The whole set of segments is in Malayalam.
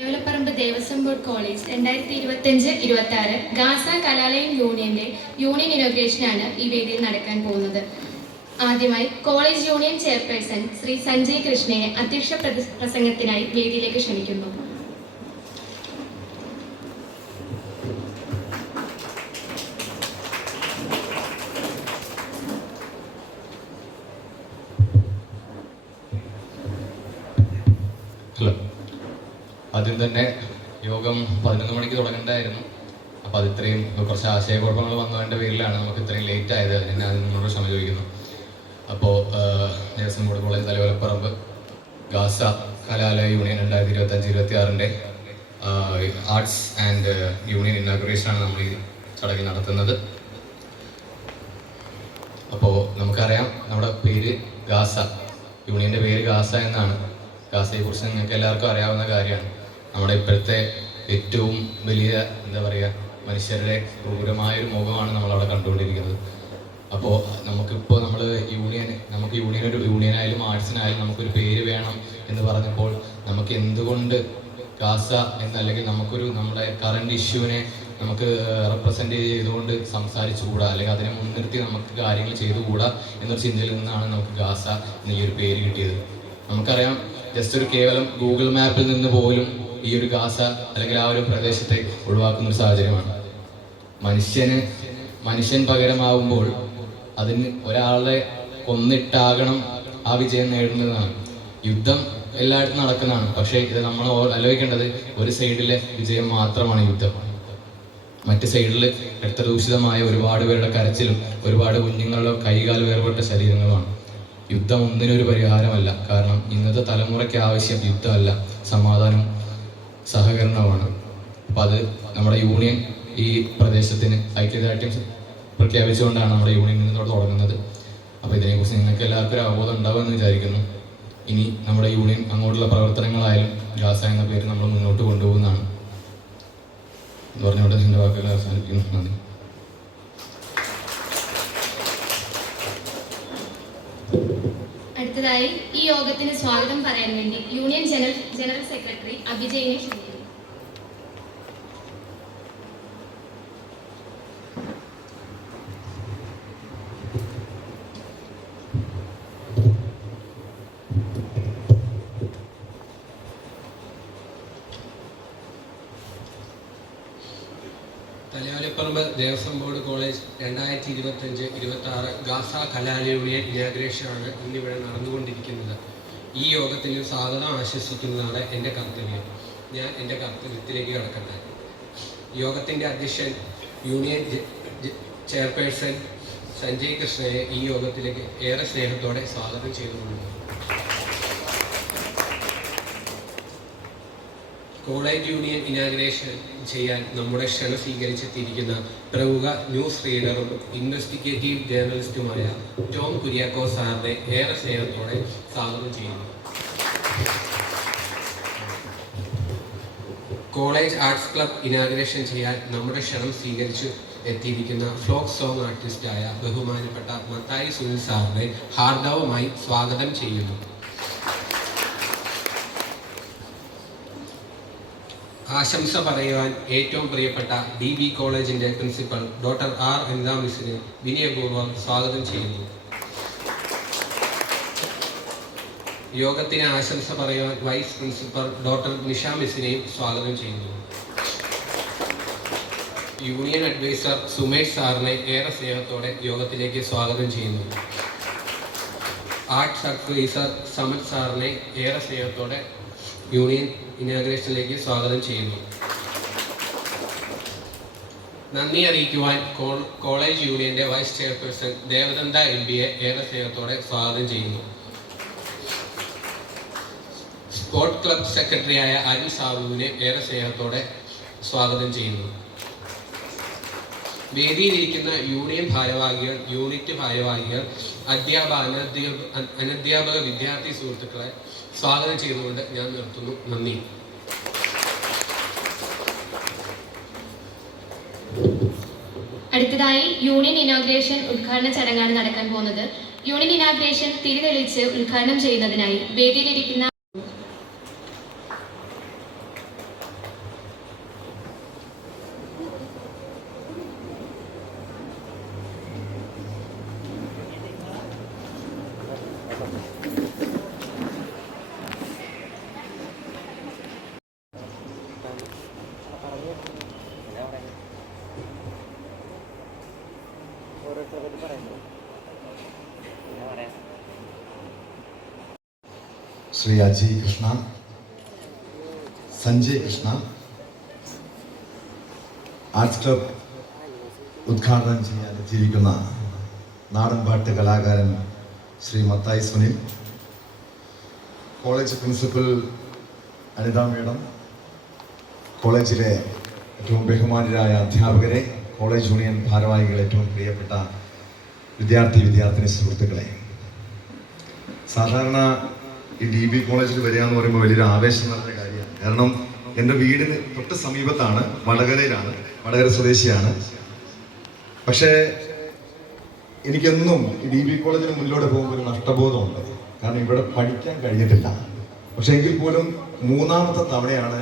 തലയോലപ്പറമ്പ് ദേവസ്വം ബോർഡ് കോളേജ് 2025-26 ഗാസ കലാലയം യൂണിയന്റെ യൂണിയൻ ഇനോഗ്രേഷനാണ് ഈ വേദിയിൽ നടക്കാൻ പോകുന്നത്. ആദ്യമായി college union chairperson Shri Sanjay കൃഷ്ണയെ അധ്യക്ഷ പ്രസംഗത്തിനായി വേദിയിലേക്ക് ക്ഷണിക്കുന്നു. ഹലോ, ആദ്യം തന്നെ യോഗം 11 മണിക്ക് തുടങ്ങേണ്ടതായിരുന്നു. അപ്പോൾ അത് ഇത്രയും കുറച്ച് ആശയക്കുഴപ്പങ്ങൾ വന്നതിൻ്റെ പേരിലാണ് നമുക്ക് ഇത്രയും ലേറ്റ് ആയത്. ഞാൻ അതിൽ നിന്നോട് ക്ഷമ ചോദിക്കുന്നു. അപ്പോൾ Devaswom board college Thalayolaparambu Gaza കലാലയ യൂണിയൻ 2025-26 ആർട്സ് ആൻഡ് യൂണിയൻ ഇനാഗുറേഷനാണ് നമ്മൾ ഈ ചടങ്ങിൽ നടത്തുന്നത്. അപ്പോൾ നമുക്കറിയാം, നമ്മുടെ പേര് ഗാസ, യൂണിയൻ്റെ പേര് ഗാസ എന്നാണ്. ഗാസയെക്കുറിച്ച് നിങ്ങൾക്ക് എല്ലാവർക്കും അറിയാവുന്ന കാര്യമാണ്. നമ്മുടെ ഇപ്പോഴത്തെ ഏറ്റവും വലിയ മനുഷ്യരുടെ ക്രൂരമായൊരു മുഖമാണ് നമ്മളവിടെ കണ്ടുകൊണ്ടിരിക്കുന്നത്. അപ്പോൾ നമുക്കിപ്പോൾ നമുക്ക് യൂണിയനായാലും ആർട്സിനായാലും നമുക്കൊരു പേര് വേണം എന്ന് പറഞ്ഞപ്പോൾ നമുക്ക് എന്തുകൊണ്ട് ഗാസ എന്നല്ലെങ്കിൽ നമ്മുടെ കറണ്ട് ഇഷ്യൂവിനെ നമുക്ക് റെപ്രസെൻ്റ് ചെയ്തുകൊണ്ട് സംസാരിച്ചുകൂടാ, അല്ലെങ്കിൽ അതിനെ മുൻനിർത്തി നമുക്ക് കാര്യങ്ങൾ ചെയ്തുകൂടാ എന്നൊരു ചിന്തയിൽ നിന്നാണ് നമുക്ക് ഗാസ എന്ന ഈ ഒരു പേര് കിട്ടിയത്. നമുക്കറിയാം, ജസ്റ്റ് ഒരു കേവലം ഗൂഗിൾ മാപ്പിൽ നിന്ന് പോലും ഈ ഒരു ഗാസ അല്ലെങ്കിൽ ആ ഒരു പ്രദേശത്തെ ഒഴിവാക്കുന്ന ഒരു സാഹചര്യമാണ്. മനുഷ്യൻ പകരമാവുമ്പോൾ അതിന് ഒരാളെ കൊന്നിട്ടാകണം ആ വിജയം നേടുന്നതാണ്. യുദ്ധം എല്ലായിടത്തും നടക്കുന്നതാണ്. പക്ഷേ ഇത് നമ്മൾ ആലോചിക്കേണ്ടത്, ഒരു സൈഡിലെ വിജയം മാത്രമാണ് യുദ്ധം. മറ്റ് സൈഡിൽ രക്തദൂഷിതമായ ഒരുപാട് പേരുടെ കരച്ചിലും ഒരുപാട് കുഞ്ഞുങ്ങളുടെ കൈകാൽ വേർപെട്ട ശരീരങ്ങളുമാണ്. യുദ്ധം ഒന്നിനൊരു പരിഹാരമല്ല. കാരണം ഇന്നത്തെ തലമുറയ്ക്ക് ആവശ്യം യുദ്ധമല്ല, സമാധാനവും സഹകരണവുമാണ്. അപ്പോൾ അത് നമ്മുടെ യൂണിയൻ ഈ പ്രദേശത്തിന് ഐക്യദാർഢ്യം പ്രഖ്യാപിച്ചുകൊണ്ടാണ് നമ്മുടെ യൂണിയൻ ഇന്നോട് തുടങ്ങുന്നത്. അപ്പോൾ ഇതിനെക്കുറിച്ച് നിങ്ങൾക്ക് എല്ലാവർക്കും ഒരു അവബോധം ഉണ്ടാവുമെന്ന് വിചാരിക്കുന്നു. ഇനി നമ്മുടെ യൂണിയൻ അങ്ങോട്ടുള്ള പ്രവർത്തനങ്ങളായാലും ഗാസ എന്ന പേര് നമ്മൾ മുന്നോട്ട് കൊണ്ടുപോകുന്നതാണ് എന്ന് പറഞ്ഞുകൊണ്ട് എൻ്റെ വാക്കുകൾ അവസാനിപ്പിക്കുന്നു. നന്ദി. അടുത്തതായി ഈ യോഗത്തിന് സ്വാഗതം പറയാൻ വേണ്ടി യൂണിയൻ ജനറൽ സെക്രട്ടറി അഭിജയിനെ ക്ഷണിക്കുന്നു. Thalayolaparambu Devaswom board college 2025-26 Gaza കലാലയ യൂണിയൻ ഇനാഗ്രേഷനാണ് ഇന്നിവിടെ നടന്നുകൊണ്ടിരിക്കുന്നത്. ഈ യോഗത്തിന് സ്വാഗതം ആശംസിക്കുന്നതാണ് എൻ്റെ കർത്തവ്യം. ഞാൻ എൻ്റെ കർത്തവ്യത്തിലേക്ക് കടക്കട്ടെ. യോഗത്തിൻ്റെ അധ്യക്ഷൻ യൂണിയൻ ചെയർപേഴ്സൺ സഞ്ജയ് കൃഷ്ണയെ ഈ യോഗത്തിലേക്ക് ഏറെ സ്നേഹത്തോടെ സ്വാഗതം ചെയ്തുകൊള്ളുന്നു. കോളേജ് യൂണിയൻ ഇനാഗ്രേഷൻ ചെയ്യാൻ നമ്മുടെ ക്ഷണം സ്വീകരിച്ചെത്തിയിരിക്കുന്ന പ്രമുഖ ന്യൂസ് റീഡറും ഇൻവെസ്റ്റിഗേറ്റീവ് ജേർണലിസ്റ്റുമായ ടോം കുര്യാക്കോസ് സാറിനെ ഏറെ സ്നേഹത്തോടെ സ്വാഗതം ചെയ്യുന്നു. കോളേജ് ആർട്സ് ക്ലബ് ഇനാഗ്രേഷൻ ചെയ്യാൻ നമ്മുടെ ക്ഷണം സ്വീകരിച്ച് എത്തിയിരിക്കുന്ന ഫ്ലോക്ക് സോങ് ആർട്ടിസ്റ്റായ ബഹുമാനപ്പെട്ട മത്തായി സുനിൽ സാറിനെ ഹാർദവമായി സ്വാഗതം ചെയ്യുന്നു. ആശംസ പറയുവാൻ ഏറ്റവും പ്രിയപ്പെട്ട DB കോളേജിൻ്റെ പ്രിൻസിപ്പൽ ഡോക്ടർ R അനിത മിസ്സിനെ വിനയപൂർവ്വം സ്വാഗതം ചെയ്യുന്നു. യോഗത്തിന് ആശംസ പറയുവാൻ വൈസ് പ്രിൻസിപ്പൽ ഡോക്ടർ നിഷ മിസ്സിനെയും സ്വാഗതം ചെയ്യുന്നു. യൂണിയൻ അഡ്വൈസർ സുമേഷ് സാറിനെ ഏറെ സ്നേഹത്തോടെ യോഗത്തിലേക്ക് സ്വാഗതം ചെയ്യുന്നു. ആർട്സ് അഡ്വൈസർ സമത് സാറിനെ ഏറെ സ്നേഹത്തോടെ യൂണിയൻ ഇനാഗ്രേഷനിലേക്ക് സ്വാഗതം ചെയ്യുന്നു. നന്ദി അറിയിക്കുവാൻ കോളേജ് യൂണിയന്റെ വൈസ് ചെയർപേഴ്സൺ ദേവദന്ത MBയെ ഏറെ സ്നേഹത്തോടെ സ്വാഗതം ചെയ്യുന്നു. സ്പോർട്സ് ക്ലബ് സെക്രട്ടറിയായ അരുൺ സാബുവിനെ ഏറെ സ്നേഹത്തോടെ സ്വാഗതം ചെയ്യുന്നു. വേദിയിലിരിക്കുന്ന യൂണിയൻ ഭാരവാഹികൾ, യൂണിറ്റ് ഭാരവാഹികൾ, അനധ്യാപക വിദ്യാർത്ഥി സുഹൃത്തുക്കളെ സ്വാഗതം ചെയ്തുകൊണ്ട് ഞാൻ നിർത്തുന്നു. നന്ദി. അടുത്തതായി യൂണിയൻ ഇനോഗ്രേഷൻ ഉദ്ഘാടന ചടങ്ങാണ് നടക്കാൻ പോകുന്നത്. യൂണിയൻ ഇനോഗ്രേഷൻ തിരിതെളിച്ച് ഉദ്ഘാടനം ചെയ്യുന്നതിനായി വേദിയിലിരിക്കുന്ന ശ്രീ അജി കൃഷ്ണ, സഞ്ജയ് കൃഷ്ണ, ആർട്സ് ക്ലബ് ഉദ്ഘാടനം ചെയ്യാൻ എത്തിയിരിക്കുന്ന നാടൻപാട്ട് കലാകാരൻ Shri Mathai Sunil, college principal Anitha madam, കോളേജിലെ ഏറ്റവും ബഹുമാനരായ അധ്യാപകരെ, കോളേജ് യൂണിയൻ ഭാരവാഹികളെ, ഏറ്റവും പ്രിയപ്പെട്ട വിദ്യാർത്ഥിനി സുഹൃത്തുക്കളെ, സാധാരണ ഈ DB കോളേജിൽ വരിക എന്ന് പറയുമ്പോൾ വലിയൊരു ആവേശം നിറഞ്ഞ കാര്യമാണ്. കാരണം എൻ്റെ വീടിന് തൊട്ട് സമീപത്താണ്, വടകരയിലാണ്, വടകര സ്വദേശിയാണ്. പക്ഷേ എനിക്കെന്നും ഈ DB കോളേജിന് മുന്നിലൂടെ പോകുമ്പോൾ ഒരു നഷ്ടബോധമുണ്ട്. കാരണം ഇവിടെ പഠിക്കാൻ കഴിഞ്ഞിട്ടില്ല. പക്ഷെ എങ്കിൽ പോലും മൂന്നാമത്തെ തവണയാണ്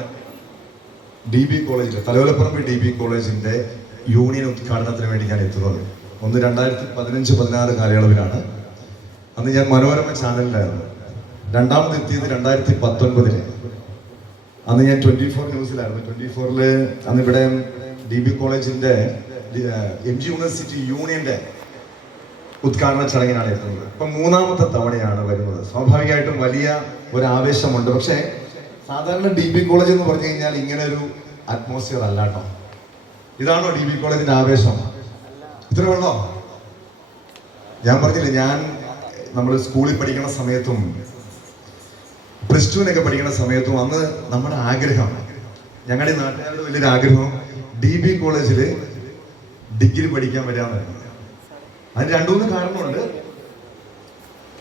DB കോളേജിൽ, തലയോലപ്പറമ്പ് DB കോളേജിൻ്റെ യൂണിയൻ ഉദ്ഘാടനത്തിന് വേണ്ടി ഞാൻ എത്തുന്നത്. ഒന്ന് 2015-16 കാലയളവിലാണ്. അന്ന് ഞാൻ മനോരമ ചാനലിലായിരുന്നു. രണ്ടാമത് എത്തിയത് 2019. അന്ന് ഞാൻ 24 ന്യൂസിലായിരുന്നു. 24-ൽ അന്ന് ഇവിടെ DB കോളേജിൻ്റെ MG യൂണിവേഴ്സിറ്റി യൂണിയൻ്റെ ഉദ്ഘാടന ചടങ്ങിനാണ് എത്തുന്നത്. ഇപ്പം മൂന്നാമത്തെ തവണയാണ് വരുന്നത്. സ്വാഭാവികമായിട്ടും വലിയ ഒരു ആവേശമുണ്ട്. പക്ഷേ സാധാരണ DB കോളേജ് എന്ന് പറഞ്ഞു കഴിഞ്ഞാൽ ഇങ്ങനെ ഒരു അറ്റ്മോസ്ഫിയർ അല്ല കേട്ടോ. ഇതാണോ DB കോളേജിന്റെ ആവേശം? ഇത്ര വേണോ? ഞാൻ പറഞ്ഞില്ലേ, നമ്മൾ സ്കൂളിൽ പഠിക്കുന്ന സമയത്തും +2-നൊക്കെ പഠിക്കുന്ന സമയത്തും അന്ന് നമ്മുടെ ആഗ്രഹം, ഞങ്ങളുടെ നാട്ടുകാരുടെ വലിയൊരു ആഗ്രഹം DB കോളേജിൽ ഡിഗ്രി പഠിക്കാൻ വരാമെന്നായിരുന്നു. അതിന് 2-3 കാരണമുണ്ട്.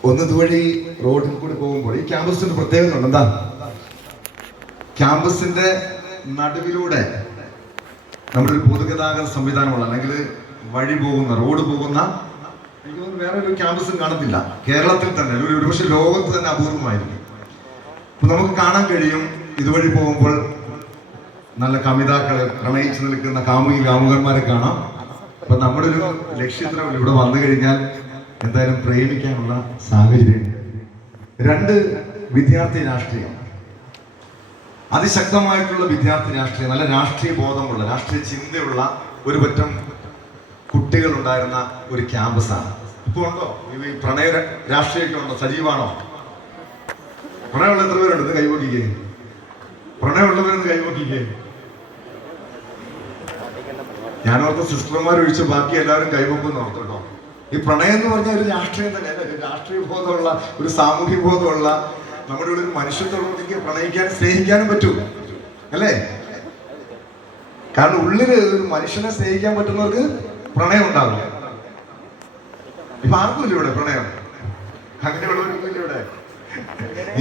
ഒന്ന്, ഇതുവഴി റോഡിൽ കൂടി പോകുമ്പോൾ ഈ ക്യാമ്പസിന്റെ പ്രത്യേകത ഉണ്ട്. എന്താ? ക്യാമ്പസിന്റെ നടുവിലൂടെ നമ്മുടെ ഒരു പൊതുഗതാഗത സംവിധാനമുള്ള, അല്ലെങ്കിൽ വഴി പോകുന്ന, റോഡ് പോകുന്ന, എനിക്ക് തോന്നുന്നു വേറെ ഒരു ക്യാമ്പസും കാണത്തില്ല കേരളത്തിൽ തന്നെ, ഒരുപക്ഷെ ലോകത്ത് തന്നെ അപൂർവമായിരിക്കും. അപ്പൊ നമുക്ക് കാണാൻ കഴിയും, ഇതുവഴി പോകുമ്പോൾ നല്ല കമിതാക്കളെ, പ്രണയിച്ചു നിൽക്കുന്ന കാമുകന്മാരെ കാണാം. അപ്പൊ നമ്മുടെ ഒരു ലക്ഷ്യത്തിന് ഇവിടെ വന്നു കഴിഞ്ഞാൽ എന്തായാലും പ്രേമിക്കാനുള്ള സാഹചര്യം. 2, വിദ്യാർത്ഥി രാഷ്ട്രീയം. അതിശക്തമായിട്ടുള്ള വിദ്യാർത്ഥി രാഷ്ട്രീയം, നല്ല രാഷ്ട്രീയ ബോധമുള്ള, രാഷ്ട്രീയ ചിന്തയുള്ള ഒരു പറ്റം കുട്ടികൾ ഉണ്ടായിരുന്ന ഒരു ക്യാമ്പസാണ്. ഇപ്പൊ ഉണ്ടോ ഈ പ്രണയ രാഷ്ട്രീയമൊക്കെ ഉണ്ടോ? സജീവാണോ? പ്രണയമുള്ള എത്ര പേരുണ്ട്? കൈവക്കിക്കേ. പ്രണയമുള്ളവരെന്ന് കൈവക്കിക്കേ. ഞാനോർത്ത സിസ്റ്റർമാർ ഒഴിച്ച് ബാക്കി എല്ലാവരും കൈവക്കുന്നു ഓർത്തു കേട്ടോ. ഈ പ്രണയം എന്ന് പറഞ്ഞാൽ ഒരു രാഷ്ട്രീയം തന്നെ, രാഷ്ട്രീയ ബോധമുള്ള, ഒരു സാമൂഹ്യ ബോധമുള്ള, നമ്മുടെ ഒരു മനുഷ്യത്വമുണ്ടെങ്കിൽ പ്രണയിക്കാനും സ്നേഹിക്കാനും പറ്റൂ, അല്ലേ? കാരണം ഉള്ളില് ഒരു മനുഷ്യനെ സ്നേഹിക്കാൻ പറ്റുന്നവർക്ക് പ്രണയം ഉണ്ടാകും. ഇപ്പൊ ആർക്കുമില്ല ഇവിടെ പ്രണയം, അങ്ങനെയുള്ളവർക്കും ഇല്ല ഇവിടെ. ഈ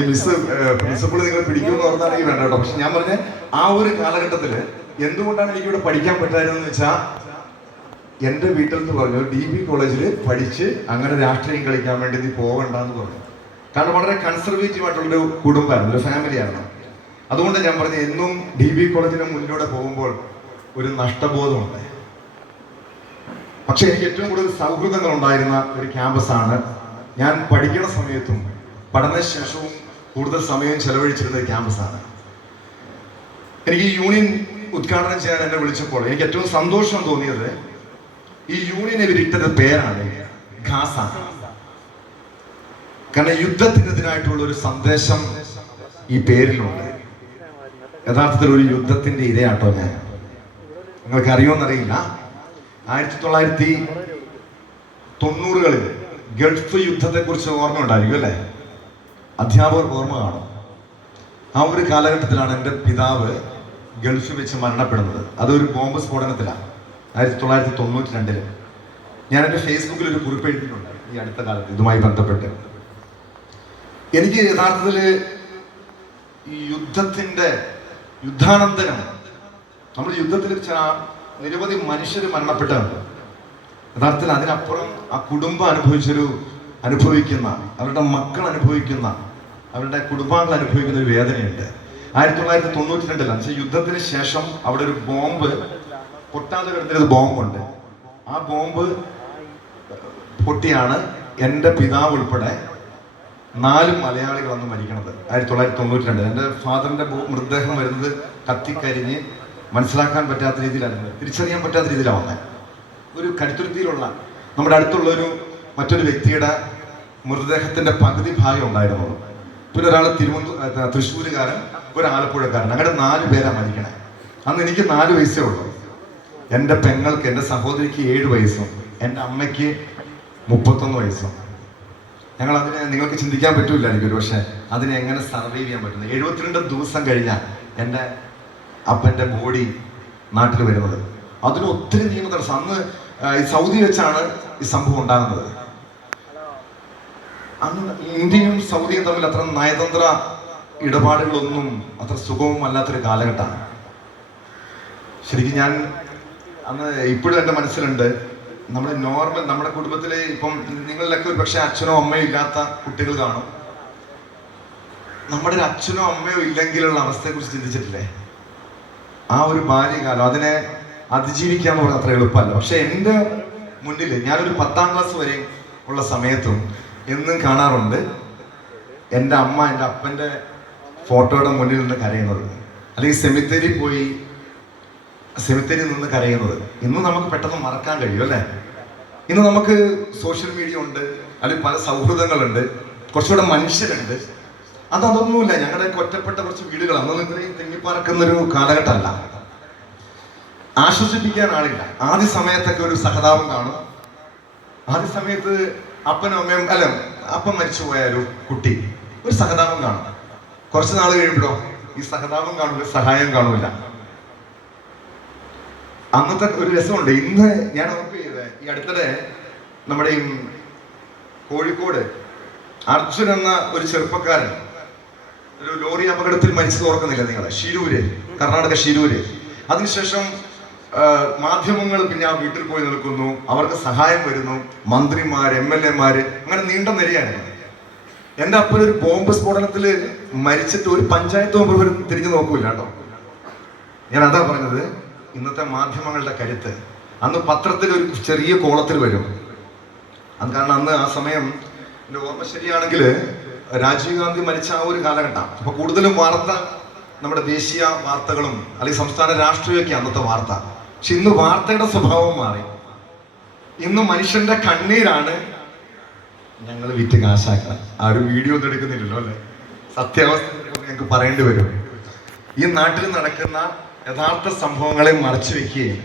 പ്രിൻസിപ്പിൾ നിങ്ങൾ പിടിക്കുമെന്ന് ഓർത്താണെങ്കിൽ വേണ്ട കേട്ടോ. പക്ഷെ ഞാൻ പറഞ്ഞ ആ ഒരു കാലഘട്ടത്തില് എന്തുകൊണ്ടാണ് എനിക്കിവിടെ പഠിക്കാൻ പറ്റാതെന്ന് വെച്ചാൽ, എന്റെ വീട്ടിൽ നിന്ന് പറഞ്ഞു DB കോളേജിൽ പഠിച്ച് അങ്ങനെ രാഷ്ട്രീയം കളിക്കാൻ വേണ്ടി നീ പോകണ്ടെന്ന് പറഞ്ഞു. കാരണം വളരെ കൺസർവേറ്റീവ് ആയിട്ടുള്ളൊരു കുടുംബമായിരുന്നു, ഒരു ഫാമിലി ആയിരുന്നു. അതുകൊണ്ട് ഞാൻ പറഞ്ഞു, എന്നും DB കോളേജിന് മുന്നിലൂടെ പോകുമ്പോൾ ഒരു നഷ്ടബോധമുണ്ട്. പക്ഷെ എനിക്ക് ഏറ്റവും കൂടുതൽ സൗഹൃദങ്ങൾ ഉണ്ടായിരുന്ന ഒരു ക്യാമ്പസാണ്. ഞാൻ പഠിക്കുന്ന സമയത്തും പഠനശേഷവും കൂടുതൽ സമയം ചെലവഴിച്ചിരുന്ന ഒരു ക്യാമ്പസാണ്. എനിക്ക് ഈ യൂണിയൻ ഉദ്ഘാടനം ചെയ്യാൻ എന്നെ വിളിച്ചപ്പോൾ എനിക്ക് ഏറ്റവും സന്തോഷം തോന്നിയത്, ഈ യൂണിയനെ ഇവരിട്ടത് പേരാണ് ഖാസ. കാരണം യുദ്ധത്തിനെതിരായിട്ടുള്ള ഒരു സന്ദേശം ഈ പേരിലുണ്ട്. യഥാർത്ഥത്തിൽ ഒരു യുദ്ധത്തിന്റെ ഇരയാട്ടോ ഞാൻ. നിങ്ങൾക്ക് അറിയുമെന്നറിയില്ല, 1990-കളിൽ ഗൾഫ് യുദ്ധത്തെ കുറിച്ച് ഓർമ്മ ഉണ്ടായിരിക്കും അല്ലേ? അധ്യാപകർക്ക് ഓർമ്മ കാണും. ആ ഒരു കാലഘട്ടത്തിലാണ് എൻ്റെ പിതാവ് ഗൾഫിൽ വെച്ച് മരണപ്പെടുന്നത്. അതൊരു ബോംബ് സ്ഫോടനത്തിലാണ്, 1992. ഞാൻ എൻ്റെ ഫേസ്ബുക്കിൽ ഒരു കുറിപ്പ് എഴുതിയിട്ടുണ്ട് ഈ അടുത്ത കാലത്ത് ഇതുമായി ബന്ധപ്പെട്ട്. എനിക്ക് യഥാർത്ഥത്തിൽ ഈ യുദ്ധാനന്തരം നമ്മൾ യുദ്ധത്തിൽ നിരവധി മനുഷ്യർ മരണപ്പെട്ടുണ്ട്. യഥാർത്ഥത്തിൽ അതിനപ്പുറം ആ കുടുംബം അനുഭവിക്കുന്ന, അവരുടെ മക്കൾ അനുഭവിക്കുന്ന, അവരുടെ കുടുംബാംഗങ്ങൾ അനുഭവിക്കുന്ന ഒരു വേദനയുണ്ട്. 1992 യുദ്ധത്തിന് ശേഷം അവിടെ ഒരു ബോംബ് പൊട്ടാതെ കിടന്നൊരു ബോംബുണ്ട്. ആ ബോംബ് പൊട്ടിയാണ് എൻ്റെ പിതാവ് ഉൾപ്പെടെ 4 മലയാളികൾ അന്ന് മരിക്കണത്. 1992 എൻ്റെ ഫാദറിന്റെ മൃതദേഹം വരുന്നത് കത്തിക്കരിഞ്ഞ് മനസ്സിലാക്കാൻ പറ്റാത്ത രീതിയിലാണ്, തിരിച്ചറിയാൻ പറ്റാത്ത രീതിയിലാണ് വന്നത്. ഒരു കടുത്തുരുത്തിയിലുള്ള നമ്മുടെ അടുത്തുള്ള മറ്റൊരു വ്യക്തിയുടെ മൃതദേഹത്തിന്റെ പകുതി ഭാഗം ഉണ്ടായിരുന്നുള്ളൂ. പിന്നെ ഒരാൾ തൃശ്ശൂരുകാരൻ, ഒരു ആലപ്പുഴക്കാരൻ, അങ്ങനെ 4 പേരാ മരിക്കണേ. അന്ന് എനിക്ക് 4 വയസ്സേ ഉള്ളൂ. എൻ്റെ പെങ്ങൾക്ക്, എൻ്റെ സഹോദരിക്ക് 7 വയസ്സും എൻ്റെ അമ്മയ്ക്ക് 31 വയസ്സും. ഞങ്ങൾ അതിനെ, നിങ്ങൾക്ക് ചിന്തിക്കാൻ പറ്റൂല എനിക്കൊരു, പക്ഷെ അതിനെ എങ്ങനെ സർവൈവ് ചെയ്യാൻ പറ്റുന്നത്. 72 ദിവസം കഴിഞ്ഞാൽ എൻ്റെ അപ്പൻ്റെ ബോഡി നാട്ടിൽ വരുന്നത്. അതിന് ഒത്തിരി നിയമ തടസ്സം. അന്ന് സൗദി വെച്ചാണ് ഈ സംഭവം ഉണ്ടാകുന്നത്. അന്ന് ഇന്ത്യയും സൗദിയും തമ്മിൽ അത്ര നയതന്ത്ര ഇടപാടുകളൊന്നും അത്ര സുഗമവും അല്ലാത്തൊരു കാലഘട്ടമാണ്. ശരിക്കും ഞാൻ അന്ന് ഇപ്പോഴും എൻ്റെ മനസ്സിലുണ്ട്, നമ്മുടെ കുടുംബത്തിലെ ഇപ്പം നിങ്ങളിലൊക്കെ ഒരു പക്ഷേ അച്ഛനോ അമ്മയോ ഇല്ലാത്ത കുട്ടികൾ കാണും. നമ്മുടെ ഒരു അച്ഛനോ അമ്മയോ ഇല്ലെങ്കിലുള്ള അവസ്ഥയെക്കുറിച്ച് ചിന്തിച്ചിട്ടില്ലേ? ആ ഒരു ബാല്യകാലം, അതിനെ അതിജീവിക്കാന്ന് പറഞ്ഞാൽ അത്ര എളുപ്പമല്ല. പക്ഷെ എൻ്റെ മുന്നിൽ ഞാനൊരു 10ാം ക്ലാസ് വരെ ഉള്ള സമയത്തും എന്നും കാണാറുണ്ട് എൻ്റെ അമ്മ എൻ്റെ അപ്പൻ്റെ ഫോട്ടോയുടെ മുന്നിൽ നിന്ന് കരയുന്നത്, അല്ലെങ്കിൽ സെമിത്തേരിയിൽ നിന്ന് കരയുന്നത്. ഇന്ന് നമുക്ക് പെട്ടെന്ന് മറക്കാൻ കഴിയും അല്ലേ? ഇന്ന് നമുക്ക് സോഷ്യൽ മീഡിയ ഉണ്ട്, അല്ലെങ്കിൽ പല സൗഹൃദങ്ങളുണ്ട്, കുറച്ചുകൂടെ മനുഷ്യരുണ്ട്. അതൊന്നുമില്ല. ഞങ്ങളുടെ ഒറ്റപ്പെട്ട കുറച്ച് വീടുകൾ, അന്നൊന്നും ഇത്രയും തെങ്ങിപ്പാറക്കുന്നൊരു കാലഘട്ടമല്ല. ആശ്വസിപ്പിക്കാൻ ആളില്ല. ആദ്യ സമയത്തൊക്കെ ഒരു സഹതാപം കാണും. ആദ്യ സമയത്ത് അപ്പനും അമ്മയും, അല്ല അപ്പം മരിച്ചു പോയാലും കുട്ടി ഒരു സഹതാപം കാണും. കുറച്ച് നാൾ കഴിയുമ്പോഴോ ഈ സഹതാപം കാണൂല, സഹായം കാണൂല. അന്നത്തെ ഒരു രസമുണ്ട്. ഇന്ന് ഞാൻ ഓർമ്മ ചെയ്തത്, ഈ അടുത്തിടെ നമ്മുടെ ഈ കോഴിക്കോട് അർജുൻ എന്ന ഒരു ചെറുപ്പക്കാരൻ ഒരു ലോറി അപകടത്തിൽ മരിച്ചത് ഓർക്കുന്നില്ല നിങ്ങൾ? ഷിരൂര്, കർണാടക ഷിരൂര്. അതിനുശേഷം മാധ്യമങ്ങൾ പിന്നെ ആ വീട്ടിൽ പോയി നിൽക്കുന്നു, അവർക്ക് സഹായം വരുന്നു, മന്ത്രിമാര്, MLA മാര്, അങ്ങനെ നീണ്ട നിരയായിരുന്നു. എൻ്റെ അപ്പനൊരു ബോംബ് സ്ഫോടനത്തിൽ മരിച്ചിട്ട് ഒരു പഞ്ചായത്ത് മെമ്പർ പോലും തിരിഞ്ഞു നോക്കൂല കേട്ടോ. ഞാൻ അതാ പറഞ്ഞത്, ഇന്നത്തെ മാധ്യമങ്ങളുടെ കരുത്ത്. അന്ന് പത്രത്തിൽ ഒരു ചെറിയ കോളത്തിൽ വരും. അത് കാരണം അന്ന് ആ സമയം എൻ്റെ ഓർമ്മ ശരിയാണെങ്കിൽ രാജീവ് ഗാന്ധി മരിച്ച ആ ഒരു കാലഘട്ടം. അപ്പൊ കൂടുതലും വാർത്ത നമ്മുടെ ദേശീയ വാർത്തകളും അല്ലെങ്കിൽ സംസ്ഥാന രാഷ്ട്രീയമൊക്കെ അന്നത്തെ വാർത്ത. പക്ഷെ ഇന്ന് വാർത്തയുടെ സ്വഭാവം മാറി. ഇന്ന് മനുഷ്യന്റെ കണ്ണീരാണ് ഞങ്ങൾ വിറ്റ് കാശാക്കണം. ആ ഒരു വീഡിയോ ഒന്നും എടുക്കുന്നില്ലല്ലോ അല്ലെ? സത്യാവസ്ഥ ഞങ്ങൾക്ക് പറയേണ്ടി വരും. ഈ നാട്ടിൽ നടക്കുന്ന യഥാർത്ഥ സംഭവങ്ങളെ മറച്ചു വെക്കുകയും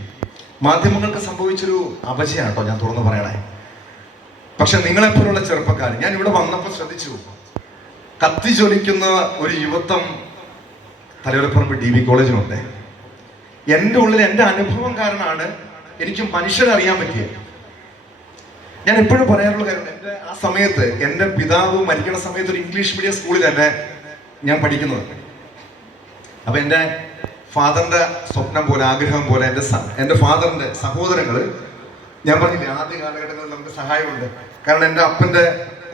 മാധ്യമങ്ങൾക്ക് സംഭവിച്ചൊരു അപജയാണ് കേട്ടോ ഞാൻ തുറന്നു പറയണേ. പക്ഷെ നിങ്ങളെപ്പോലുള്ള ചെറുപ്പക്കാർ, ഞാൻ ഇവിടെ വന്നപ്പോൾ ശ്രദ്ധിച്ചു, കത്തിജ്വലിക്കുന്ന ഒരു യുവത്വം തലയോലപ്പറമ്പ് DB കോളേജിലുണ്ട്. എൻ്റെ ഉള്ളിൽ എൻ്റെ അനുഭവം കാരണമാണ് എനിക്ക് മനുഷ്യരെ അറിയാൻ പറ്റിയത്. ഞാൻ എപ്പോഴും പറയാറുള്ള കാര്യം, എൻ്റെ ആ സമയത്ത് എൻ്റെ പിതാവ് മരിക്കുന്ന സമയത്ത് ഒരു ഇംഗ്ലീഷ് മീഡിയം സ്കൂളിൽ തന്നെ ഞാൻ പഠിക്കുന്നത്. അപ്പൊ എൻ്റെ ഫാദറിന്റെ സ്വപ്നം പോലെ, ആഗ്രഹം പോലെ എൻ്റെ ഫാദറിന്റെ സഹോദരങ്ങൾ, ഞാൻ പറഞ്ഞില്ലേ ആദ്യ കാലഘട്ടങ്ങളിൽ നമുക്ക് സഹായമുണ്ട്. കാരണം എൻ്റെ അപ്പൻ്റെ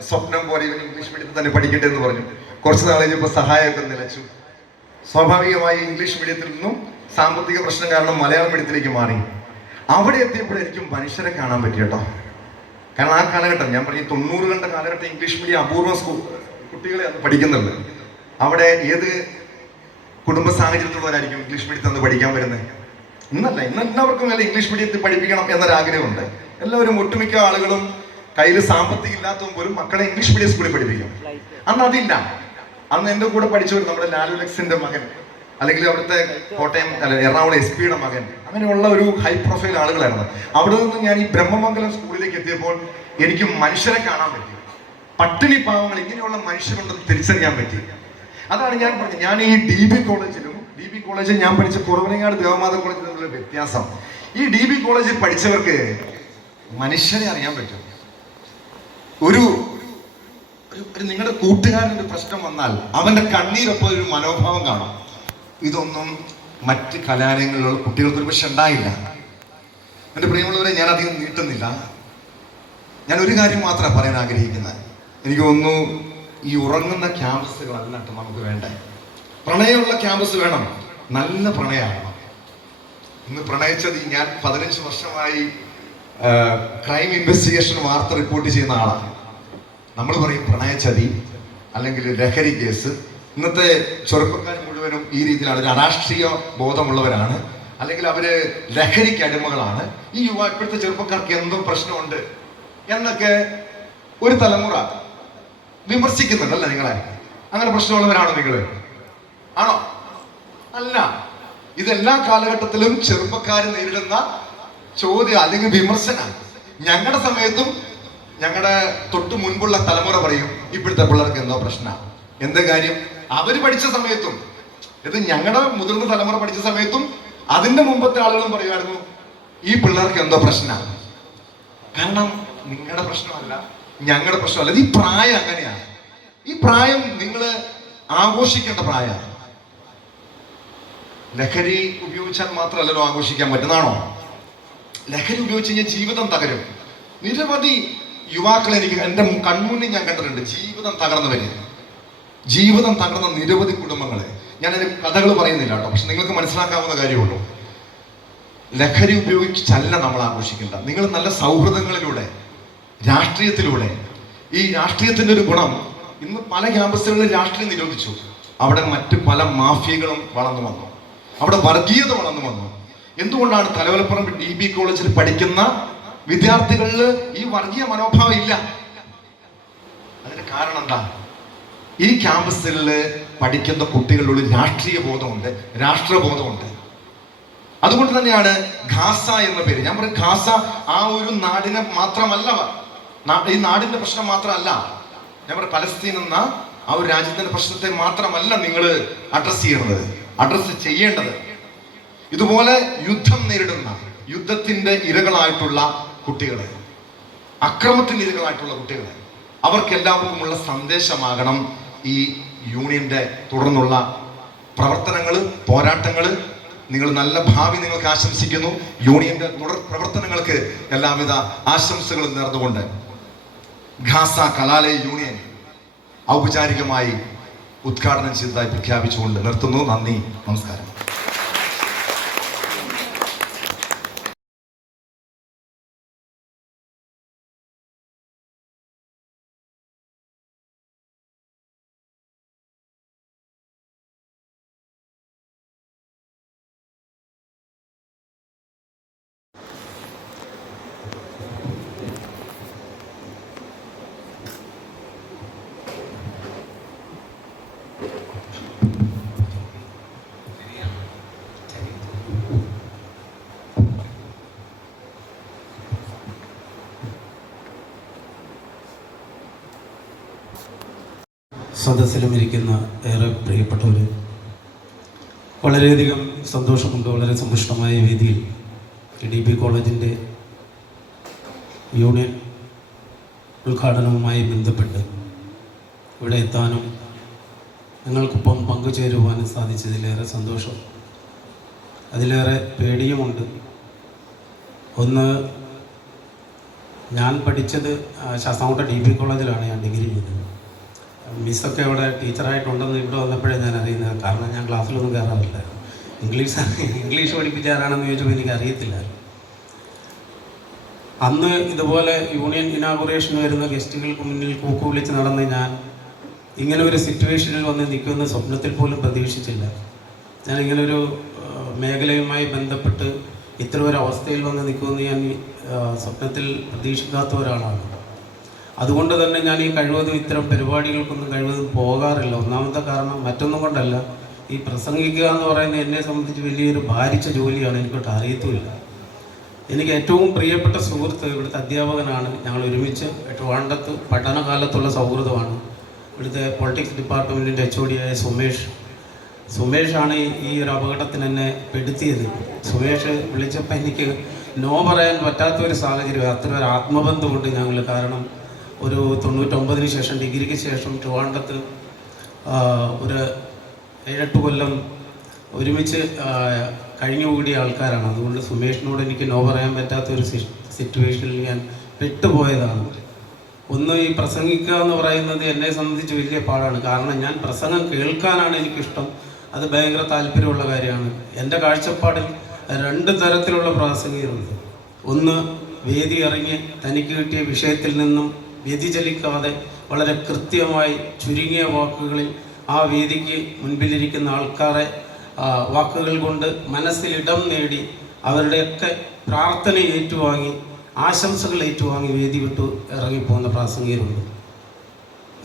സ്വപ്നം പോലെ ഇവൻ ഇംഗ്ലീഷ് മീഡിയത്തിൽ തന്നെ പഠിക്കട്ടെ എന്ന് പറഞ്ഞു. കുറച്ച് നാൾ കഴിഞ്ഞപ്പോൾ സഹായമൊക്കെ നിലച്ചു. സ്വാഭാവികമായി ഇംഗ്ലീഷ് മീഡിയത്തിൽ നിന്നും സാമ്പത്തിക പ്രശ്നം കാരണം മലയാളം മീഡിയത്തിലേക്ക് മാറി. അവിടെ എത്തിയപ്പോഴായിരിക്കും മനുഷ്യരെ കാണാൻ പറ്റി കേട്ടോ. കാരണം ആ കാലഘട്ടം, ഞാൻ പറഞ്ഞ 90കളുടെ കാലഘട്ടം ഇംഗ്ലീഷ് മീഡിയം അപൂർവ കുട്ടികളെ പഠിക്കുന്നുണ്ട്. അവിടെ ഏത് കുടുംബ സാഹചര്യത്തിലുള്ളവരായിരിക്കും ഇംഗ്ലീഷ് മീഡിയത്തിൽ നിന്ന് പഠിക്കാൻ വരുന്നത്? ഇന്നല്ല, ഇന്ന് എല്ലാവർക്കും അല്ല ഇംഗ്ലീഷ് മീഡിയത്തിൽ പഠിപ്പിക്കണം എന്നൊരാഗ്രഹമുണ്ട്. എല്ലാവരും, ഒട്ടുമിക്ക ആളുകളും കയ്യിൽ സാമ്പത്തികം ഇല്ലാത്തതും പോലും മക്കളെ ഇംഗ്ലീഷ് മീഡിയം സ്കൂളിൽ പഠിപ്പിക്കും. അന്ന് അതില്ല. അന്ന് എൻ്റെ കൂടെ പഠിച്ചവർ നമ്മുടെ ലാലു ലക്സിന്റെ മകൻ, അല്ലെങ്കിൽ അവിടുത്തെ കോട്ടയം എറണാകുളം SP-യുടെ മകൻ, അങ്ങനെയുള്ള ഒരു ഹൈ പ്രൊഫൈൽ ആളുകളായിരുന്നു. അവിടെ നിന്ന് ഞാൻ ഈ ബ്രഹ്മമംഗലം സ്കൂളിലേക്ക് എത്തിയപ്പോൾ എനിക്ക് മനുഷ്യരെ കാണാൻ പറ്റി. പട്ടിണി പാവങ്ങൾ, ഇങ്ങനെയുള്ള മനുഷ്യരുണ്ടെന്ന് തിരിച്ചറിയാൻ പറ്റി. അതാണ് ഞാൻ പറഞ്ഞത്. ഞാൻ ഈ DB കോളേജിൽ ഞാൻ പഠിച്ച കുറവനങ്ങാട് ദേവമാത കോളേജിൽ നിന്നുള്ള വ്യത്യാസം. ഈ DB കോളേജിൽ പഠിച്ചവർക്ക് മനുഷ്യരെ അറിയാൻ പറ്റും. ഒരു നിങ്ങളുടെ കൂട്ടുകാരൻ്റെ പ്രശ്നം വന്നാൽ അവന്റെ കണ്ണീരൊപ്പം ഒരു മനോഭാവം കാണും. ഇതൊന്നും മറ്റ് കലാലയങ്ങളിലുള്ള കുട്ടികൾക്ക് ഒരു പക്ഷെ ഉണ്ടായില്ല. എൻ്റെ പ്രിയമുള്ളവരെ, ഞാൻ അധികം നീട്ടുന്നില്ല. ഞാൻ ഒരു കാര്യം മാത്രമാണ് പറയാൻ ആഗ്രഹിക്കുന്നത്. എനിക്ക് തോന്നുന്നു ഈ ഉറങ്ങുന്ന ക്യാമ്പസുകളല്ല നമുക്ക് വേണ്ടേ. പ്രണയമുള്ള ക്യാമ്പസ് വേണം, നല്ല പ്രണയമാണ്. ഇന്ന് പ്രണയിച്ചത്, ഞാൻ 15 വർഷമായി ക്രൈം ഇൻവെസ്റ്റിഗേഷൻ വാർത്ത റിപ്പോർട്ട് ചെയ്യുന്ന ആളാണ്. നമ്മൾ പറയും പ്രണയച്ചതി അല്ലെങ്കിൽ ലഹരി കേസ്. ഇന്നത്തെ ചെറുപ്പക്കാർ മുഴുവനും ഈ രീതിയിലാണ്, ഒരു അരാഷ്ട്രീയ ബോധമുള്ളവരാണ്. അല്ലെങ്കിൽ അവര് ലഹരിക്ക് അടിമകളാണ്, ഈ ഇപ്പോഴത്തെ ചെറുപ്പക്കാർക്ക് എന്തോ പ്രശ്നമുണ്ട് എന്നൊക്കെ ഒരു തലമുറ വിമർശിക്കുന്നുണ്ടല്ലേ നിങ്ങളെ? അങ്ങനെ പ്രശ്നമുള്ളവരാണോ നിങ്ങള്? ആണോ? അല്ല. ഇതെല്ലാ കാലഘട്ടത്തിലും ചെറുപ്പക്കാർ നേരിടുന്ന ചോദ്യം അല്ലെങ്കിൽ വിമർശനം. ഞങ്ങളുടെ സമയത്തും ഞങ്ങളുടെ തൊട്ട് മുൻപുള്ള തലമുറ പറയും ഇപ്പോഴത്തെ പിള്ളേർക്ക് എന്തോ പ്രശ്നമാണ്. എന്താ കാര്യം? അവര് പഠിച്ച സമയത്തും, ഇത് ഞങ്ങളുടെ മുതിർന്ന തലമുറ പഠിച്ച സമയത്തും അതിന്റെ മുമ്പത്തെ ആളുകളും പറയുമായിരുന്നു ഈ പിള്ളേർക്ക് എന്തോ പ്രശ്നമാണ്. കാരണം നിങ്ങളുടെ പ്രശ്നമല്ല, ഞങ്ങളുടെ പ്രശ്നമല്ല. ഈ പ്രായം അങ്ങനെയാണ്. ഈ പ്രായം നിങ്ങൾ ആഘോഷിക്കേണ്ട പ്രായമാണ്. ലഹരി ഉപയോഗിച്ചാൽ മാത്രമല്ലല്ലോ ആഘോഷിക്കാൻ പറ്റുന്നതാണോ? ലഹരി ഉപയോഗിച്ച് കഴിഞ്ഞാൽ ജീവിതം തകരും. നിരവധി യുവാക്കളെ എനിക്ക് എൻ്റെ കൺമുന്നിൽ ഞാൻ കണ്ടിട്ടുണ്ട്. ജീവിതം തകർന്നവര്, ജീവിതം തകർന്ന നിരവധി കുടുംബങ്ങളെ. ഞാനതിന് കഥകൾ പറയുന്നില്ല കേട്ടോ, പക്ഷെ നിങ്ങൾക്ക് മനസ്സിലാക്കാവുന്ന കാര്യമുള്ളൂ. ലഹരി ഉപയോഗിച്ചല്ല നമ്മൾ ആഘോഷിക്കേണ്ട. നിങ്ങൾ നല്ല സൗഹൃദങ്ങളിലൂടെ, രാഷ്ട്രീയത്തിലൂടെ. ഈ രാഷ്ട്രീയത്തിന്റെ ഒരു ഗുണം, ഇന്ന് പല ക്യാമ്പസുകളിലും രാഷ്ട്രീയം നിരോധിച്ചു. അവിടെ മറ്റ് പല മാഫിയകളും വളർന്നു വന്നു, അവിടെ വർഗീയത വളർന്നു വന്നു. എന്തുകൊണ്ടാണ്? തലവലപ്പുറം DB കോളേജിൽ പഠിക്കുന്ന വിദ്യാർത്ഥികളിൽ ഈ വർഗീയ മനോഭാവം ഇല്ല. അതിന് കാരണം എന്താ? ഈ ക്യാമ്പസിൽ പഠിക്കുന്ന കുട്ടികളിലുള്ള രാഷ്ട്രീയ ബോധമുണ്ട്, രാഷ്ട്രബോധമുണ്ട്. അതുകൊണ്ട് തന്നെയാണ് ഖാസ എന്ന പേര്. ഞാൻ പറയും, ഖാസ ആ ഒരു നാടിനെ മാത്രമല്ല, ഈ നാടിന്റെ പ്രശ്നം മാത്രമല്ല. ഞാൻ പറയും, പലസ്തീൻ എന്ന ആ ഒരു രാജ്യത്തിന്റെ പ്രശ്നത്തെ മാത്രമല്ല നിങ്ങൾ അഡ്രസ് ചെയ്യേണ്ടത്, അഡ്രസ് ചെയ്യേണ്ടത്. ഇതുപോലെ യുദ്ധം നേരിടുന്ന, യുദ്ധത്തിന്റെ ഇരകളായിട്ടുള്ള കുട്ടികളെ, അക്രമത്തിന്റെ ഇരകളായിട്ടുള്ള കുട്ടികളെ, അവർക്കെല്ലാവർക്കുമുള്ള സന്ദേശമാകണം ഈ യൂണിയന്റെ തുടർന്നുള്ള പ്രവർത്തനങ്ങൾ, പോരാട്ടങ്ങൾ. നിങ്ങൾ നല്ല ഭാവി നിങ്ങൾക്ക് ആശംസിക്കുന്നു. യൂണിയന്റെ തുടർ പ്രവർത്തനങ്ങൾക്ക് എല്ലാവിധ ആശംസകളും നേർന്നുകൊണ്ട് ഖാസ കലാലയ യൂണിയൻ ഔപചാരികമായി ഉദ്ഘാടനം ചെയ്തതായി പ്രഖ്യാപിച്ചുകൊണ്ട് നിർത്തുന്നു. നന്ദി, നമസ്കാരം. സദസ്സിലും ഇരിക്കുന്ന ഏറെ പ്രിയപ്പെട്ടവർ, വളരെയധികം സന്തോഷമുണ്ട്. വളരെ സമ്പുഷ്ടമായ വേദിയിൽ DB കോളേജിൻ്റെ യൂണിയൻ ഉദ്ഘാടനവുമായി ബന്ധപ്പെട്ട് ഇവിടെ എത്താനും നിങ്ങൾക്കൊപ്പം പങ്കുചേരുവാനും സാധിച്ചതിലേറെ സന്തോഷം, അതിലേറെ പേടിയുമുണ്ട്. ഒന്ന്, ഞാൻ പഠിച്ചത് ശാസ്താംകോട്ട DB കോളേജിലാണ് ഞാൻ ഡിഗ്രി ചെയ്തത്. മിസ്സൊക്കെ അവിടെ ടീച്ചറായിട്ടുണ്ടെന്ന് ഇവിടെ വന്നപ്പോഴേ ഞാൻ അറിയുന്നത്. കാരണം ഞാൻ ക്ലാസ്സിലൊന്നും കയറാറില്ല. ഇംഗ്ലീഷ് പഠിപ്പിച്ച ആരാണെന്ന് ചോദിച്ചപ്പോൾ എനിക്ക് അറിയത്തില്ല. അന്ന് ഇതുപോലെ യൂണിയൻ ഇനാഗുറേഷൻ വരുന്ന ഗസ്റ്റുകൾക്ക് മുന്നിൽ കൂക്കു വിളിച്ച് നടന്ന് ഞാൻ ഇങ്ങനെ ഒരു സിറ്റുവേഷനിൽ വന്ന് നിൽക്കുമെന്ന് സ്വപ്നത്തിൽ പോലും പ്രതീക്ഷിച്ചില്ല. ഞാൻ ഇങ്ങനൊരു മേഖലയുമായി ബന്ധപ്പെട്ട് ഇത്ര ഒരു അവസ്ഥയിൽ വന്ന് നിൽക്കുമെന്ന് ഞാൻ സ്വപ്നത്തിൽ പ്രതീക്ഷിക്കാത്ത ഒരാളാണ്. അതുകൊണ്ട് തന്നെ ഞാൻ ഈ കഴിവതും ഇത്തരം പരിപാടികൾക്കൊന്നും കഴിവതും പോകാറില്ല. ഒന്നാമത്തെ കാരണം മറ്റൊന്നും കൊണ്ടല്ല, ഈ പ്രസംഗിക്കുക എന്ന് പറയുന്നത് എന്നെ സംബന്ധിച്ച് വലിയൊരു ഭാരിച്ച ജോലിയാണ്. എനിക്കൊട്ട് അറിയത്തുമില്ല. എനിക്ക് ഏറ്റവും പ്രിയപ്പെട്ട സുഹൃത്ത് ഇവിടുത്തെ അധ്യാപകനാണ്. ഞങ്ങൾ ഒരുമിച്ച് ട്രിവാൻഡ്രത്ത് പഠനകാലത്തുള്ള സൗഹൃദമാണ്. ഇവിടുത്തെ പൊളിറ്റിക്സ് ഡിപ്പാർട്ട്മെൻറ്റിൻ്റെ HOD ആയ സുമേഷാണ് ഈ ഒരു അപകടത്തിന് എന്നെ പെടുത്തിയത്. സുമേഷ് വിളിച്ചപ്പോൾ എനിക്ക് നോ പറയാൻ പറ്റാത്തൊരു സാഹചര്യം, അത്ര ഒരു ആത്മബന്ധമുണ്ട് ഞങ്ങൾ. കാരണം ഒരു 99-ന് ശേഷം, ഡിഗ്രിക്ക് ശേഷം ട്രിവാൻഡ്രത്ത് ഒരു 7-8 കൊല്ലം ഒരുമിച്ച് കഴിഞ്ഞുകൂടിയ ആൾക്കാരാണ്. അതുകൊണ്ട് സുമേഷിനോട് എനിക്ക് നോ പറയാൻ പറ്റാത്തൊരു സിറ്റുവേഷനിൽ ഞാൻ പെട്ടുപോയതാണ്. ഒന്ന്, ഈ പ്രസംഗിക്കുക എന്ന് പറയുന്നത് എന്നെ സംബന്ധിച്ച് വലിയ പാടാണ്. കാരണം ഞാൻ പ്രസംഗം കേൾക്കാനാണ് എനിക്കിഷ്ടം, അത് ഭയങ്കര താല്പര്യമുള്ള കാര്യമാണ്. എൻ്റെ കാഴ്ചപ്പാടിൽ 2 തരത്തിലുള്ള പ്രാസംഗികരുണ്ട്. ഒന്ന്, വേദി ഇറങ്ങി തനിക്ക് കിട്ടിയ വിഷയത്തിൽ നിന്നും വ്യതിചലിക്കാതെ വളരെ കൃത്യമായി ചുരുങ്ങിയ വാക്കുകളിൽ ആ വേദിക്ക് മുൻപിലിരിക്കുന്ന ആൾക്കാരെ വാക്കുകൾ കൊണ്ട് മനസ്സിലിടം നേടി അവരുടെയൊക്കെ പ്രാർത്ഥന ഏറ്റുവാങ്ങി ആശംസകൾ ഏറ്റുവാങ്ങി വേദി വിട്ടു ഇറങ്ങിപ്പോകുന്ന പ്രാസംഗികരുണ്ട്.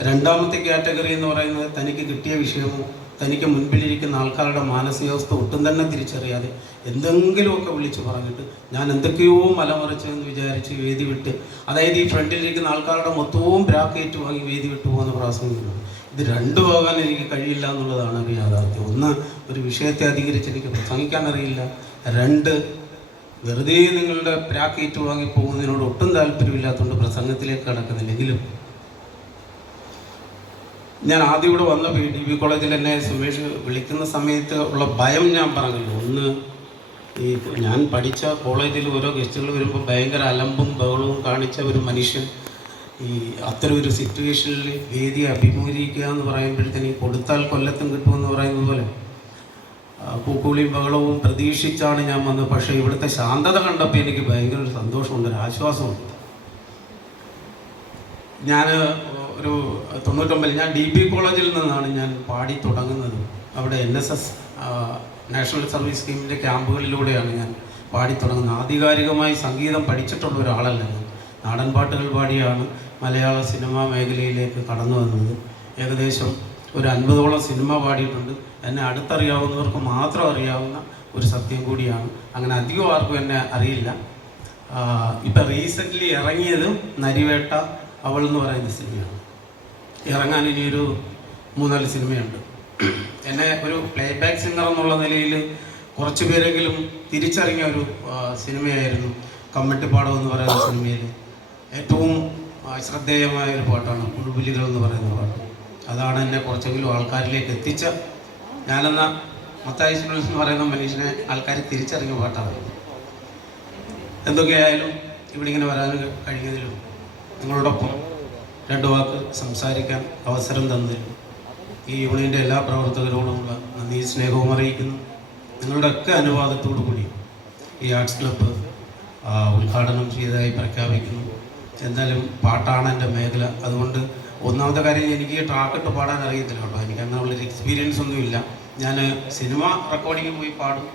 രണ്ടാമത്തെ കാറ്റഗറി എന്ന് പറയുന്നത് തനിക്ക് കിട്ടിയ വിഷയമോ തനിക്ക് മുൻപിലിരിക്കുന്ന ആൾക്കാരുടെ മാനസികാവസ്ഥ ഒട്ടും തന്നെ തിരിച്ചറിയാതെ എന്തെങ്കിലുമൊക്കെ വിളിച്ചു പറഞ്ഞിട്ട് ഞാൻ എന്തൊക്കെയോ മലമറിച്ചു എന്ന് വിചാരിച്ച് വേദി വിട്ട്, അതായത് ഈ ഫ്രണ്ടിലിരിക്കുന്ന ആൾക്കാരുടെ മൊത്തവും ബ്രാക്കേറ്റ് വാങ്ങി വേദി വിട്ടു പോകുന്ന പ്രാസംഗികരുണ്ട്. ഇത് രണ്ടു പോകാൻ എനിക്ക് കഴിയില്ല എന്നുള്ളതാണ് ഒരു യാഥാർത്ഥ്യം. ഒന്ന്, ഒരു വിഷയത്തെ അധികരിച്ച് എനിക്ക് പ്രസംഗിക്കാൻ അറിയില്ല. രണ്ട്, വെറുതെ നിങ്ങളുടെ ബ്രാക്കേറ്റ് വാങ്ങി പോകുന്നതിനോട് ഒട്ടും താല്പര്യമില്ലാത്തതുകൊണ്ട് പ്രസംഗത്തിലേക്ക് കടക്കുന്നില്ലെങ്കിലും ഞാൻ ആദ്യം ഇവിടെ വന്നപ്പോൾ DB കോളേജിൽ എന്നെ സുമേഷ് വിളിക്കുന്ന സമയത്ത് ഉള്ള ഭയം ഞാൻ പറഞ്ഞല്ലോ. ഒന്ന്, ഈ ഞാൻ പഠിച്ച കോളേജിൽ ഓരോ ഗസ്റ്റുകൾ വരുമ്പോൾ ഭയങ്കര അലമ്പും ബഹളവും കാണിച്ച ഒരു മനുഷ്യൻ ഈ അത്തരം ഒരു സിറ്റുവേഷനിൽ വേദി അഭിമുഖീകരിക്കുക എന്ന് പറയുമ്പോഴത്തേന് കൊടുത്താൽ കൊല്ലത്തും കിട്ടുമെന്ന് പറയുന്നത് പോലെ പൂക്കുളിയും ബഹളവും പ്രതീക്ഷിച്ചാണ് ഞാൻ വന്നത്. പക്ഷേ ഇവിടുത്തെ ശാന്തത കണ്ടപ്പോൾ എനിക്ക് ഭയങ്കര ഒരു സന്തോഷമുണ്ട്, ഒരു ആശ്വാസമുണ്ട്. ഞാൻ ഒരു 99 ഞാൻ DB കോളേജിൽ നിന്നാണ് ഞാൻ പാടി തുടങ്ങുന്നത്. അവിടെ NSS നാഷണൽ സർവീസ് സ്കീമിൻ്റെ ക്യാമ്പുകളിലൂടെയാണ് ഞാൻ പാടി തുടങ്ങുന്നത്. ആധികാരികമായി സംഗീതം പഠിച്ചിട്ടുള്ള ഒരാളല്ല ഞാൻ. നാടൻ പാട്ടുകൾ പാടിയാണ് മലയാള സിനിമാ മേഖലയിലേക്ക് കടന്നു വന്നത്. ഏകദേശം ഒരു 50ഓളം സിനിമ പാടിയിട്ടുണ്ട്. എന്നെ അടുത്തറിയാവുന്നവർക്ക് മാത്രം അറിയാവുന്ന ഒരു സത്യം കൂടിയാണ്. അങ്ങനെ അധികം ആർക്കും എന്നെ അറിയില്ല. ഇപ്പം റീസെൻ്റ്ലി ഇറങ്ങിയത് നരിവേട്ട അവൾ എന്ന് പറയുന്ന സിനിമയാണ്. ഇറങ്ങാൻ ഇനിയൊരു 3-4 സിനിമയുണ്ട്. എന്നെ ഒരു പ്ലേബാക്ക് സിംഗർ എന്നുള്ള നിലയിൽ കുറച്ച് പേരെങ്കിലും തിരിച്ചറിഞ്ഞ ഒരു സിനിമയായിരുന്നു കമ്മട്ടിപ്പാടം എന്ന് പറയുന്ന സിനിമയിൽ ഏറ്റവും ശ്രദ്ധേയമായ ഒരു പാട്ടാണ് പുഴുപുലികൾ എന്ന് പറയുന്ന പാട്ട്. അതാണ് എന്നെ കുറച്ചെങ്കിലും ആൾക്കാരിലേക്ക് എത്തിച്ച, ഞാനെന്ന മത്തായി സുനീൽ എന്ന് പറയുന്ന മനുഷ്യനെ ആൾക്കാർ തിരിച്ചറിഞ്ഞ പാട്ടാണ്. എന്തൊക്കെയായാലും ഇവിടെ ഇങ്ങനെ വരാൻ കഴിഞ്ഞതിലും നിങ്ങളോടൊപ്പം 2 വാക്ക് സംസാരിക്കാൻ അവസരം തന്നതിൽ ഈ യൂണിയൻ്റെ എല്ലാ പ്രവർത്തകരോടുമുള്ള നന്ദി സ്നേഹവും അറിയിക്കുന്നു. നിങ്ങളുടെയൊക്കെ അനുവാദത്തോടു കൂടി ഈ ആർട്സ് ക്ലബ്ബ് ഉദ്ഘാടനം ചെയ്തതായി പ്രഖ്യാപിക്കുന്നു. എന്തായാലും പാട്ടാണ് എൻ്റെ മേഖല. അതുകൊണ്ട് ഒന്നാമത്തെ കാര്യം, എനിക്ക് ട്രാക്കിട്ട് പാടാൻ അറിയത്തില്ല കേട്ടോ. എനിക്ക് അങ്ങനെയുള്ളൊരു എക്സ്പീരിയൻസ് ഒന്നുമില്ല. ഞാൻ സിനിമ റെക്കോർഡിങ്ങിന് പോയി പാടും.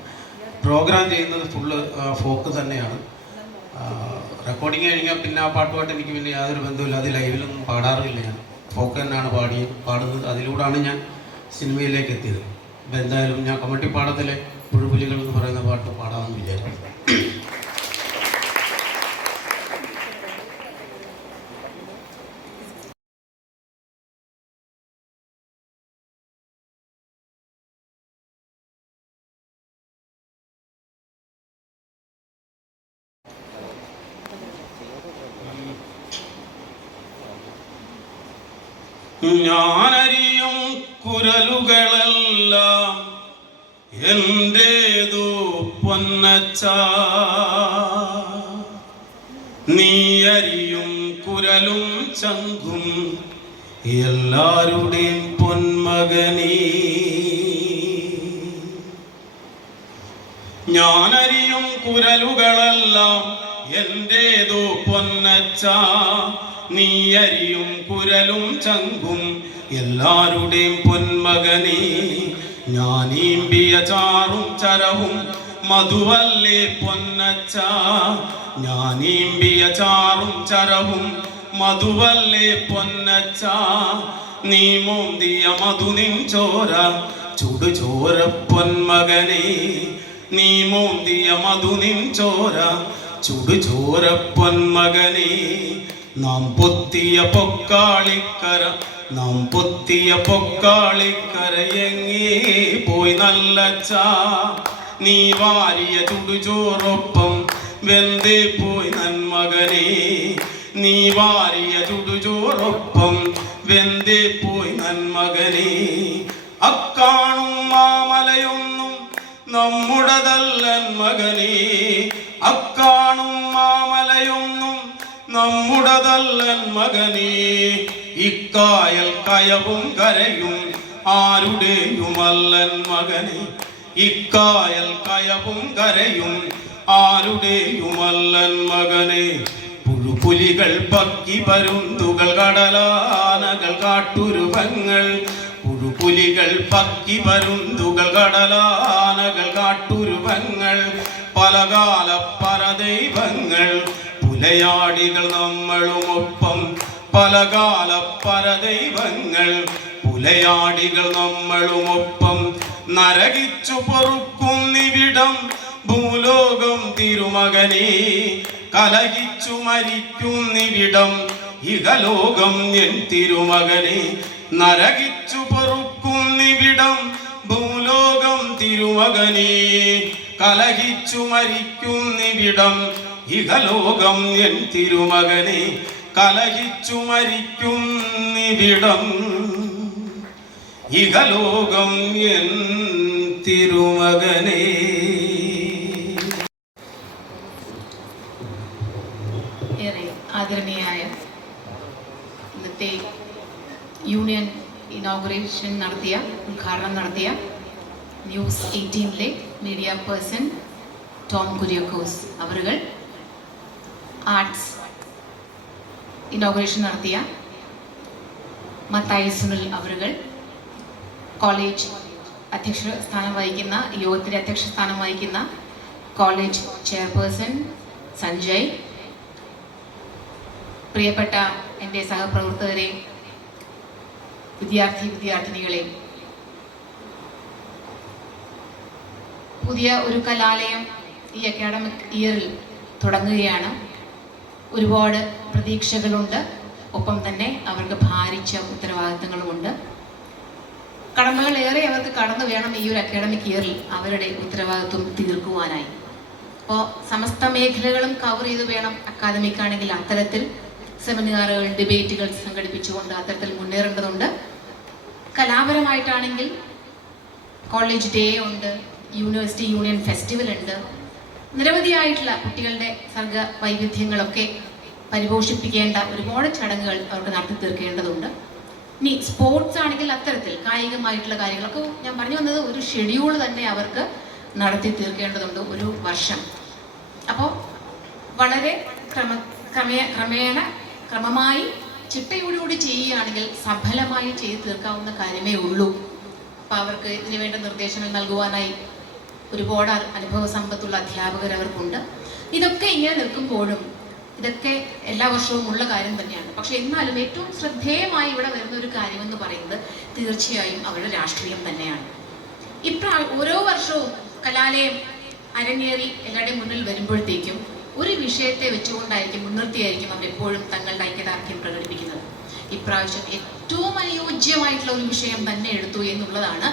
പ്രോഗ്രാം ചെയ്യുന്നത് ഫുള്ള് ഫോക്ക് തന്നെയാണ്. റെക്കോർഡിങ് കഴിഞ്ഞാൽ പിന്നെ ആ പാട്ടുമായിട്ട് എനിക്ക് പിന്നെ യാതൊരു ബന്ധമില്ല. അത് ലൈവിലൊന്നും പാടാറില്ല. ഞാൻ ഫോക്ക് തന്നെയാണ് പാടുന്നത്. അതിലൂടെയാണ് ഞാൻ സിനിമയിലേക്ക് എത്തിയത്. അപ്പോൾ എന്തായാലും ഞാൻ കമ്മട്ടിപ്പാടത്തിലെ പുഴുപുലികൾ എന്ന് പറയുന്ന പാട്ട് പാടാമെന്ന് വിചാരിക്കുന്നു. ഞാനറിയും കുരലുകളെല്ലാം എന്റേതു പൊന്നച്ച, നീ അറിയും കുരലും ചങ്കും എല്ലാരുടെയും പൊന്മകനീ. ഞാനറിയും കുരലുകളെല്ലാം എന്റേതു പൊന്നച്ച, നീ അരിയും കുരലും ചങ്കും എല്ലാരുടെയും പൊന്മകനീ. ഞാനീമ്പിയ ചാറും ചരവും മധുവല്ലേ പൊന്നച്ച, ഞാനീമ്പിയ ചാറും ചരവും മധുവല്ലേ പൊന്നച്ച, നീ മോന്തിയ മധുനിൻ ചോര ചുടുചോര പൊന്മകനേ, നീ മോന്തിയ മധുനിൻ ചോര ചുടുചോര പൊന്മകനേ. നാം പൊത്തിയ പൊക്കാളിക്കര, നാം പൊത്തിയ പൊക്കാളിക്കര എങ്ങേ പോയി നല്ലച്ച, നീ വാരിയ ചുടുചോറൊപ്പം വെന്തേ പോയി നന്മകനേ, നീ വാരിയ ചുടുചോറൊപ്പം വെന്തേ പോയി നന്മകനേ. അക്കാണും മാമലയൊന്നും നമ്മുടതല്ലൻ മകനേ, അക്കാണും മാമലയൊന്നും നമ്മുടതല്ലൻ മകനേ. ഇക്കായൽ കയവും കരയും ആരുടെയുമല്ലൻ മകനേ, ഇക്കായൽ കയവും കരയും ആരുടെയുമല്ലൻ മകനേ. പുഴുപുലികൾ പക്കി പരുന്തുകൾ കടലാനകൾ കാട്ടുരുവങ്ങൾ, പുലികൾ പക്കി പരുന്തുകൾ കടലാനകൾ കാട്ടുരുവങ്ങൾ പലകാല പരദൈവങ്ങൾ പുലയാടികൾ നമ്മളുമൊപ്പം പലകാല പരദൈവങ്ങൾ പുലയാടികൾ നമ്മളുമൊപ്പം നരകിച്ചു പൊറുക്കുന്നിവിടം ഭൂലോകം തിരുമകനെ കലഹിച്ചു മരിക്കുന്നിവിടം ഇഹലോകം എൻ തിരുമകനെ നരകിച്ചു പൊറുക്കുന്നിവിടം ഭൂലോകം തിരുമകനെ കലഹിച്ചു മരിക്കുന്നിവിടം ഇഹലോകം എൻ തിരുമകനെ കലഹിച്ചു മരിക്കുന്നിവിടം ഇഹലോകം എൻ തിരുമകനെ. ഏറെ ആദരണീയായ ഇന്നത്തെ യൂണിയൻ ഇനോഗ്രേഷൻ നടത്തിയ ഉദ്ഘാടനം നടത്തിയ news 18 media person Tom Kuriakose അവരുകൾ, ആർട്സ് ഇനോഗ്രേഷൻ നടത്തിയ മത്തായി സുനിൽ അവരുകൾ, കോളേജ് അധ്യക്ഷ സ്ഥാനം വഹിക്കുന്ന യോഗത്തിൻ്റെ അധ്യക്ഷ സ്ഥാനം വഹിക്കുന്ന കോളേജ് ചെയർപേഴ്സൺ സഞ്ജയ്, പ്രിയപ്പെട്ട എൻ്റെ സഹപ്രവർത്തകരെ, വിദ്യാർത്ഥിനികളെ, പുതിയ ഒരു കലാലയം ഈ അക്കാഡമിക് ഇയറിൽ തുടങ്ങുകയാണ്. ഒരുപാട് പ്രതീക്ഷകളുണ്ട്, ഒപ്പം തന്നെ അവർക്ക് ഭാരിച്ച ഉത്തരവാദിത്തങ്ങളുമുണ്ട്. കടമകളേറെ അവർക്ക് കടന്നു വേണം ഈ ഒരു അക്കാഡമിക് ഇയറിൽ അവരുടെ ഉത്തരവാദിത്വം തീർക്കുവാനായി. അപ്പോൾ സമസ്ത മേഖലകളും കവർ ചെയ്ത് വേണം അക്കാദമിക് ആണെങ്കിൽ അത്തരത്തിൽ സെമിനാറുകൾ, ഡിബേറ്റുകൾ സംഘടിപ്പിച്ചുകൊണ്ട് അത്തരത്തിൽ മുന്നേറേണ്ടതുണ്ട്. കലാപരമായിട്ടാണെങ്കിൽ കോളേജ് ഡേ ഉണ്ട്, യൂണിവേഴ്സിറ്റി യൂണിയൻ ഫെസ്റ്റിവൽ ഉണ്ട്, നിരവധിയായിട്ടുള്ള കുട്ടികളുടെ സർഗ വൈവിധ്യങ്ങളൊക്കെ പരിപോഷിപ്പിക്കേണ്ട ഒരുപാട് ചടങ്ങുകൾ അവർക്ക് നടത്തി തീർക്കേണ്ടതുണ്ട്. ഇനി സ്പോർട്സ് ആണെങ്കിൽ അത്തരത്തിൽ കായികമായിട്ടുള്ള കാര്യങ്ങളൊക്കെ ഞാൻ പറഞ്ഞു വന്നത് ഒരു ഷെഡ്യൂൾ തന്നെ അവർക്ക് നടത്തി തീർക്കേണ്ടതുണ്ട് ഒരു വർഷം. അപ്പോൾ വളരെ ക്രമമായി ചിട്ടയോടുകൂടി ചെയ്യുകയാണെങ്കിൽ സഫലമായി ചെയ്തു തീർക്കാവുന്ന കാര്യമേ ഉള്ളൂ. അപ്പോൾ അവർക്ക് ഇതിനു വേണ്ട നിർദ്ദേശങ്ങൾ നൽകുവാനായി ഒരുപാട് അനുഭവ സമ്പത്തുള്ള അധ്യാപകർ അവർക്കുണ്ട്. ഇതൊക്കെ ഇങ്ങനെ നിൽക്കുമ്പോഴും ഇതൊക്കെ എല്ലാ വർഷവും ഉള്ള കാര്യം തന്നെയാണ്. പക്ഷെ എന്നാലും ഏറ്റവും ശ്രദ്ധേയമായി ഇവിടെ വരുന്ന ഒരു കാര്യമെന്ന് പറയുന്നത് തീർച്ചയായും അവരുടെ രാഷ്ട്രീയം തന്നെയാണ്. ഓരോ വർഷവും കലാലയം അരങ്ങേറി എല്ലാവരുടെയും മുന്നിൽ വരുമ്പോഴത്തേക്കും ഒരു വിഷയത്തെ വെച്ചുകൊണ്ടായിരിക്കും, മുൻനിർത്തിയായിരിക്കും അവരെപ്പോഴും തങ്ങളുടെ ഐക്യദാർഢ്യം പ്രകടിപ്പിക്കുന്നത്. ഇപ്രാവശ്യം ഏറ്റവും അനുയോജ്യമായിട്ടുള്ള ഒരു വിഷയം തന്നെ എടുത്തു എന്നുള്ളതാണ്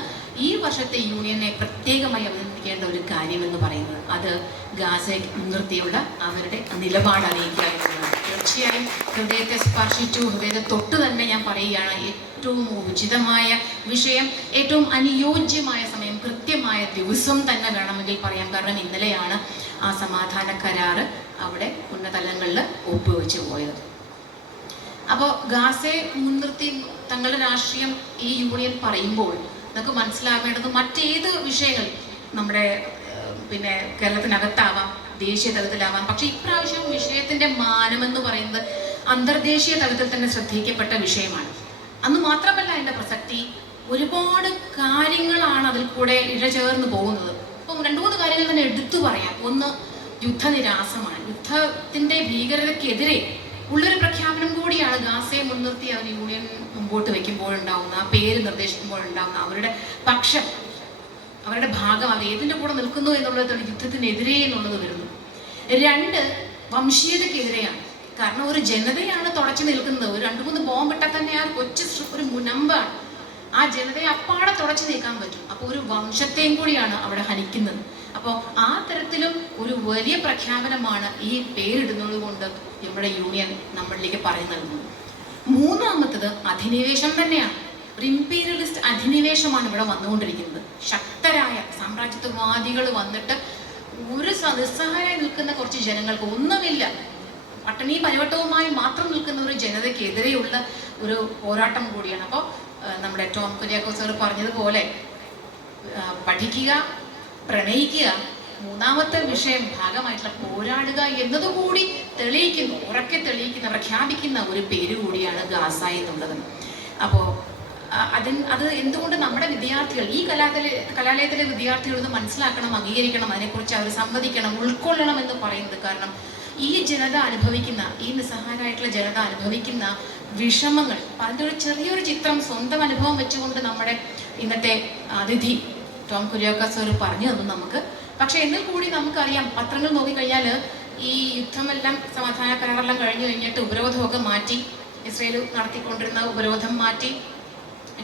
ഈ വർഷത്തെ യൂണിയനെ പ്രത്യേകമായി അവതരിപ്പിക്കേണ്ട ഒരു കാര്യമെന്ന് പറയുന്നത്. അത് ഗാസയെ മുൻനിർത്തിയുള്ള അവരുടെ നിലപാട് അറിയിക്കുക എന്നുള്ളതാണ്. തീർച്ചയായും ഹൃദയത്തെ സ്പർശിച്ചു, ഹൃദയത്തെ തൊട്ട് തന്നെ ഞാൻ പറയുകയാണ്, ഏറ്റവും ഉചിതമായ വിഷയം, ഏറ്റവും അനുയോജ്യമായ സമയം, കൃത്യമായ ദിവസം തന്നെ വേണമെങ്കിൽ പറയാം. കാരണം ഇന്നലെയാണ് ആ സമാധാന കരാറ് അവിടെ ഉന്നതലങ്ങളിൽ ഒപ്പുവെച്ച് പോയത്. അപ്പോൾ ഗാസയെ മുൻനിർത്തി തങ്ങളുടെ രാഷ്ട്രീയം ഈ യൂണിയൻ പറയുമ്പോൾ നമുക്ക് മനസ്സിലാവേണ്ടത് മറ്റേത് വിഷയങ്ങൾ നമ്മുടെ കേരളത്തിനകത്താവാം, ദേശീയ തലത്തിലാവാം. പക്ഷെ ഇപ്രാവശ്യം വിഷയത്തിന്റെ മാനമെന്ന് പറയുന്നത് അന്തർദേശീയ തലത്തിൽ തന്നെ ശ്രദ്ധിക്കപ്പെട്ട വിഷയമാണ്. അന്ന് മാത്രമല്ല അതിൻ്റെ പ്രസക്തി, ഒരുപാട് കാര്യങ്ങളാണ് അതിൽ കൂടെ ഇഴചേർന്ന് പോകുന്നത്. അപ്പം 2-3 കാര്യങ്ങൾ തന്നെ എടുത്തു പറയാം. ഒന്ന്, യുദ്ധനിരാസമാണ്. യുദ്ധത്തിന്റെ ഭീകരതയ്ക്കെതിരെ ഉള്ളൊരു പ്രഖ്യാപനം കൂടിയാണ് ഗാസയെ മുൻനിർത്തി അവർ യൂണിയൻ മുമ്പോട്ട് വയ്ക്കുമ്പോഴുണ്ടാവുന്ന, ആ പേര് നിർദ്ദേശിക്കുമ്പോഴുണ്ടാവുന്ന അവരുടെ പക്ഷം, അവരുടെ ഭാഗം, അവർ ഏതിൻ്റെ കൂടെ നിൽക്കുന്നു എന്നുള്ളത് യുദ്ധത്തിനെതിരെ എന്നുള്ളത് വരുന്നു. 2, വംശീയതയ്ക്കെതിരെയാണ്. കാരണം ഒരു ജനതയാണ് തുടച്ചു നിൽക്കുന്നത്. ഒരു 2-3 ബോംബിട്ടാൽ തന്നെ ആ ഒരു മുനമ്പാണ്. ആ ജനതയെ അപ്പാടെ തുടച്ചു നീക്കാൻ പറ്റും. അപ്പോൾ ഒരു വംശത്തെയും കൂടിയാണ് അവിടെ ഹനിക്കുന്നത്. അപ്പോൾ ആ തരത്തിലും ഒരു വലിയ പ്രഖ്യാപനമാണ് ഈ പേരിടുന്നത് കൊണ്ട് നമ്മുടെ യൂണിയൻ നമ്മളിലേക്ക് പറഞ്ഞു നൽകുന്നത്. 3-മത്തത് അധിനിവേശം തന്നെയാണ്. ഒരു ഇമ്പീരിയലിസ്റ്റ് അധിനിവേശമാണ് ഇവിടെ വന്നുകൊണ്ടിരിക്കുന്നത്. ശക്തരായ സാമ്രാജ്യത്വവാദികൾ വന്നിട്ട് ഒരു നിസ്സഹായമായി നിൽക്കുന്ന കുറച്ച് ജനങ്ങൾക്ക് ഒന്നുമില്ല, പട്ടിണി പരിവട്ടവുമായി മാത്രം നിൽക്കുന്ന ഒരു ജനതയ്ക്കെതിരെയുള്ള ഒരു പോരാട്ടം കൂടിയാണ്. അപ്പോൾ നമ്മുടെ ടോം കുര്യാക്കോസ് സർ പറഞ്ഞതുപോലെ പഠിക്കുക, പ്രണയിക്കുക, 3-മത്തെ വിഷയം ഭാഗമായിട്ടുള്ള പോരാടുക എന്നതുകൂടി ഉറക്കെ തെളിയിക്കുന്ന, പ്രഖ്യാപിക്കുന്ന ഒരു പേര് കൂടിയാണ് ഗാസ എന്നുള്ളത്. അപ്പോൾ അത് എന്തുകൊണ്ട് നമ്മുടെ വിദ്യാർത്ഥികൾ ഈ കലാലയത്തിലെ വിദ്യാർത്ഥികൾ ഇത് മനസ്സിലാക്കണം, അംഗീകരിക്കണം, അതിനെക്കുറിച്ച് അവർ സംവദിക്കണം, ഉൾക്കൊള്ളണം എന്ന് പറയുന്നത്. കാരണം ഈ ജനത അനുഭവിക്കുന്ന, ഈ നിസ്സഹായരായിട്ടുള്ള ജനത അനുഭവിക്കുന്ന വിഷമങ്ങൾ, അതിൻ്റെ ഒരു ചെറിയൊരു ചിത്രം സ്വന്തം അനുഭവം വെച്ചുകൊണ്ട് നമ്മുടെ ഇന്നത്തെ അതിഥി ടോം കുര്യാക്കോസ് സർ പറഞ്ഞു തന്നു നമുക്ക്. പക്ഷെ എന്നിൽ കൂടി നമുക്കറിയാം, പത്രങ്ങൾ നോക്കിക്കഴിഞ്ഞാൽ ഈ യുദ്ധമെല്ലാം, സമാധാന കരാറെല്ലാം കഴിഞ്ഞു കഴിഞ്ഞിട്ട് ഉപരോധമൊക്കെ മാറ്റി, ഇസ്രയേൽ നടത്തിക്കൊണ്ടിരുന്ന ഉപരോധം മാറ്റി,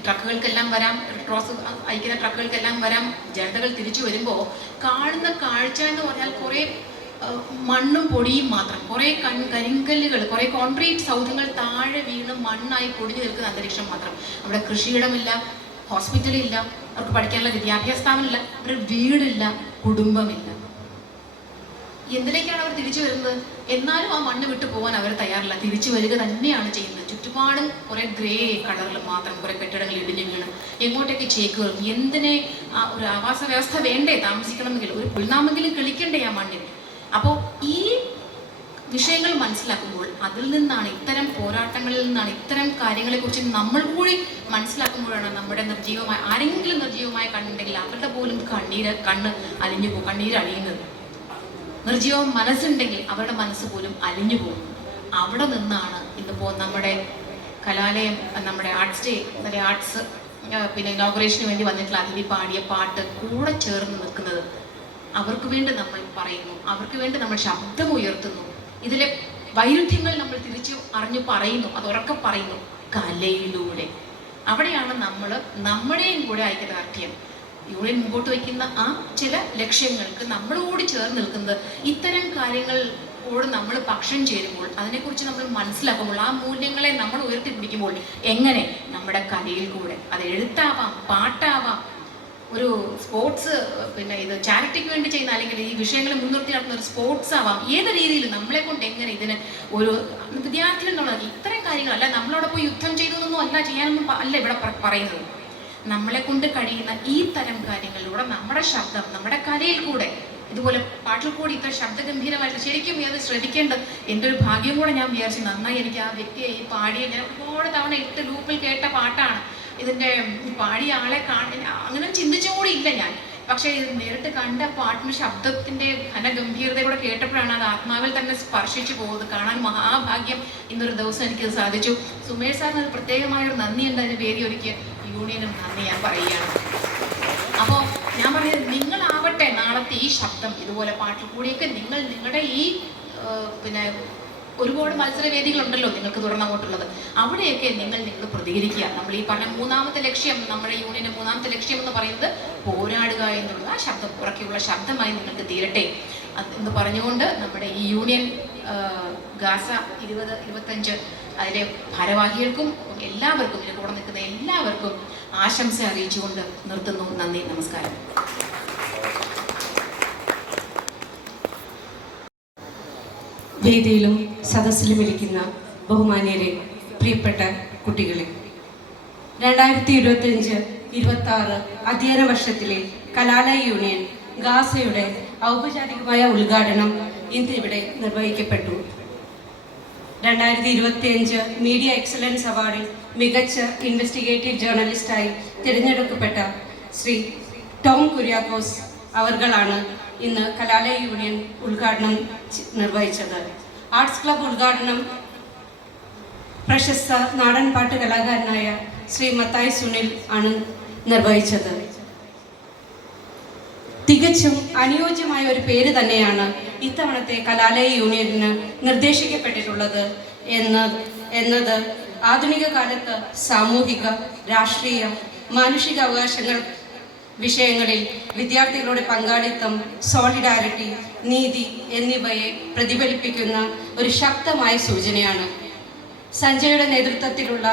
ട്രക്കുകൾക്കെല്ലാം വരാം, റെഡ് ക്രോസ് അയക്കുന്ന ട്രക്കുകൾക്കെല്ലാം വരാം, ജനതകൾ തിരിച്ചു വരുമ്പോൾ കാണുന്ന കാഴ്ച എന്ന് പറഞ്ഞാൽ കുറേ മണ്ണും പൊടിയും മാത്രം, കുറേ കരിങ്കല്ലുകൾ, കുറേ കോൺക്രീറ്റ് സൗധങ്ങൾ താഴെ വീണ് മണ്ണായി പൊടിഞ്ഞു നിൽക്കുന്ന അന്തരീക്ഷം മാത്രം. അവിടെ കൃഷിയിടമില്ല, ഹോസ്പിറ്റലില്ല, അവർക്ക് പഠിക്കാനുള്ള വിദ്യാഭ്യാസ സ്ഥാപനമില്ല, അവരുടെ വീടില്ല, കുടുംബമില്ല. എന്തിലേക്കാണ് അവർ തിരിച്ചു വരുന്നത്? എന്നാലും ആ മണ്ണ് വിട്ടു പോകാൻ അവർ തയ്യാറില്ല, തിരിച്ചു വരിക തന്നെയാണ് ചെയ്യുന്നത്. ചുറ്റുപാടും കുറെ ഗ്രേ കളറിൽ മാത്രം കുറെ കെട്ടിടങ്ങൾ ഇടിഞ്ഞു വീണ് എങ്ങോട്ടേക്ക് ചേക്കുകളും. എന്തിനെ ഒരു ആവാസ വ്യവസ്ഥ വേണ്ടേ? താമസിക്കണമെങ്കിൽ ഒരു പുൽനാമെങ്കിലും കിളിക്കണ്ടേ ആ മണ്ണിൽ? അപ്പോൾ ഈ വിഷയങ്ങൾ മനസ്സിലാക്കുമ്പോൾ, അതിൽ നിന്നാണ്, ഇത്തരം പോരാട്ടങ്ങളിൽ നിന്നാണ്, ഇത്തരം കാര്യങ്ങളെക്കുറിച്ച് നമ്മൾ കൂടി മനസ്സിലാക്കുമ്പോഴാണ് നമ്മുടെ നിർജീവമായ, ആരെങ്കിലും നിർജീവമായ കണ്ണുണ്ടെങ്കിൽ അവരുടെ പോലും കണ്ണ് അലിഞ്ഞു പോകും, കണ്ണീര് അഴിയുന്നത്. നിർജീവം മനസ്സുണ്ടെങ്കിൽ അവരുടെ മനസ്സ് പോലും അലിഞ്ഞു പോകും. അവിടെ നിന്നാണ് ഇന്നിപ്പോൾ നമ്മുടെ കലാലയം, നമ്മുടെ ആർട്സ് ഡേ, ആർട്സ് പിന്നെ ഇനോഗ്രേഷന് വേണ്ടി വന്നിട്ടുള്ള അതിഥി പാടിയ പാട്ട് കൂടെ ചേർന്ന് നിൽക്കുന്നത്. അവർക്ക് വേണ്ടി നമ്മൾ പറയുന്നു, അവർക്ക് വേണ്ടി നമ്മൾ ശബ്ദം ഉയർത്തുന്നു, ഇതിലെ വൈരുദ്ധ്യങ്ങൾ നമ്മൾ തിരിച്ചു അറിഞ്ഞു പറയുന്നു, അത് ഉറക്കെ പറയുന്നു കലയിലൂടെ. അവിടെയാണ് നമ്മൾ നമ്മുടെയും കൂടെ ഐക്യദാർഢ്യം, യൂണിയൻ മുമ്പോട്ട് വയ്ക്കുന്ന ആ ചില ലക്ഷ്യങ്ങൾക്ക് നമ്മളോട് ചേർന്ന് നിൽക്കുന്നത്. ഇത്തരം കാര്യങ്ങളോട് നമ്മൾ പക്ഷം ചേരുമ്പോൾ, അതിനെക്കുറിച്ച് നമ്മൾ മനസ്സിലാക്കുമ്പോൾ, ആ മൂല്യങ്ങളെ നമ്മൾ ഉയർത്തിപ്പിടിക്കുമ്പോൾ, എങ്ങനെ? നമ്മുടെ കലയിൽ കൂടെ. അത് എഴുത്താവാം, പാട്ടാവാം, ഒരു സ്പോർട്സ്, പിന്നെ ഇത് ചാരിറ്റിക്ക് വേണ്ടി ചെയ്യുന്ന, അല്ലെങ്കിൽ ഈ വിഷയങ്ങളെ മുൻനിർത്തി നടത്തുന്ന ഒരു സ്പോർട്സ് ആവാം, ഏത് രീതിയിൽ നമ്മളെ കൊണ്ട് എങ്ങനെ ഇതിന് ഒരു വിദ്യാർത്ഥികൾ എന്നുള്ളത് ഇത്തരം കാര്യങ്ങളല്ല. നമ്മളോടൊപ്പം യുദ്ധം ചെയ്തതൊന്നും അല്ല, ചെയ്യാനൊന്നും അല്ല ഇവിടെ പറയുന്നത്. നമ്മളെ കൊണ്ട് കഴിയുന്ന ഈ തരം കാര്യങ്ങളിലൂടെ നമ്മുടെ ശബ്ദം, നമ്മുടെ കലയിൽ കൂടെ, ഇതുപോലെ പാട്ടിൽ കൂടി ഇത്ര ശബ്ദഗംഭീരമായിട്ട് ശരിക്കും അത് ശ്രദ്ധിക്കേണ്ടത് എൻ്റെ ഒരു ഭാഗ്യം കൂടെ ഞാൻ വിചാരിച്ചു. നന്നായി എനിക്ക് ആ വ്യക്തിയെ ഈ പാടിയ, ഞാൻ ഒരുപാട് തവണ ഇട്ട് ലൂപ്പിൽ കേട്ട പാട്ടാണ്. ഇതിൻ്റെ പാടിയ ആളെ അങ്ങനെ ചിന്തിച്ചും കൂടി ഇല്ല ഞാൻ. പക്ഷേ ഇത് നേരിട്ട് കണ്ട പാട്ടിന് ശബ്ദത്തിൻ്റെ ഘനഗംഭീരത കൂടെ കേട്ടപ്പോഴാണ് അത് ആത്മാവിൽ തന്നെ സ്പർശിച്ചു പോകുന്നത്. കാണാൻ മഹാഭാഗ്യം ഇന്നൊരു ദിവസം എനിക്കത് സാധിച്ചു. സുമേഷ് സാറിന് ഒരു പ്രത്യേകമായൊരു നന്ദിയുണ്ട്, അതിന് വേദി ഒരുക്കിയ യൂണിയനും നന്ദി ഞാൻ പറയുകയാണ്. അപ്പോൾ ഞാൻ പറഞ്ഞത്, നിങ്ങളാവട്ടെ നാളത്തെ ഈ ശബ്ദം, ഇതുപോലെ പാട്ടിൽ കൂടിയൊക്കെ നിങ്ങൾ നിങ്ങളുടെ ഈ പിന്നെ ഒരുപാട് മത്സരവേദികളുണ്ടല്ലോ നിങ്ങൾക്ക് തുടർന്നങ്ങോട്ടുള്ളത്, അവിടെയൊക്കെ നിങ്ങൾ പ്രതികരിക്കുക. നമ്മൾ ഈ പറഞ്ഞ മൂന്നാമത്തെ ലക്ഷ്യം, നമ്മുടെ യൂണിയൻ്റെ മൂന്നാമത്തെ ലക്ഷ്യം എന്ന് പറയുന്നത് പോരാടുക എന്നുള്ളത്. ആ ശബ്ദം ഉറക്കെയുള്ള ശബ്ദമായി നിങ്ങൾക്ക് തീരട്ടെ എന്ന് പറഞ്ഞുകൊണ്ട് നമ്മുടെ ഈ യൂണിയൻ ഗാസ 2025 അതിലെ ഭാരവാഹികൾക്കും എല്ലാവർക്കും, ഇതിൽ കൂടെ നിൽക്കുന്ന എല്ലാവർക്കും ആശംസ അറിയിച്ചുകൊണ്ട് നിർത്തുന്നു. നന്ദി, നമസ്കാരം. വേദിയിലും സദസ്സിലും ഇരിക്കുന്ന ബഹുമാന്യരെ, പ്രിയപ്പെട്ട കുട്ടികളെ, 2025-26 അധ്യയന വർഷത്തിലെ കലാലയ യൂണിയൻ ഗാസയുടെ ഔപചാരികമായ ഉദ്ഘാടനം ഇന്ന് ഇവിടെ നിർവഹിക്കപ്പെട്ടു. 2025 മീഡിയ എക്സലൻസ് അവാർഡിൽ മികച്ച ഇൻവെസ്റ്റിഗേറ്റീവ് ജേർണലിസ്റ്റായി തിരഞ്ഞെടുക്കപ്പെട്ട ശ്രീ ടോം കുര്യാക്കോസ് അവർകളാണ് ഇന്ന് കലാലയ യൂണിയൻ ഉദ്ഘാടനം നിർവഹിച്ചത്. ആർട്സ് ക്ലബ് ഉദ്ഘാടനം പ്രശസ്ത നാടൻ പാട്ട് കലാകാരനായ ശ്രീ മത്തായി സുനിൽ ആണ് നിർവഹിച്ചത്. തികച്ചും അനുയോജ്യമായ ഒരു തന്നെയാണ് ഇത്തവണത്തെ കലാലയ യൂണിയന് നിർദ്ദേശിക്കപ്പെട്ടിട്ടുള്ളത് എന്നത് ആധുനിക കാലത്ത് സാമൂഹിക, രാഷ്ട്രീയ, മാനുഷിക അവകാശങ്ങൾ വിഷയങ്ങളിൽ വിദ്യാർത്ഥികളുടെ പങ്കാളിത്തം, സോളിഡാരിറ്റി, നീതി എന്നിവയെ പ്രതിഫലിപ്പിക്കുന്ന ഒരു ശക്തമായ സൂചനയാണ്. സഞ്ജയുടെ നേതൃത്വത്തിലുള്ള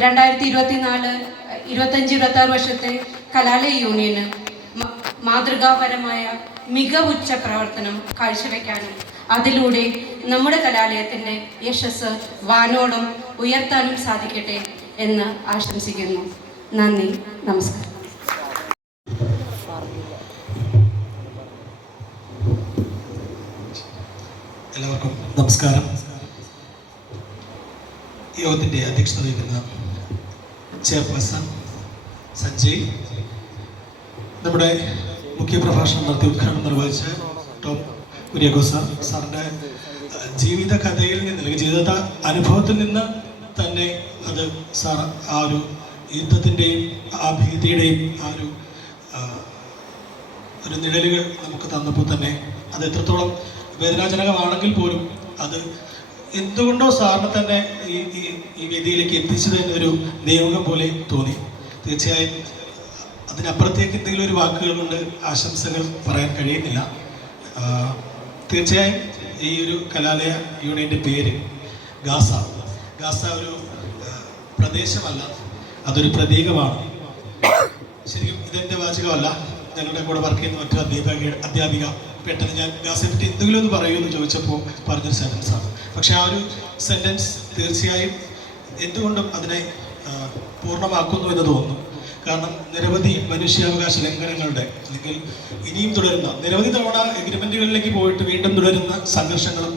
2024-25-26 വർഷത്തെ കലാലയ യൂണിയന് മാതൃകാപരമായ മികവുറ്റ പ്രവർത്തനം കാഴ്ചവെക്കാനും അതിലൂടെ നമ്മുടെ കലാലയത്തിൻ്റെ യശസ് വാനോളം ഉയർത്താനും സാധിക്കട്ടെ എന്ന് ആശംസിക്കുന്നു. നന്ദി, നമസ്കാരം. എല്ലാവർക്കും നമസ്കാരം. യോഗത്തിൻ്റെ അധ്യക്ഷത വഹിക്കുന്ന ചെയർപേഴ്സൺ സഞ്ജയ്, നമ്മുടെ മുഖ്യപ്രഭാഷണം നടത്തി ഉദ്ഘാടനം നിർവഹിച്ച ടോം കുര്യാക്കോസ് സാറിൻ്റെ ജീവിത കഥയിൽ നിന്ന് അല്ലെങ്കിൽ ജീവിത അനുഭവത്തിൽ നിന്ന് തന്നെ അത് സാർ ആ ഒരു യുദ്ധത്തിൻ്റെയും ആ ഭീതിയുടെയും ആ ഒരു നിഴലുകൾ നമുക്ക് തന്നപ്പോൾ തന്നെ അത് എത്രത്തോളം വേദനാജനകമാണെങ്കിൽ പോലും അത് എന്തുകൊണ്ടോ സാറിന് തന്നെ ഈ വേദിയിലേക്ക് എത്തിച്ചത് എന്നൊരു നിയോഗം പോലെ തോന്നി. തീർച്ചയായും അതിനപ്പുറത്തേക്ക് എന്തെങ്കിലും ഒരു വാക്കുകൾ കൊണ്ട് ആശംസകൾ പറയാൻ കഴിയുന്നില്ല. തീർച്ചയായും ഈ ഒരു കലാലയ യൂണിയൻ്റെ പേര് ഗാസ ഒരു പ്രദേശമല്ല, അതൊരു പ്രതീകമാണ്. ശരിക്കും ഇതെൻ്റെ വാചകമല്ല, ഞങ്ങളുടെ കൂടെ വർക്ക് ചെയ്യുന്ന മറ്റൊരു അധ്യാപിക പെട്ടെന്ന് ഞാൻ ഗാസയെ പറ്റി എന്തെങ്കിലും ഒന്ന് പറയുമെന്ന് ചോദിച്ചപ്പോൾ പറഞ്ഞൊരു സെൻറ്റൻസാണ്. പക്ഷെ ആ ഒരു സെൻറ്റൻസ് തീർച്ചയായും എന്തുകൊണ്ടും അതിനെ പൂർണ്ണമാക്കുന്നു എന്ന് തോന്നുന്നു. കാരണം നിരവധി മനുഷ്യാവകാശ ലംഘനങ്ങളുടെ അല്ലെങ്കിൽ ഇനിയും തുടരുന്ന നിരവധി തവണ എഗ്രിമെൻറ്റുകളിലേക്ക് പോയിട്ട് വീണ്ടും തുടരുന്ന സംഘർഷങ്ങളും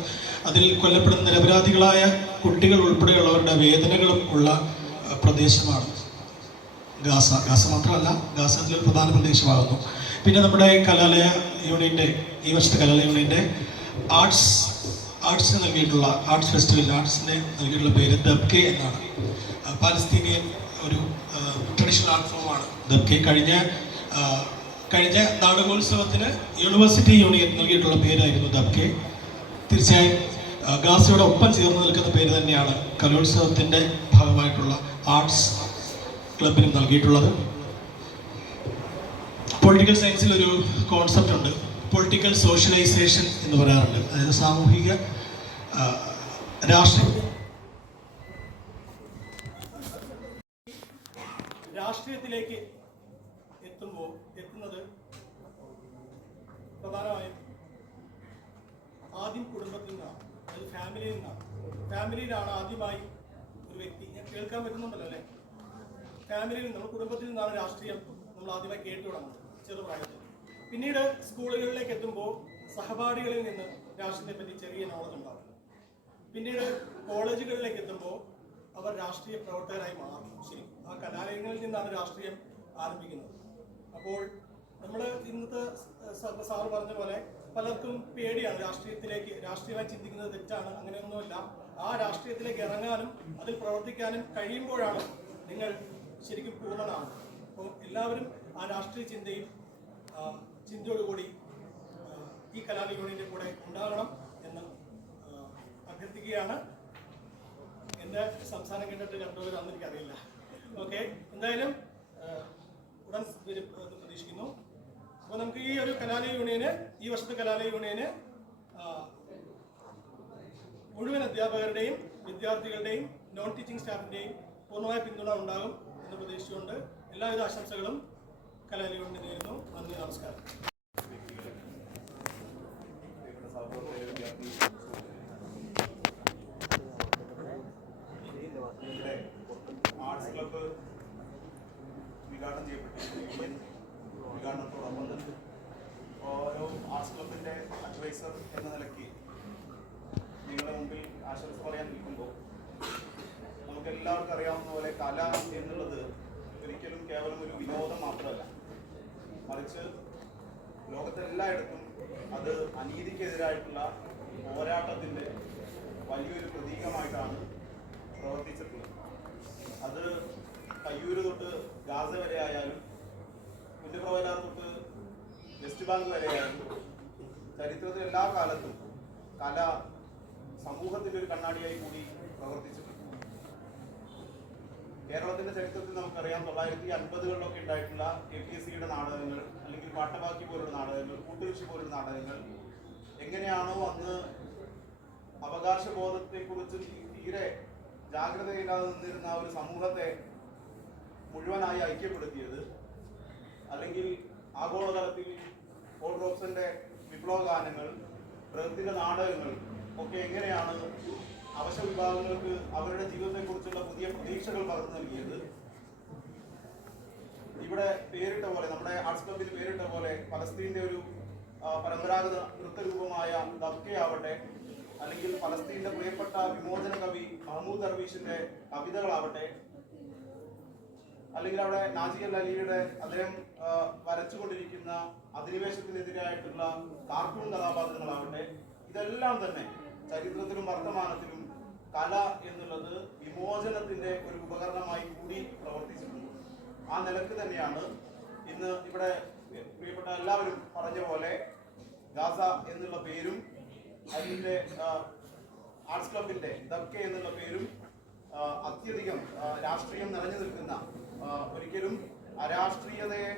അതിൽ കൊല്ലപ്പെടുന്ന നിരപരാധികളായ കുട്ടികൾ ഉൾപ്പെടെയുള്ളവരുടെ വേദനകളും ഉള്ള പ്രദേശമാണ് ഗാസ മാത്രമല്ല, ഗാസ അതിലൊരു പ്രധാന പ്രദേശമാകുന്നു. പിന്നെ നമ്മുടെ കലാലയ യൂണിയൻ്റെ ഈ വർഷത്തെ കലാലയ യൂണിയൻ്റെ ആർട്സിന് നൽകിയിട്ടുള്ള ആർട്സ് ഫെസ്റ്റിവലിന് ആർട്സിന് നൽകിയിട്ടുള്ള പേര് ദബ്കെ എന്നാണ്. പാലസ്തീനിയൻ ഒരു ട്രഡീഷണൽ ആർട്ട് ഫോമാണ് ദബ്കെ. കഴിഞ്ഞ നാടകോത്സവത്തിന് യൂണിവേഴ്സിറ്റി യൂണിയൻ നൽകിയിട്ടുള്ള പേരായിരുന്നു ദബ്കെ. തീർച്ചയായും ഗാസയുടെ ഒപ്പം ചേർന്ന് നിൽക്കുന്ന പേര് തന്നെയാണ് കലോത്സവത്തിൻ്റെ ഭാഗമായിട്ടുള്ള ആർട്സ് ക്ലബിനും നൽകിയിട്ടുള്ളത്. പൊളിറ്റിക്കൽ സയൻസിൽ ഒരു കോൺസെപ്റ്റ് ഉണ്ട്, പൊളിറ്റിക്കൽ സോഷ്യലൈസേഷൻ എന്ന് പറയാറുണ്ട്. അതായത് സാമൂഹിക രാഷ്ട്രീയത്തിലേക്ക് എത്തുന്നത് പ്രധാനമായും ആദ്യം കുടുംബത്തിൽ നിന്നാണ്, അതായത് ഫാമിലിയിൽ നിന്നാണ്. ഫാമിലിയിലാണ് ആദ്യമായി ഒരു വ്യക്തി, ഞാൻ കേൾക്കാൻ പറ്റുന്നുണ്ടല്ലോ അല്ലേ, ഫാമിലിയിൽ നമ്മൾ കുടുംബത്തിൽ നിന്നാണ് രാഷ്ട്രീയം നമ്മൾ ആദ്യമായി കേട്ടു തുടങ്ങുന്നത് ചെറുപ്രായത്തിൽ. പിന്നീട് സ്കൂളുകളിലേക്ക് എത്തുമ്പോൾ സഹപാഠികളിൽ നിന്ന് രാഷ്ട്രീയത്തെ പറ്റി ചെറിയ നോളജ് ഉണ്ടാവും. പിന്നീട് കോളേജുകളിലേക്ക് എത്തുമ്പോൾ അവർ രാഷ്ട്രീയ പ്രവർത്തകരായി മാറും. ശരി, ആ കലാലയങ്ങളിൽ നിന്നാണ് രാഷ്ട്രീയം ആരംഭിക്കുന്നത്. അപ്പോൾ നമ്മൾ ഇന്നത്തെ സാറ് പറഞ്ഞ പോലെ പലർക്കും പേടിയാണ് രാഷ്ട്രീയമായി ചിന്തിക്കുന്നത് തെറ്റാണ്, അങ്ങനെയൊന്നുമില്ല. ആ രാഷ്ട്രീയത്തിലേക്ക് ഇറങ്ങാനും അതിൽ പ്രവർത്തിക്കാനും കഴിയുമ്പോഴാണ് നിങ്ങൾ ശരിക്കും പൂർണ്ണനാണ്. അപ്പോൾ എല്ലാവരും ആ രാഷ്ട്രീയ ചിന്തയോടുകൂടി ഈ കലാലയ യൂണിയൻ്റെ കൂടെ ഉണ്ടാകണം എന്ന് അഭ്യർത്ഥിക്കുകയാണ്. എൻ്റെ സംസാരം കേട്ടിട്ട് കണ്ടവരാണെന്ന് എനിക്കറിയില്ല. ഓക്കെ, എന്തായാലും ഉടൻ പ്രതീക്ഷിക്കുന്നു. അപ്പോൾ നമുക്ക് ഈ ഒരു കലാലയ യൂണിയന്, ഈ വർഷത്തെ കലാലയ യൂണിയന് മുഴുവൻ അധ്യാപകരുടെയും വിദ്യാർത്ഥികളുടെയും നോൺ ടീച്ചിങ് സ്റ്റാഫിൻ്റെയും പൂർണ്ണമായ പിന്തുണ ഉണ്ടാകും എന്ന് പ്രതീക്ഷിച്ചുകൊണ്ട് എല്ലാവിധ ആശംസകളും കലാലയ യൂണിയന് നേരുന്നു. നന്ദി, നമസ്കാരം. ആർട്സ് ക്ലബ്ബ് ഉദ്ഘാടനം ഉദ്ഘാടനത്തോടൊപ്പം തന്നെ ഓരോ ആർട്സ് ക്ലബിൻ്റെ അഡ്വൈസർ എന്ന നിലയ്ക്ക് നിങ്ങളുടെ മുമ്പിൽ ആശംസ പറയാൻ നിൽക്കുമ്പോൾ നമുക്ക് എല്ലാവർക്കും അറിയാവുന്ന പോലെ കല എന്നുള്ളത് ഒരിക്കലും കേവലം ഒരു വിനോദം മാത്രമല്ല, മറിച്ച് ലോകത്തെല്ലായിടത്തും അത് അനീതിക്കെതിരായിട്ടുള്ള പോരാട്ടത്തിൻ്റെ വലിയൊരു പ്രതീകമായിട്ടാണ് പ്രവർത്തിച്ചിട്ടുള്ളത്. അത് കയ്യൂര് തൊട്ട് ഗാസ വരെ ആയാലും പുന്നപ്രവലാർ തൊട്ട് വെസ്റ്റ് ബാങ്ക് വരെ ആയാലും ചരിത്രത്തിൽ എല്ലാ കാലത്തും കല സമൂഹത്തിൻ്റെ ഒരു കണ്ണാടിയായി കൂടി പ്രവർത്തിച്ചിട്ടുണ്ട്. കേരളത്തിന്റെ ചരിത്രത്തിൽ നമുക്കറിയാം 1950കളിലൊക്കെ ഉണ്ടായിട്ടുള്ള KPSCയുടെ നാടകങ്ങൾ, അല്ലെങ്കിൽ പാട്ടബാക്കി പോലുള്ള നാടകങ്ങൾ, കൂട്ടുകൃഷി പോലുള്ള നാടകങ്ങൾ എങ്ങനെയാണോ അന്ന് അവകാശബോധത്തെക്കുറിച്ച് തീരെ ജാഗ്രതയില്ലാതെ നിന്നിരുന്ന ഒരു സമൂഹത്തെ മുഴുവനായി ഐക്യപ്പെടുത്തിയത്, അല്ലെങ്കിൽ ആഗോളതലത്തിൽ പോൾ റോബ്സന്റെ വിപ്ലവ ഗാനങ്ങൾ, പ്രകൃതിയുടെ നാടകങ്ങൾ ഒക്കെ എങ്ങനെയാണ് അവശ വിഭാഗങ്ങൾക്ക് അവരുടെ ജീവിതത്തെക്കുറിച്ചുള്ള പുതിയ പ്രതീക്ഷകൾ പകർന്നു നൽകിയത്. ഇവിടെ പേരിട്ട പോലെ, നമ്മുടെ ആർട്സ് ക്ലബിൽ പേരിട്ട പോലെ പലസ്തീൻ്റെ ഒരു പരമ്പരാഗത നൃത്തരൂപമായ ദബ്കെ ആവട്ടെ, അല്ലെങ്കിൽ പലസ്തീൻ്റെ പ്രിയപ്പെട്ട വിമോചന കവി മഹ്മൂദ് ദർവീഷിന്റെ കവിതകളാവട്ടെ, അല്ലെങ്കിൽ അവിടെ നാജി അൽ അലിയുടെ അദ്ദേഹം വരച്ചുകൊണ്ടിരിക്കുന്ന അധിനിവേശത്തിനെതിരായിട്ടുള്ള കാർട്ടൂൺ കഥാപാത്രങ്ങളാവട്ടെ, ഇതെല്ലാം തന്നെ ചരിത്രത്തിലും വർത്തമാനത്തിലും കല എന്നുള്ളത് വിമോചനത്തിന്റെ ഒരു ഉപകരണമായി കൂടി പ്രവർത്തിച്ചിട്ടുണ്ട്. ആ നിലക്ക് തന്നെയാണ് ഇന്ന് ഇവിടെ പ്രിയപ്പെട്ട എല്ലാവരും പറഞ്ഞ പോലെ ഗാസ എന്നുള്ള പേരും അതിൻ്റെ ആർട്സ് ക്ലബിന്റെ ദബ്കെ എന്നുള്ള പേരും അത്യധികം രാഷ്ട്രീയം നിറഞ്ഞു നിൽക്കുന്ന, ഒരിക്കലും അരാഷ്ട്രീയതയെ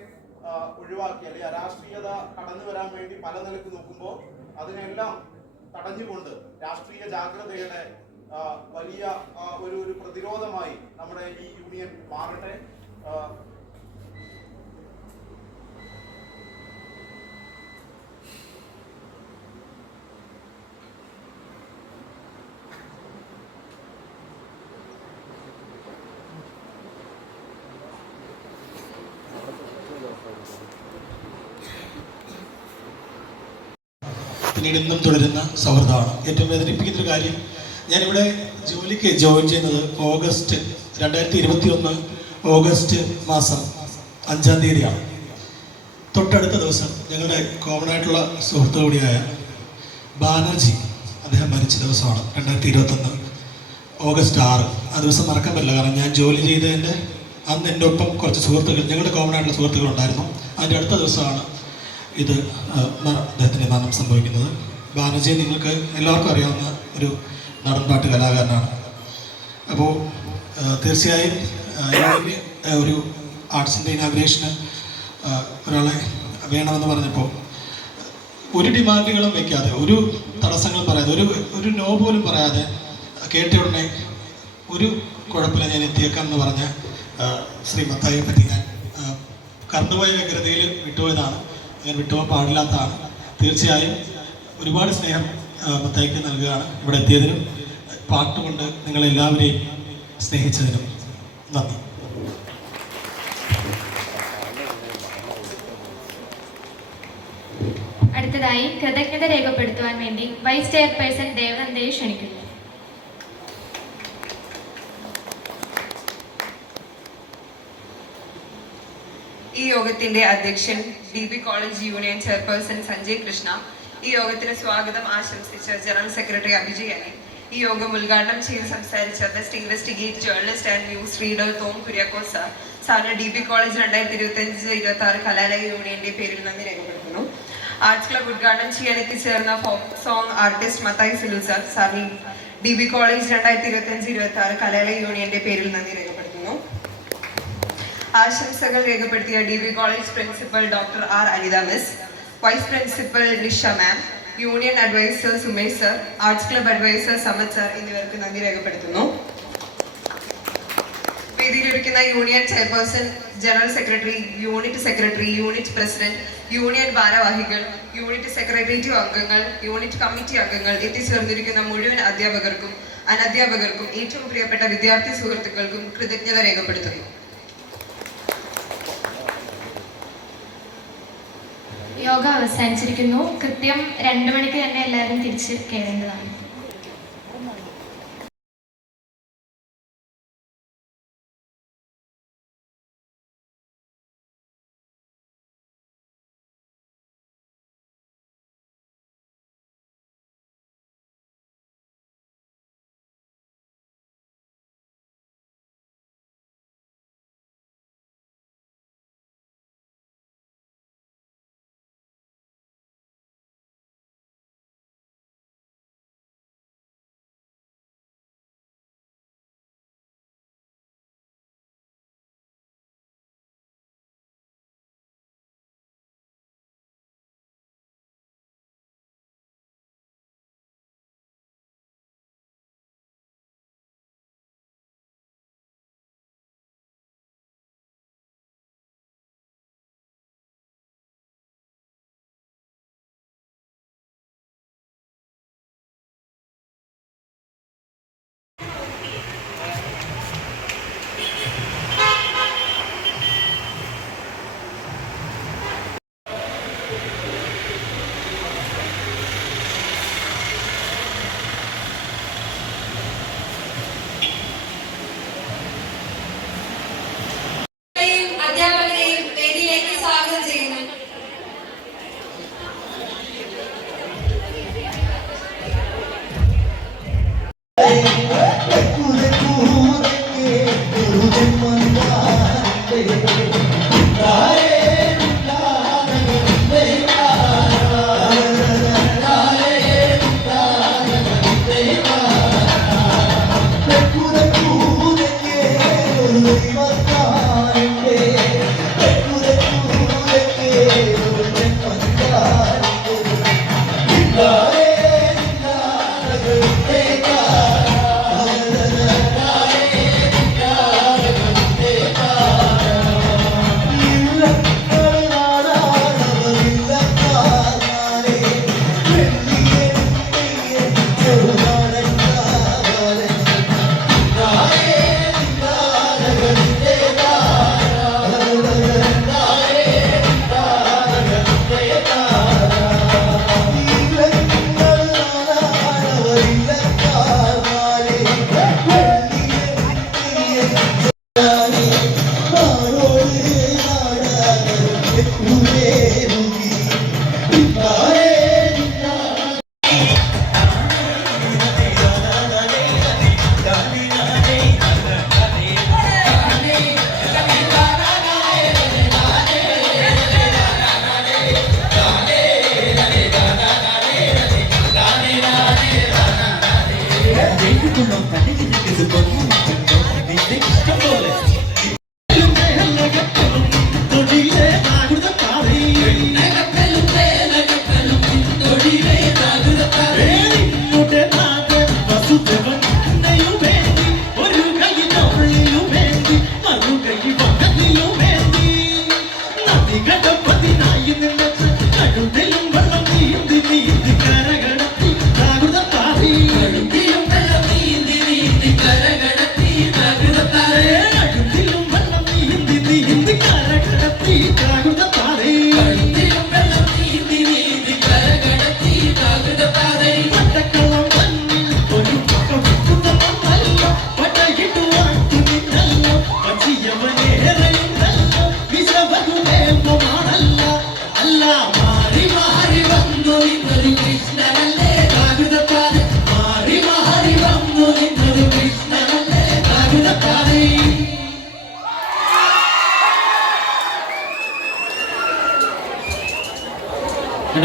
ഒഴിവാക്കി അല്ലെങ്കിൽ അരാഷ്ട്രീയത കടന്നു വരാൻ വേണ്ടി പല നിലക്ക് നോക്കുമ്പോൾ അതിനെല്ലാം തടഞ്ഞുകൊണ്ട് രാഷ്ട്രീയ ജാഗ്രതയുടെ വലിയ ഒരു പ്രതിരോധമായി നമ്മുടെ ഈ യൂണിയൻ മാറട്ടെ. പിന്നീട് ഇന്നും തുടരുന്ന സൗഹൃദമാണ്. ഏറ്റവും വേദനിപ്പിക്കുന്നൊരു കാര്യം, ഞാനിവിടെ ജോലിക്ക് ജോയിൻ ചെയ്യുന്നത് ഓഗസ്റ്റ് 2021 ഓഗസ്റ്റ് മാസം 5-ാം തീയതിയാണ്. തൊട്ടടുത്ത ദിവസം ഞങ്ങളുടെ കോമൺ ആയിട്ടുള്ള സുഹൃത്തു കൂടിയായ ബാനർജി അദ്ദേഹം മരിച്ച ദിവസമാണ് 2021 ഓഗസ്റ്റ് 6. ആ ദിവസം മറക്കാൻ പറ്റില്ല. കാരണം ഞാൻ ജോലി ചെയ്തതിൻ്റെ അന്ന് എൻ്റെ ഒപ്പം കുറച്ച് സുഹൃത്തുക്കൾ, ഞങ്ങളുടെ കോമൺ ആയിട്ടുള്ള സുഹൃത്തുക്കളുണ്ടായിരുന്നു. അതിൻ്റെ അടുത്ത ദിവസമാണ് ഇത് അദ്ദേഹത്തിൻ്റെ മരണം സംഭവിക്കുന്നത്. ബാനർജി നിങ്ങൾക്ക് എല്ലാവർക്കും അറിയാവുന്ന ഒരു നാടൻപാട്ട് കലാകാരനാണ്. അപ്പോൾ തീർച്ചയായും ഒരു ആർട്സിൻ്റെ ഇനാഗ്രേഷന് ഒരാളെ വേണമെന്ന് പറഞ്ഞപ്പോൾ ഒരു ഡിമാൻഡുകളും വയ്ക്കാതെ, ഒരു തടസ്സങ്ങളും പറയാതെ, ഒരു നോ പോലും പറയാതെ, കേട്ട ഉടനെ ഒരു കുഴപ്പമില്ല ഞാൻ എത്തിയേക്കാം എന്ന് പറഞ്ഞ ശ്രീ മത്തായിയെ പറ്റി ഞാൻ കടന്നുപോയ വ്യഗ്രതയിൽ വിട്ടുപോയതാണ്. ഞാൻ വിട്ടുപോകാൻ പാടില്ലാത്തതാണ്. തീർച്ചയായും ഒരുപാട് സ്നേഹം മത്തായിക്ക് നൽകുകയാണ്. ഇവിടെ എത്തിയതിനും പാട്ടുകൊണ്ട് നിങ്ങളെല്ലാവരെയും സ്നേഹിച്ചതിനും നന്ദി. അടുത്തതായി കൃതജ്ഞത രേഖപ്പെടുത്തുവാൻ വേണ്ടി വൈസ് ചെയർപേഴ്സൺ ദേവനന്ദയെ ക്ഷണിക്കുന്നു. ഈ യോഗത്തിന്റെ അധ്യക്ഷൻ DB college union chairperson Sanjay Krishna, ഈ യോഗത്തിന് സ്വാഗതം ആശംസിച്ച ജനറൽ സെക്രട്ടറി അഭിജയ് അനി, ഈ യോഗം ഉദ്ഘാടനം ചെയ്ത് സംസാരിച്ച best investigate journalist and news reader Tom Kuriakose സാറിന് DB കോളേജ് 2025-26 കലാലയ യൂണിയന്റെ പേരിൽ നന്ദി രേഖപ്പെടുത്തുന്നു. ആർട്സ് ക്ലബ് ഉദ്ഘാടനം ചെയ്യാൻ എത്തിച്ചേർന്ന folk song artist Mathai Silu സാറിന് DB കോളേജ് 2025-26 കലാലയ യൂണിയന്റെ പേരിൽ നന്ദി രേഖപ്പെടുത്തുന്നു. ആശംസകൾ രേഖപ്പെടുത്തിയ DB college principal doctor R Anitha miss, vice principal Nisha ma'am, union adviser Sumesh sir, arts club adviser Samath sir എന്നിവർക്ക് നന്ദി രേഖപ്പെടുത്തുന്നു. വേദിയിലിരിക്കുന്ന union chairperson, general secretary, unit president, union ഭാരവാഹികൾ, യൂണിറ്റ് സെക്രട്ടേറിയറ്റ് അംഗങ്ങൾ, യൂണിറ്റ് കമ്മിറ്റി അംഗങ്ങൾ, എത്തിച്ചേർന്നിരിക്കുന്ന മുഴുവൻ അധ്യാപകർക്കും അനധ്യാപകർക്കും ഏറ്റവും പ്രിയപ്പെട്ട വിദ്യാർത്ഥി സുഹൃത്തുക്കൾക്കും കൃതജ്ഞത രേഖപ്പെടുത്തുന്നു. യോഗ അവസാനിച്ചിരിക്കുന്നു. കൃത്യം 2 മണിക്ക് തന്നെ എല്ലാവരും തിരിച്ച് കയറേണ്ടതാണ്.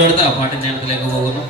അടുത്ത പാട്ടിന്റെ അടുത്തിലേക്ക് പോകുന്നു.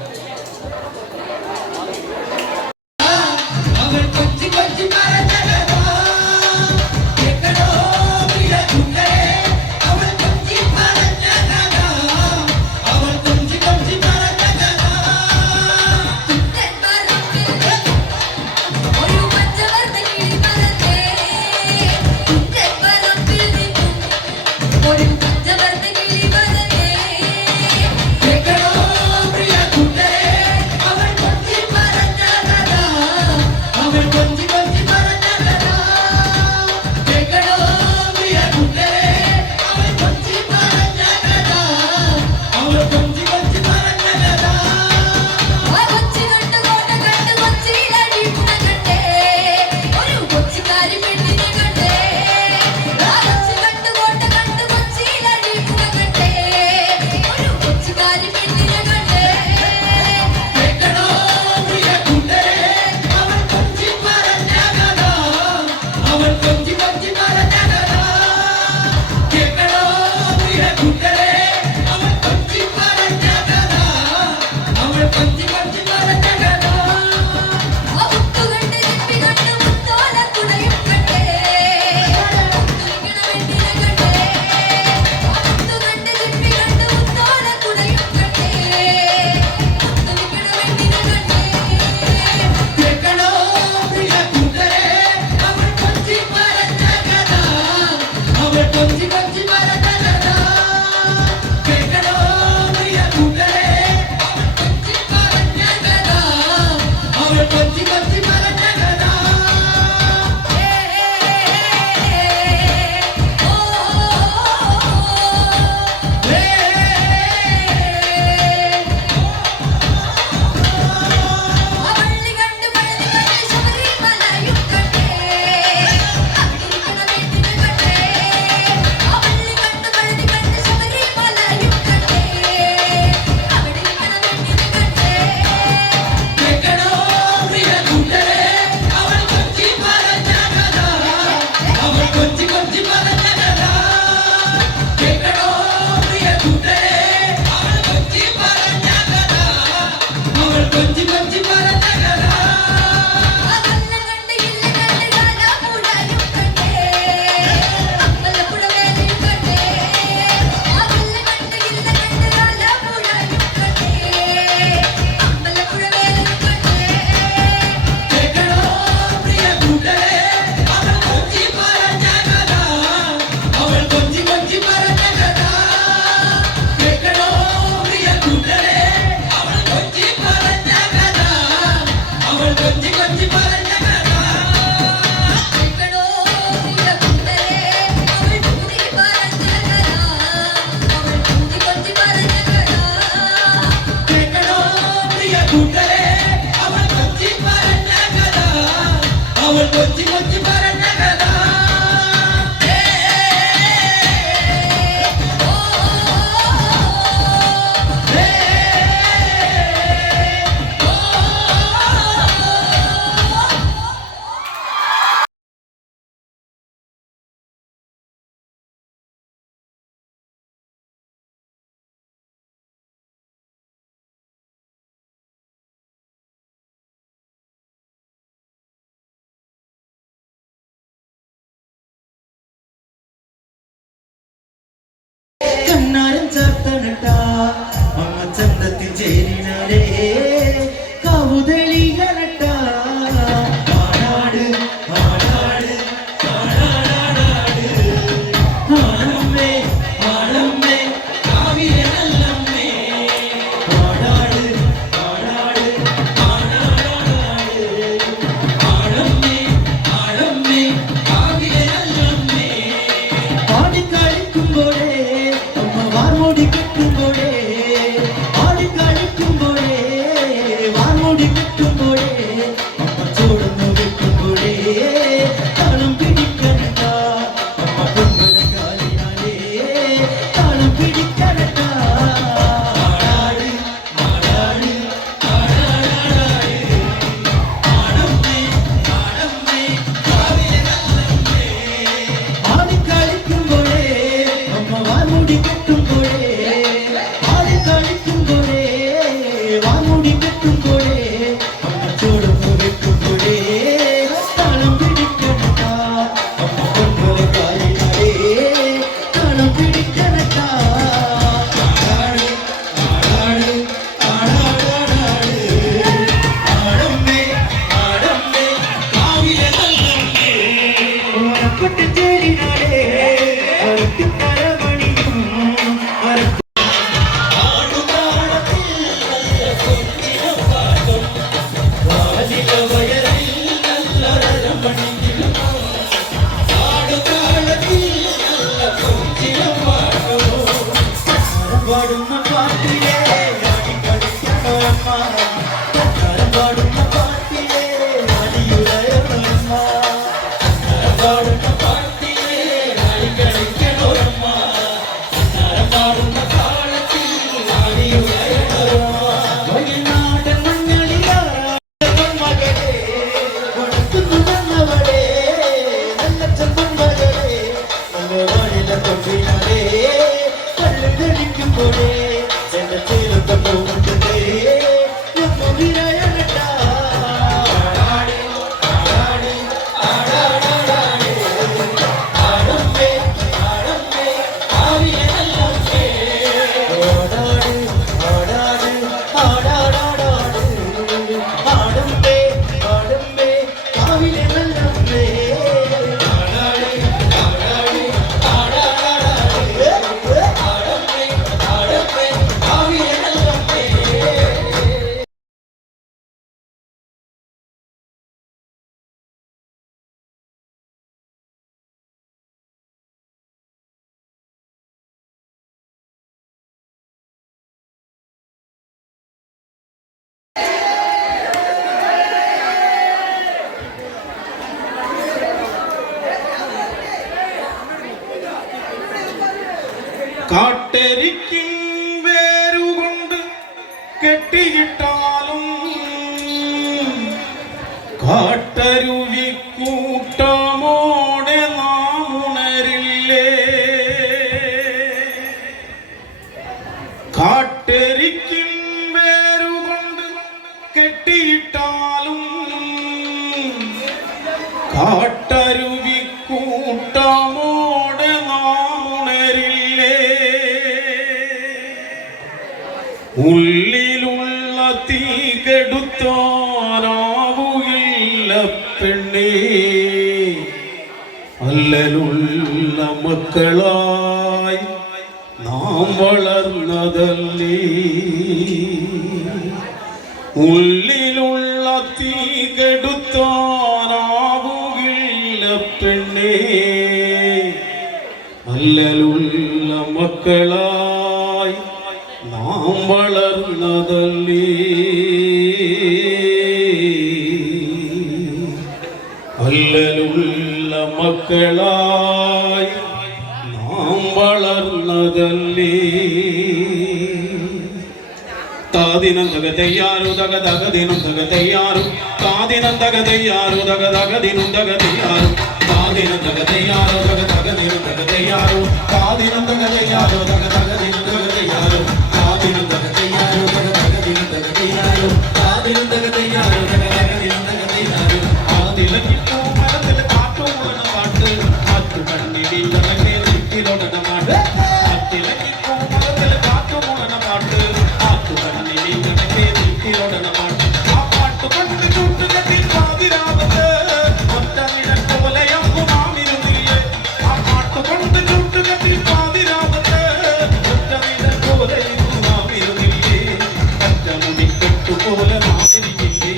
കൂട്ടരെ അവൾ കൊച്ചി പറഞ്ഞ കഥ അവൾ കൊച്ചി കൊച്ചി പറഞ്ഞ കഥ കണ്ണാരം ചാർത്തനട്ട അമ്മ ചന്തത്തിൽ ചേരിനാരേ കവുതളികളട്ട ആടാട് ആടാട് ആടാടാടാട് ആടമ്മേ ആടമ്മേ കാവിലെ നല്ലമ്മേ ആടാട് ആടാട് ആടാടാടാട് ആടമ്മേ ആടമ്മേ കാവിലെ നല്ലമ്മേ ആടിക്കളിക്കുമ്പോഴേ വാർമൂടി കെട്ടുമ്പോഴേ ആടിക്കളിക്കുമ്പോഴേ വാർമൂടി കെട്ടുമ്പോഴേ അമ്മ ചോടുന്നു വെക്കുമ്പോഴേ താളം പിടിക്കണട്ട അമ്മ പൊമ്പലക്കാലിനാലേ താളം പിടിക്കണട്ട ആടാട് ആടാട് ആടാടാടാട് ആടമ്മേ ആടമ്മേ കാവിലെ നല്ലമ്മേ ആടിക്കളിക്കുമ്പോഴേ അമ്മ വാർമൂടി കെട്ടുമ്പോഴേ ആടിക്കളിക്കുമ്പോഴേ വാർമൂടി കെട്ടുമ്പോഴേ അമ്മ ചോടുന്നു വെക്കുമ്പോഴേ താളം പിടിക്കണട്ട അമ്മ പൊമ്പലക്കാലിനാലേ താളം പിടിക്കണട്ട ആടാട് ആടാട് ആടാടാടാട് ആടമ്മേ ആടമ്മേ കാവിലെ നല്ലമ്മേ ഓണക്കൊട്ട് ചേരിനാലേ അരട്ടിക്കരമണിയും അരട്ടി പാടുന്ന പാട്ടിലേ അടിക്കളിക്കണോ അമ്മ പാടുന്ന പാട്ടിലേ അടിയുടയമ്മ പാടുന്ന പാട്ടിലേ അടിക്കളിക്കണോ അമ്മ പാടുന്ന താളത്തിൽ അടിയുടയമ്മ വയനാടൻ മഞ്ഞളിലാറാ മകളെ കൊടുക്കുന്നു വന്നവളെ നല്ല ചന്തം മകളെ നല്ല വാനില തൊട്ടിനാലേ കല്ലുകളിക്കുമ്പോഴേ എന്റെ ചേലത്തെ പോകുന്നതേ ഒന്നു വിരയണട്ട ആടാട് ആടാട് ആടാടാടാട് ആടമ്മേ ആടമ്മേ കാവിലെ നല്ലമ്മേ ആടാട് ആടാട് ആടാടാടാട് ആടമ്മേ ആടമ്മേ കാവിലെ നല്ലമ്മേ ആടാട് ആടാട് ആടാടാടാട് ആടമ്മേ ആടമ്മേ കാവിലെ നല്ലമ്മേ കാട്ടരിക്കും വേരുകൊണ്ട് കെട്ടിയിട്ടാലും കാട്ടരുവി കൂട്ടമോടെ നാം ഉണരില്ലേ കാട്ടരിക്കും വേരുകൊണ്ട് കെട്ടിയിട്ടാലും കാട്ടരുവി കൂട്ടമോടെ നാം ഉണരില്ലേ ഉള്ളിലുള്ള തീ കെടുത്താനാവുകില്ല പെണ്ണേ അല്ലലുള്ള മക്കളായി നാം വളർന്നതല്ലേ ഉള്ളിലുള്ള തീ കെടുത്താനാവുകില്ല പെണ്ണേ അല്ലലുള്ള മക്കളായി നാം വളർന്നതല്ലേ മക്കളായി നാം വളർന്നതല്ലേ. താദിനം തക തയ്യാറു തക തകദിനം തക തയ്യാറു താദിനം തക തയ്യാറു തക തകദിനം തക തയ്യാറു താദിനം തക തയ്യാറു തക തകദിനം തക തയ്യാറു താദിനം തക തയ്യാറു തക തകദിനം തക തയ്യാറു താദിനം തക തയ്യാറു തക തകദിനം തക തയ്യാറു താദിനം തക തയ്യാറു തക തകദിനം തക തയ്യാറു ആദിലക്കിട്ടു മരത്തിൽ കാട്ടുമുളന പാട്ട് കാറ്റു കണ്ണിൽ തനക്കെ നെറ്റിലൊടന മാട്ട് ആദിലക്കിട്ടു മരത്തിൽ കാട്ടുമുളന പാട്ട് കാറ്റു കണ്ണിൽ തനക്കെ നെറ്റിലൊടന പാട്ട് ആ പാട്ട് കൊണ്ട് ചുട്ടുകത്തിൽ പാതിരാവത്ത് ഒറ്റ നിഴൽ പോലെയാകും നാമിരുന്നില്ലേ. ആ പാട്ട് കൊണ്ട് ചുട്ടുകത്തിൽ പാതിരാവത്ത് ഒറ്റ നിഴൽ പോലെയാകും നാമിരുന്നില്ലേ. ഒറ്റ മുടിക്കെട്ടു പോലെ നാമിരിക്കില്ലേ.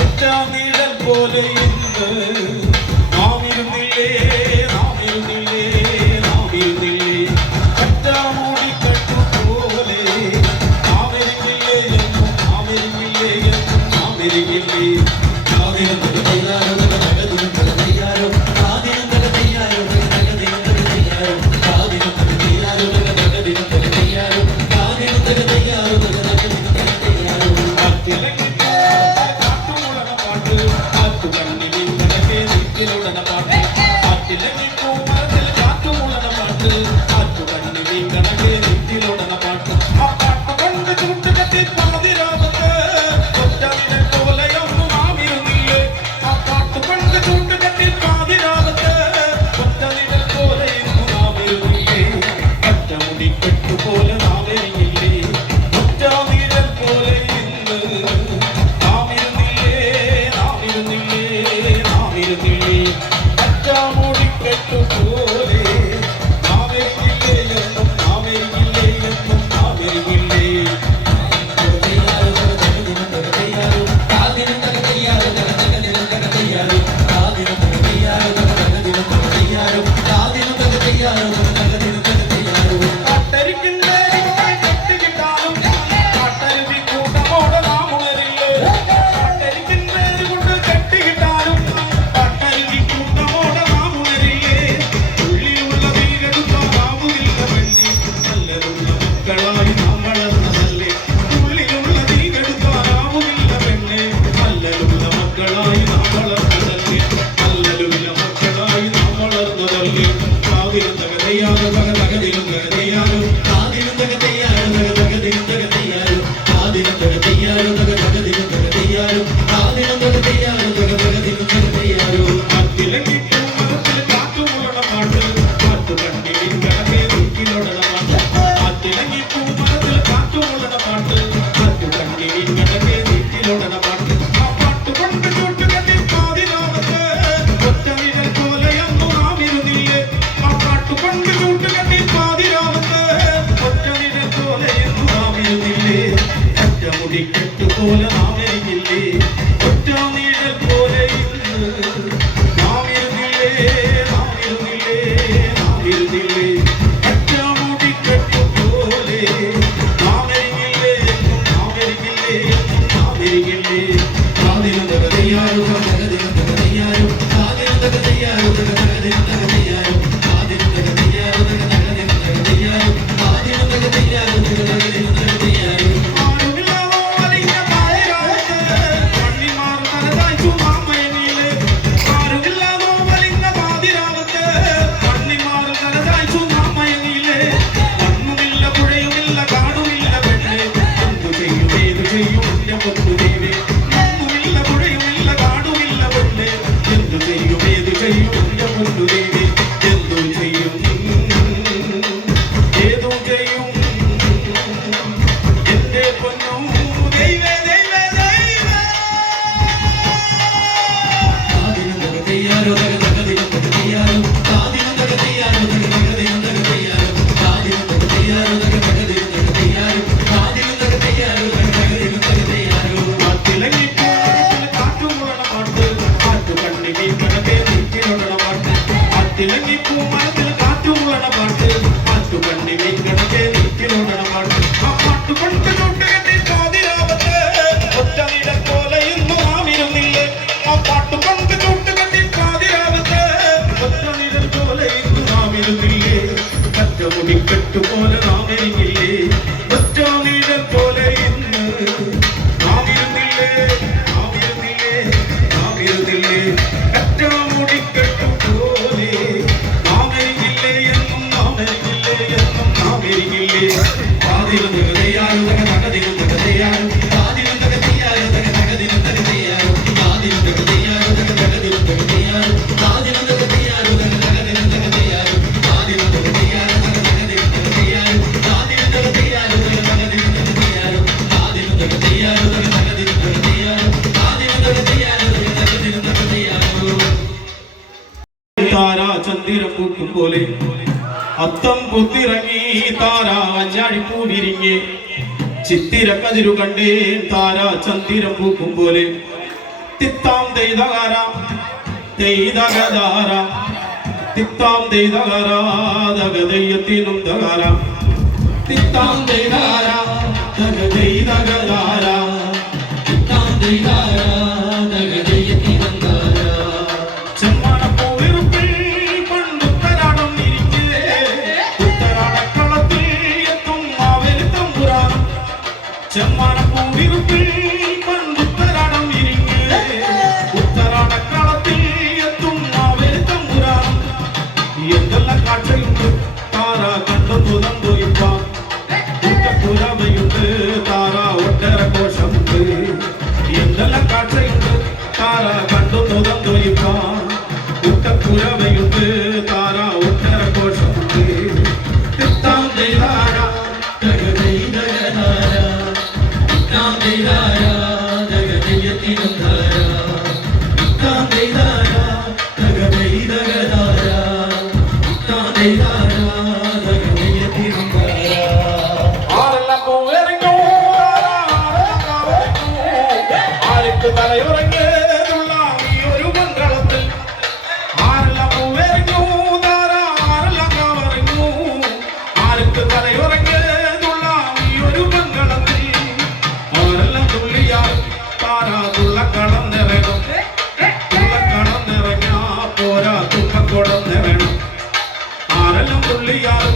ഒറ്റ നിഴൽ പോലെ ഇന്ന് നാമിരുന്നില്ലേ നാമിരുന്നില്ലേ നാമിരുന്നില്ലേ. ഒറ്റ മുടിക്കെട്ടു പോലെ നാമിരിക്കില്ലേ എന്നും നാമിരിക്കില്ലേ എന്നും നാമിരിക്കില്ലേ. താദിനം തക തയ്യാറു തക തകദിനം തക തയ്യാറു താദിനം തക തയ്യാറു തക തകദിനം തക തയ്യാറു താദിനം തക തയ്യാറു തക തകദിനം തക തയ്യാറു താദിനം തക തയ്യാറു തക തകദിനം തക തയ്യാറു അത്തിലക്കിട്ടു കാട്ടുമുളന പാട്ട് കാറ്റു കണ്ണിൽ തനക്കെ നെറ്റിലൊടന പാട്ട് അത്തിലക്കിട്ടു മരത്തിൽ കാട്ടുമുളന പാട്ട് കാറ്റു കണ്ണിൽ തനക്കെ നെറ്റിലൊടന പാട്ട് ആ പാട്ട് കൊണ്ട് ചുട്ടുകത്തി പാതിരാവത്ത് ഒറ്റ നിഴൽ പോലെയൊന്നും നാമിരുന്നില്ലേ. ആ പാട്ട് കൊണ്ട് ചുട്ടുകത്തി പാതിരാവത്ത് ഒറ്റ നിഴൽ പോലെയൊന്നും നാമിരുന്നില്ലേ. ഒറ്റ മുടിക്കെട്ടു പോലെ നാമിരുന്നില്ലേ. ഒറ്റ നിഴൽ പോലെ ഇന്ന് നാമിരുന്നില്ലേ നാമിരുന്നില്ലേ നാമിരുന്നില്ലേ. ഒറ്റ മുടിക്കെട്ടു പോലെ നാമിരുന്നില്ലേ എന്നും നാമിരുന്നില്ലേ എന്നും നാമിരുന്നില്ലേ. പോലെ നാമിരുന്നില്ലേ. ഒറ്റ നിഴൽ പോലെ ഇന്ന് നാമിരുന്നില്ലേ നാമിരുന്നില്ലേ നാമിരുന്നില്ലേ. ഒറ്റ മുടിക്കെട്ടു പോലെ നാമിരിക്കില്ലേ എന്നും നാമിരിക്കില്ലേ എന്നും നാമിരിക്കില്ലേ. താദിനം തക തയ്യാറു തക തകദിനം തക തയ്യാറു താദിനം തക തയ്യാറു തക തകദിനം തക തയ്യാറു താദിനം തക തയ്യാറു തക തകദിനം തക തയ്യാറു താദിനം തക തയ്യാറു തക തകദിനം തക തയ്യാറു. പോലെ അത്തം പൊത്തിറങ്ങി താര അഞ്ചാഴിപ്പൂ വിരിഞ്ഞ് ചിത്തിര കതിരു കണ്ടേ താര ചന്തിരം പൂക്കും പോലെ തിത്താം ദൈതകാര ദൈതകധാര തിത്താം ദൈതകാര ദഗദയ്യത്തിനും ദകാര തിത്താം ദൈതാര ദഗദൈതകധാര തിത്താം ദൈതാര ദഗദയ്യത്തിനും ദകാര ചെമ്മാനപ്പൂവിറുപ്പിൽ പണ്ടുത്തരാടം ഇരിക്കേ ഉത്തരാടക്കളത്തിൽ എത്തും മാവേലി തമ്പുരാനും ചെമ്മാനപ്പൂവിറുപ്പിൽ പണ്ടുത്തരാടം ഇരിക്കേ ഉത്തരാടക്കളത്തിൽ എത്തും മാവേലി തമ്പുരാനും എന്തെല്ലാം കാഴ്ചയുണ്ട് താര കണ്ടു തുറന്നു ഇപ്പാൻ പുരവയുണ്ട് താര ഒട്ടര കോശമുണ്ട് എന്തെല്ലാം കാഴ്ചയുണ്ട് താര കണ്ടു തുറന്നു ഇപ്പാൻ പുരവയുണ്ട് താര ഒട്ടര കോശമുണ്ട് തിത്താം ദൈതാര ദഗദൈതകധാര തിത്താം ദൈതാര ദഗദയ്യത്തിനും ധാര തിത്താം ദൈതാര ദഗദൈതകധാര തിത്താം ദൈതാര ദഗദയ്യത്തിനും ധാര ആരെല്ലാം പോവെറിഞ്ഞു ആർക്ക് തലയുറങ്ങേതുള്ള ഈ ഒരു മംഗളത്തിൽ ആരെല്ലാം പോവെറിഞ്ഞു ആരെല്ലാം കവറിഞ്ഞു ആർക്ക് തലയുറങ്ങേതുള്ള ഈ ഒരു മംഗളത്തിൽ ആരെല്ലാം തുള്ളിയാൽ താരാതുള്ളക്കളം നിറയണം തുള്ളക്കളം നിറഞ്ഞാ പോരാ തുമ്പക്കുടം നിറയണം ആരെല്ലാം തുള്ളിയാൽ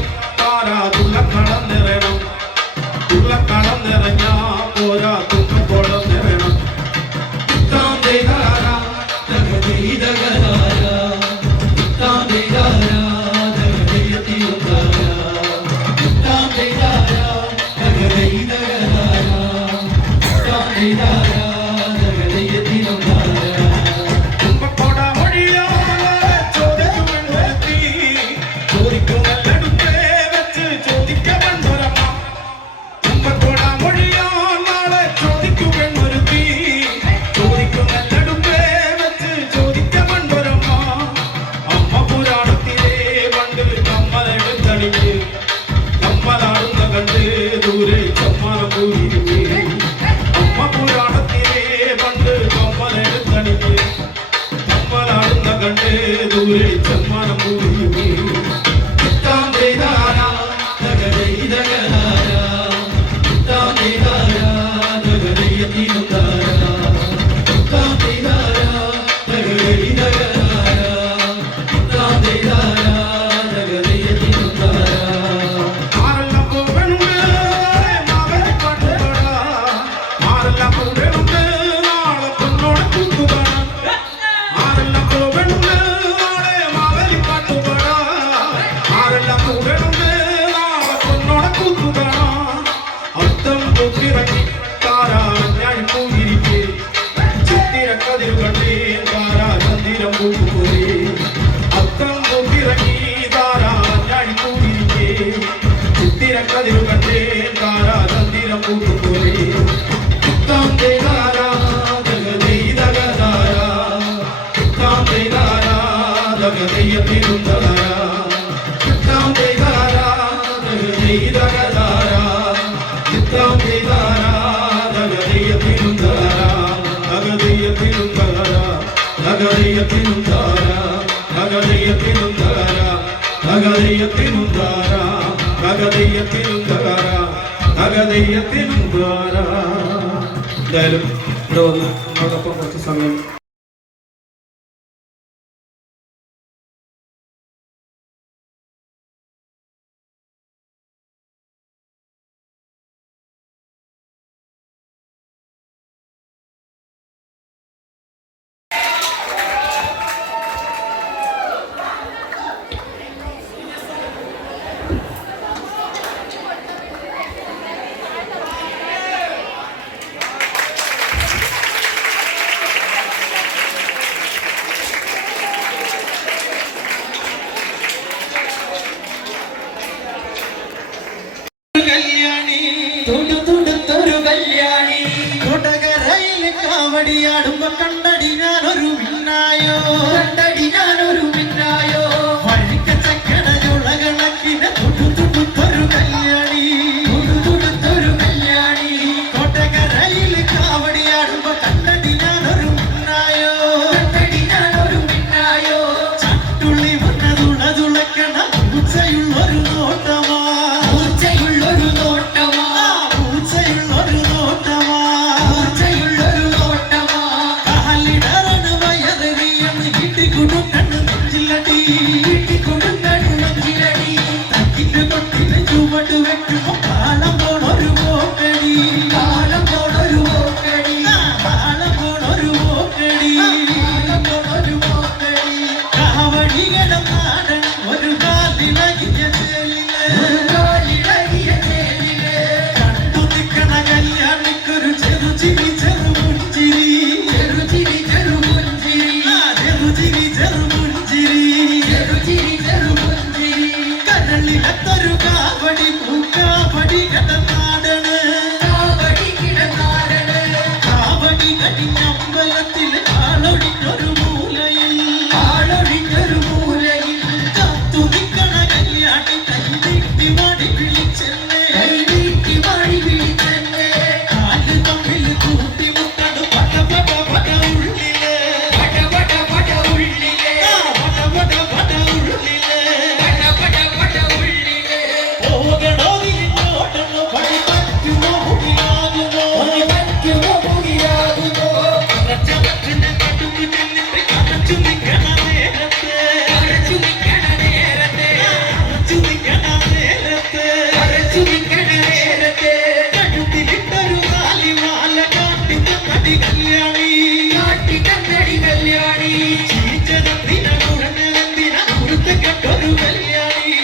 താരാതുള്ളക്കളം നിറയണം തുള്ളക്കളം നിറഞ്ഞാ പോരാ തുമ്പക്കുടം നിറയണം തിത്താം ദൈതാര ദഗദൈതകധാര തിത്താം ദൈതാര ദഗദയ്യത്തിനും ധാര തിത്താം ദൈതാര ദഗദൈതകധാര തിത്താം ദൈതാര ദഗദയ്യത്തിനും ധാര തുമ്പക്കൊട മൊഴിയാലെ ചോദിക്കുമെന്നൊരുത്തി ചോദിക്കുമെല്ലടുത്തേ വെച്ച് ചോദിക്കമെന്നൊരമ്മ തുമ്പക്കൊട മൊഴിയാൽ നാളെ ചോദിക്കുമെന്നൊരുത്തി ചോദിക്കുമെല്ലടുത്തേ വെച്ച് ചോദിക്കമെന്നൊരമ്മ അമ്മ പുരാണത്തിലെ പണ്ട് കമ്മലെടുത്തടിഞ്ഞ് കമ്മലാടുന്ന കണ്ട് ദൂരെ ചമ്മാനം പോയിരിക്കേ അമ്മ പുരാണത്തിലെ പണ്ട് കമ്മലെടുത്തടിഞ്ഞ് കമ്മലാടുന്ന കണ്ട് ദൂരെ ചമ്മാനം പോയിരിക്കേ തിത്താം ദൈതാര ദഗദൈതകധാര തിത്താം ദൈതാര ദഗദയ്യത്തിനും ധാര തിത്താം ദൈതാര ദഗദൈതകധാര തിത്താം ദൈതാര ദഗദയ്യത്തിനും ധാര ആരെല്ലാം പോവനുണ്ട് മാവേലി പാട്ടുപാട ആരെല്ലാം പോവനുണ്ട് നാളെ പൊന്നോടെ കൂത്തുപാടാൻ ആരെല്ലാം പോവനുണ്ട് നാളെ മാവേലി പാട്ടുപാട ആരെല്ലാം പോവനുണ്ട് നാളെ പൊന്നോടെ കൂത്തുപാടാൻ അത്തം പൊത്തിറങ്ങി താരാഞ്ഞാഴിപ്പൂ വിരിക്കേ ചിത്തിര കതിരു കണ്ടേ താരാ ചന്ദിരം പൂക്കുപോലെ അത്തം പൊത്തിറങ്ങി താരാഞ്ഞാഴിപ്പൂ വിരിക്കേ ചിത്തിര കതിരു കണ്ടേ താരാ ചന്ദിരം പൂക്കുപോലെ തിത്താം ദൈതാര ദഗദൈതകധാര തിത്താം ദൈതാര ദഗദയ്യത്തിനും ധാര തിത്താം ദൈതാര ദഗദൈതകധാര തിത്താം ദൈതാര ദഗദയ്യത്തിനും ധാര ദഗദയ്യത്തിനും ധാര ദഗദയ്യത്തിനും ധാര ദഗദയ്യത്തിനും ധാര ദഗദയ്യത്തിനും ധാര ദഗദയ്യത്തിനും ധാര ദഗദയ്യത്തിനും ധാര എന്തായാലും ഇവിടെ വന്ന് നമ്മളോടൊപ്പം കുറച്ച് സമയം കാവടിയാടുമ്പോ കണ്ടടി ഞാനൊരു മിന്നായോ വഴിക്കച്ചക്ക അമ്പലത്തിൽ ആളൊഴിഞ്ഞൊരു മൂലയിൽ കാത്തു നിൽക്കണ കല്യാണി കൈനീട്ടി മാടി വിളിച്ചെന്നെ കാല് തമ്മിൽ കൂട്ടി മുട്ടണു പട പട പട ഉള്ളിലെ പോകണോ നിന്നോടണോ പടി പറ്റുമോ മുടിയാകുമോ കുറച്ചകത്തിന് കടുന്നു ചെന്നിട്ട് കറച്ചു നിൽക്കണ നേരത്തെ കഴുത്തിലിട്ടൊരു കാലിമാല കാട്ടി കല്യാണി ചീച്ചതെന്തിന കുഴഞ്ഞതെന്തിന കുരുത്ത കെട്ടൊരു കല്യാണി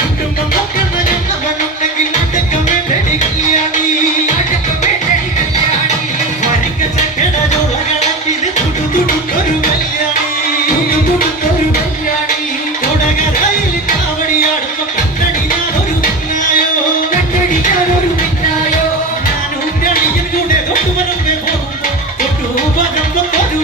കുടുംബം നോക്കുന്ന ജന്മനുണ്ടെങ്കിൽ നാട്ടൊക്കെ വേണ്ടടി കല്യാണി വരിക്ക ചക്കട ചോളകളക്കിന് തുടുതുടുത്തൊരു കല്യാണി കൊടകരയിൽ കാവടിയാടുമ്പോ കണ്ടടി ഞാനൊരു മിന്നായോ ഞാനും രളിയൻ കൂടെ തൊട്ടുവരമ്പേ പോകുമ്പോ തൊട്ടുവരമ്പത്തൊരു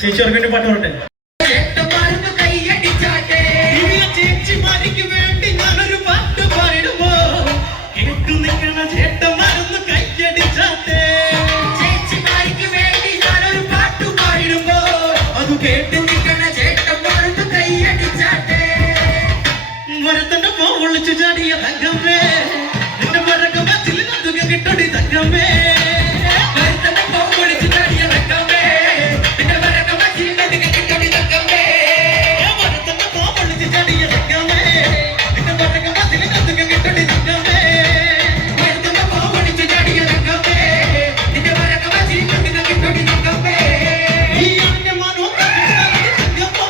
ചേച്ചിമാർക്ക് വേണ്ടി പാട്ട് പറട്ടെ. ചേച്ചിമാർക്ക് വേണ്ടി ഞാനൊരു പാട്ട് പാടുമ്പോ കേട്ടു നിൽക്കണ ചേട്ടന്മാരൊന്ന് കൈയടിച്ചാട്ടെ. ചേച്ചിമാർക്ക് വേണ്ടി ഞാനൊരു പാട്ട് പാടുമ്പോ അത് കേട്ടു നിൽക്കണ ചേട്ടന്മാരൊന്ന് കൈയടിച്ചാട്ടെ. മരത്തന്റെ പോ വിളിച്ചു ചാടിയ തങ്കമ്മേ നിന്റെ മരക്ക മച്ചിൽ നതുക കിട്ടടി തങ്കമ്മേ. മരത്തന്റെ പോ വിളിച്ചു ചാടിയ തങ്കമ്മേ നിന്റെ മരക്ക മച്ചിൽ നതുക കിട്ടടി തങ്കമ്മേ. മരത്തന്റെ പോ വിളിച്ചു ചാടിയ തങ്കമ്മേ നിന്റെ മരക്ക മച്ചിൽ നതുക കിട്ടടി തങ്കമ്മേ. മരത്തന്റെ പോ വിളിച്ചു ചാടിയ തങ്കമ്മേ നിന്റെ മരക്ക മച്ചിൽ നതുക കിട്ടടി തങ്കമ്മേ. ഈ അന്യമാനോ തങ്കമ്മോ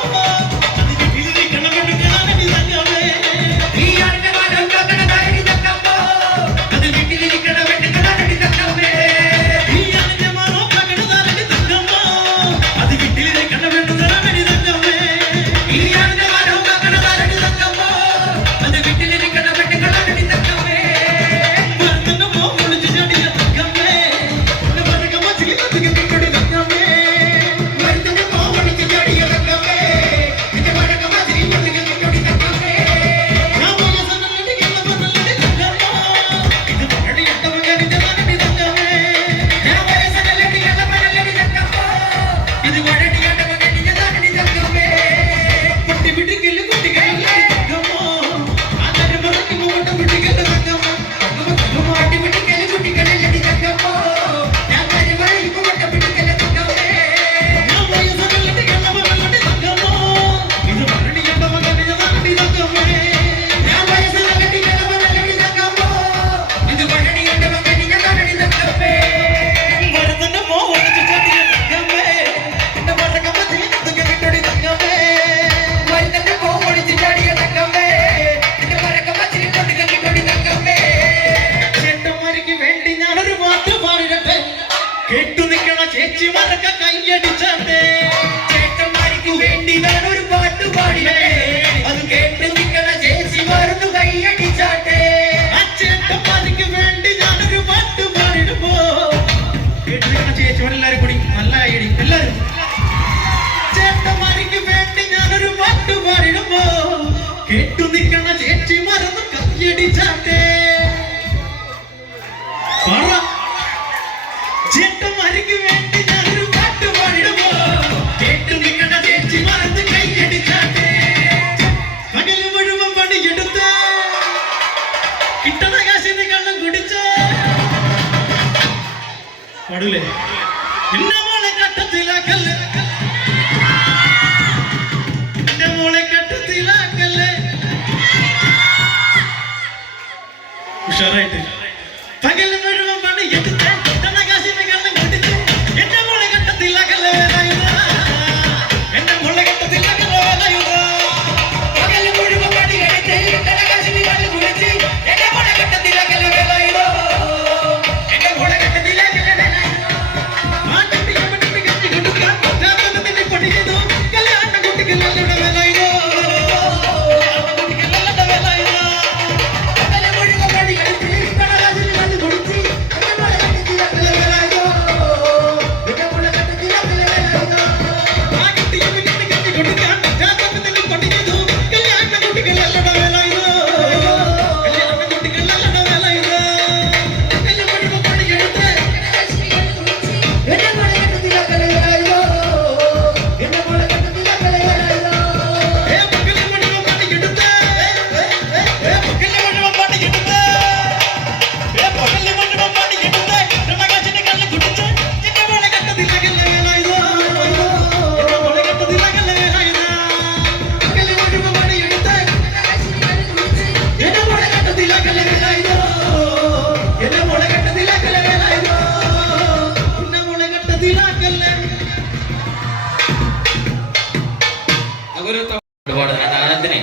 ഒരുപാട് ആനന്ദിനെ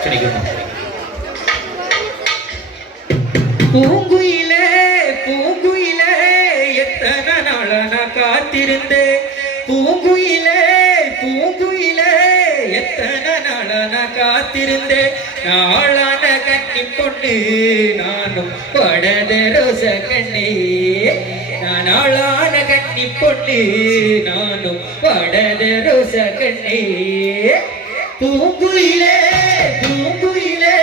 ക്ഷണിക്കുന്നു. பூங்குயிலே பூங்குயிலே எத்தனை நாளா நான் காத்திருந்தேன் பூங்குயிலே பூங்குயிலே எத்தனை நாளா நான் காத்திருந்தேன் நாளான கண்ணி பொண்ணு நானும் படத ரோச கண்ணே நாளான கண்ணி பொண்ணு நானும் படத ரோச கண்ணே பூங்குயிலே பூங்குயிலே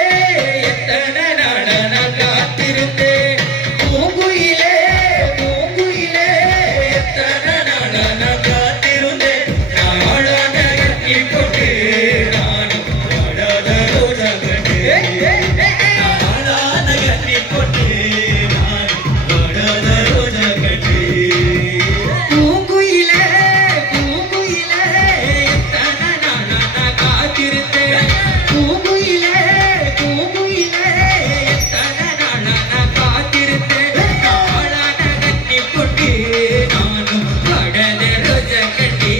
எத்தனை நாளா நான் காத்திருந்தேன் பூங்குயிலே பூங்குயிலே எத்தனை நாளா நான் காத்திருந்தேன் நாளான கண்ணி பொண்ணு நானும் படாத ரோஜா கண்ணே நாளான கண்ணி பொண்ணு நானும் படாத ரோஜா கண்ணே பூங்குயிலே பூங்குயிலே எத்தனை நாளா நான் காத்திருந்தேன் பூங்குயிலே பூங்குயிலே எத்தனை நாளா நான் காத்திருந்தேன் நாளான கண்ணி பொண்ணு நானும் படாத ரோஜா கண்ணே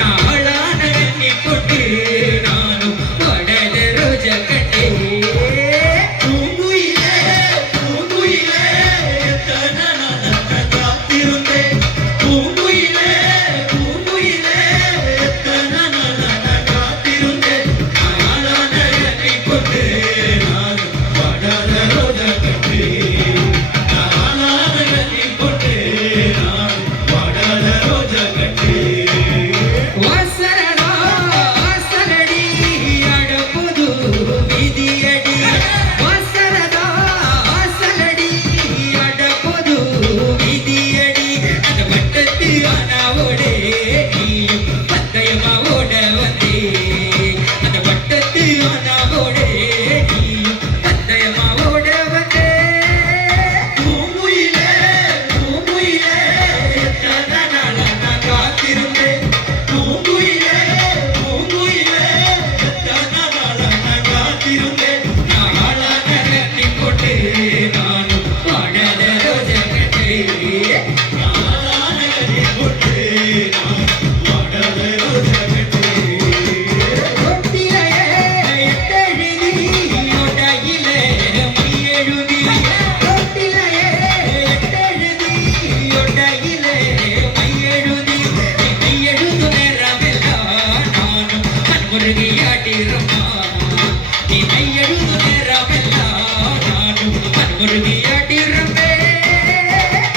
நாளான கண்ணி பொண்ணு நானும் படாத ரோஜா கண்ணே பூங்குயிலே பூங்குயிலே எத்தனை நாளா நான் காத்திருந்தேன் பூங்குயிலே பூங்குயிலே எத்தனை நாளா நான் காத்திருந்தேன் நாளான கண்ணி பொண்ணு நானும் படாத ரோஜா கண்ணே நாளான கண்ணி பொண்ணு நானும் படாத ரோஜா கண்ணே வாசரடா வாசரடி அடபுது விதியடி வாசரடா வாசரடி அடபுது விதியடி அந்த வட்டத்து ஆனாவோடே நீயும் பந்தயமாவோட வந்தே அந்த வட்டத்து ஆனாவோடே நீயும் பந்தயமாவோட வந்தே பூங்குயிலே பூங்குயிலே எத்தனை நாளா நான் காத்திருந்தேன் பூங்குயிலே பூங்குயிலே எத்தனை நாளா நான் காத்திருந்தேன் நாளான கண்ணி பொண்ணு நானும் படாத ரோஜா கண்ணே நாளான கண்ணி பொண்ணு நானும் படாத ரோஜா கண்ணே தொட்டிலையே எட்டெழுதி ஒடையிலே மை எழுதி தொட்டிலையே எட்டெழுதி ஒடையிலே மை எழுதி மை எழுது நேரமெல்லாம் நானும் மன்முருகியாட்டிரம்மா நீ மை எழுது நேரமெல்லாம் நானும் மன்முருகியாட்டிரமே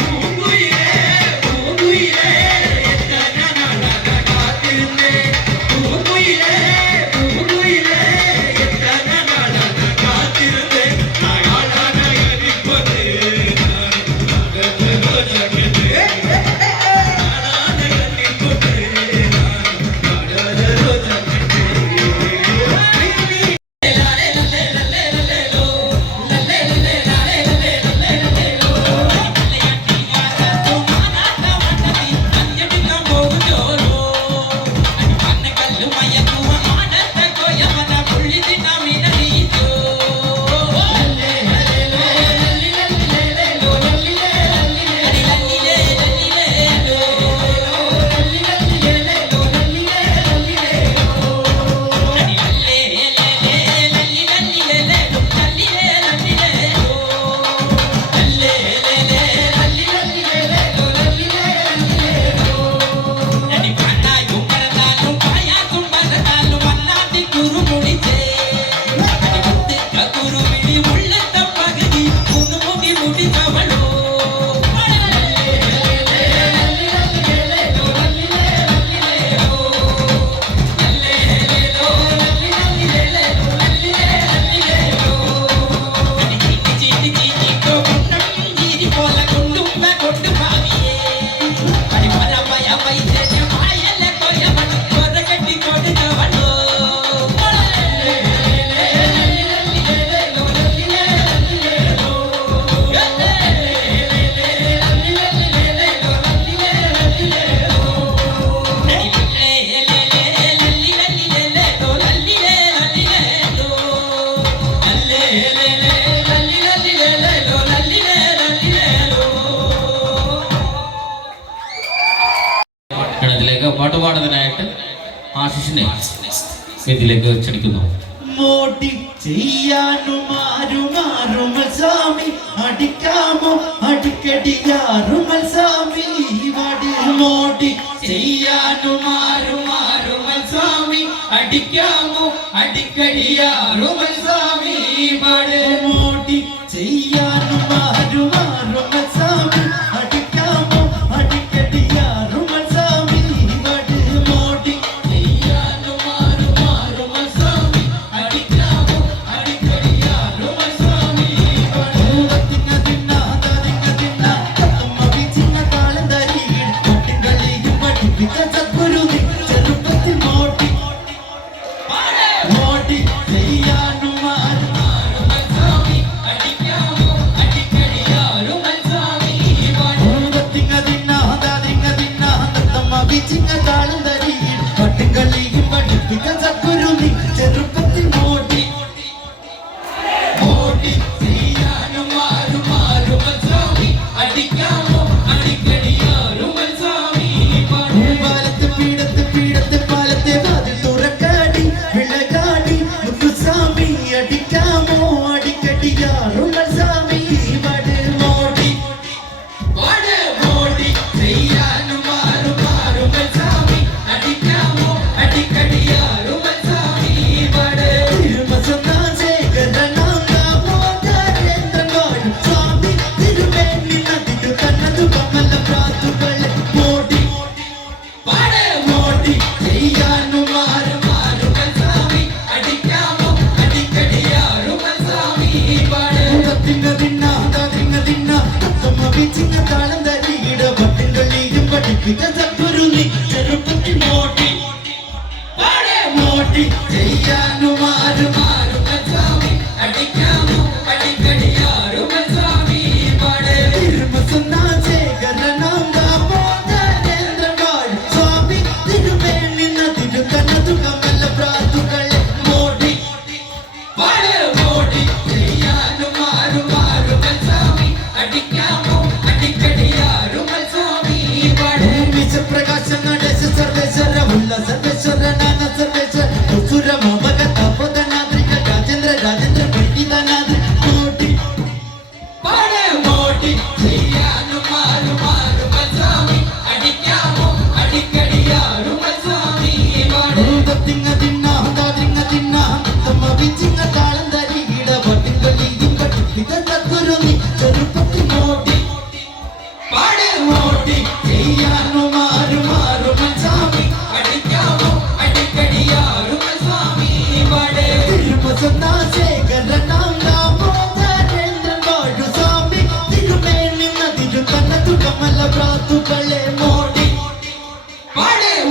பூங்குயிலே பூங்குயிலே எத்தனை நாளா நான் காத்திருந்தேன் பூங்குயிலே பூங்குயிலே எத்தனை நாளா நான் காத்திருந்தேன் நாளான கண்ணி பொண்ணு நானும் படாத ரோஜா கண்ணே நாளான கண்ணி பொண்ணு நானும் படாத ரோஜா கண்ணே പാട്ട് പാടുന്നതിനായിട്ട് ആശിഷിനെ ഇതിലേക്ക് ക്ഷണിക്കുന്നു. മോടി ചെയ്യാനുമാരുമാറുമൽ സ്വാമി അടിക്കാമോ അടിക്കടിയാറുമൽ സ്വാമി വടി മോടി ചെയ്യാനുമാരുമാറുമൽ സ്വാമി അടിക്കാമോ അടിക്കടിയാറുമൽ സ്വാമി വടി മോടി ചെയ്യാനുമാരുമാറുമൽ സ്വാമി അടിക്കാമോ അടിക്കടിയാറുമൽ സ്വാമി വടി മോടി ചെയ്യാനുമാരുമാറുമൽ സ്വാമി അടിക്കാമോ അടിക്കടിയാറുമൽ സ്വാമി വടി തിന്ന തിന്ന തിന്ന തിന്ന തമ്മ വിച്ചിന്ന താളം തരി കൊട്ടികളിയും പഠിപ്പിച്ച സദ്ഗുരു ചെറുപ്പത്തിൽ മോടി മോടി ചെയ്യാനുമാരുമാറുമൽ സ്വാമി അടിക്കാമോ അടിക്കടിയാറുമൽ സ്വാമി വടി തിന്ന തിന്ന തിന്ന തമ്മ വിച്ചിന്ന താളം തരി കൊട്ടികളിയും പഠിപ്പിച്ച സദ്ഗുരു ചെറുപ്പത്തിൽ മോടി മോടി ചെയ്യാനുമാരുമാറുമൽ സ്വാമി അടിക്കാമോ അടിക്കടിയാറുമൽ സ്വാമി പാലത്തെ പീഠത്തെ പീഠത്തെ പാലത്തെ വാതിൽ തുറക്കാടി വിളകാടി മുത്തുസ്വാമി അടിക്കാമോ അടിക്കടിയാറുമൽ സ്വാമി വട് മോടി മോടി ചെയ്യാനുമാരുമാറുമൽ സ്വാമി അടിക്കാമോ അടിക്കടിയാറുമൽ സ്വാമി വട് തിരുമസന്നാശേഖരനാം ദാമോദരേന്ദ്രൻ സ്വാമി തിരുമേനി നദിതു തന്നതു കമല പ്രാതുകളെ മോടി മോടി ചെയ്യാനുമാരുമാറുമൽ സ്വാമി അടിക്കാമോ അടിക്കടിയാറുമൽ സ്വാമി തിന്ന തിന്ന തിന്ന തിന്ന തമ്മ വിച്ചിന്ന താളം തരികിട ഭക്തകളിയും പഠിപ്പിച്ച സദ്ഗുരു ചെറുപ്പത്തിൽ മോടി മോടി ചെയ്യാനുമാരുമാറുമൽ സ്വാമി അടിക്കാമോ അടിക്കടിയാറുമൽ സ്വാമി തിരുമസന്നാശേഖരനാം ദാമോദരേന്ദ്രൻ സ്വാമി തിരുമേനി നദിതു തന്നതു കമല പ്രാതുകളെ മോടി മോടി ചെയ്യാനുമാരുമാറുമൽ സ്വാമി അടിക്കാമോ അടിക്കടിയാറുമൽ സ്വാമി വിശ്വപ്രകാശ നടേശ സർവേശ്വര ഉള്ള സർവേശ്വര നാന സർവേശ്വര സുര മമക തപോധനാദ്രിക രാജേന്ദ്ര രാജേന്ദ്ര പണ്ഡിതനാദ്രി മോടി മോടി ചെയ്യാനുമാരുമാറുമൽ സ്വാമി അടിക്കാമോ അടിക്കടിയാറുമൽ സ്വാമി തിന്ന തിന്ന തിന്ന തിന്ന തമ്മ വിച്ചിന്ന താളം തരികിട ഭക്തകളിയും പഠിപ്പിച്ച സദ്ഗുരു ചെറുപ്പത്തിൽ മോടി മോടി ചെയ്യാനുമാരുമാറുമൽ സ്വാമി അടിക്കാമോ അടിക്കടിയാറുമൽ സ്വാമി തിരുമസന്നാശേഖരനാം ദാമോദരേന്ദ്രൻ സ്വാമി തിരുമേനി നദിതു തന്നതു കമല പ്രാതുകളെ മോടി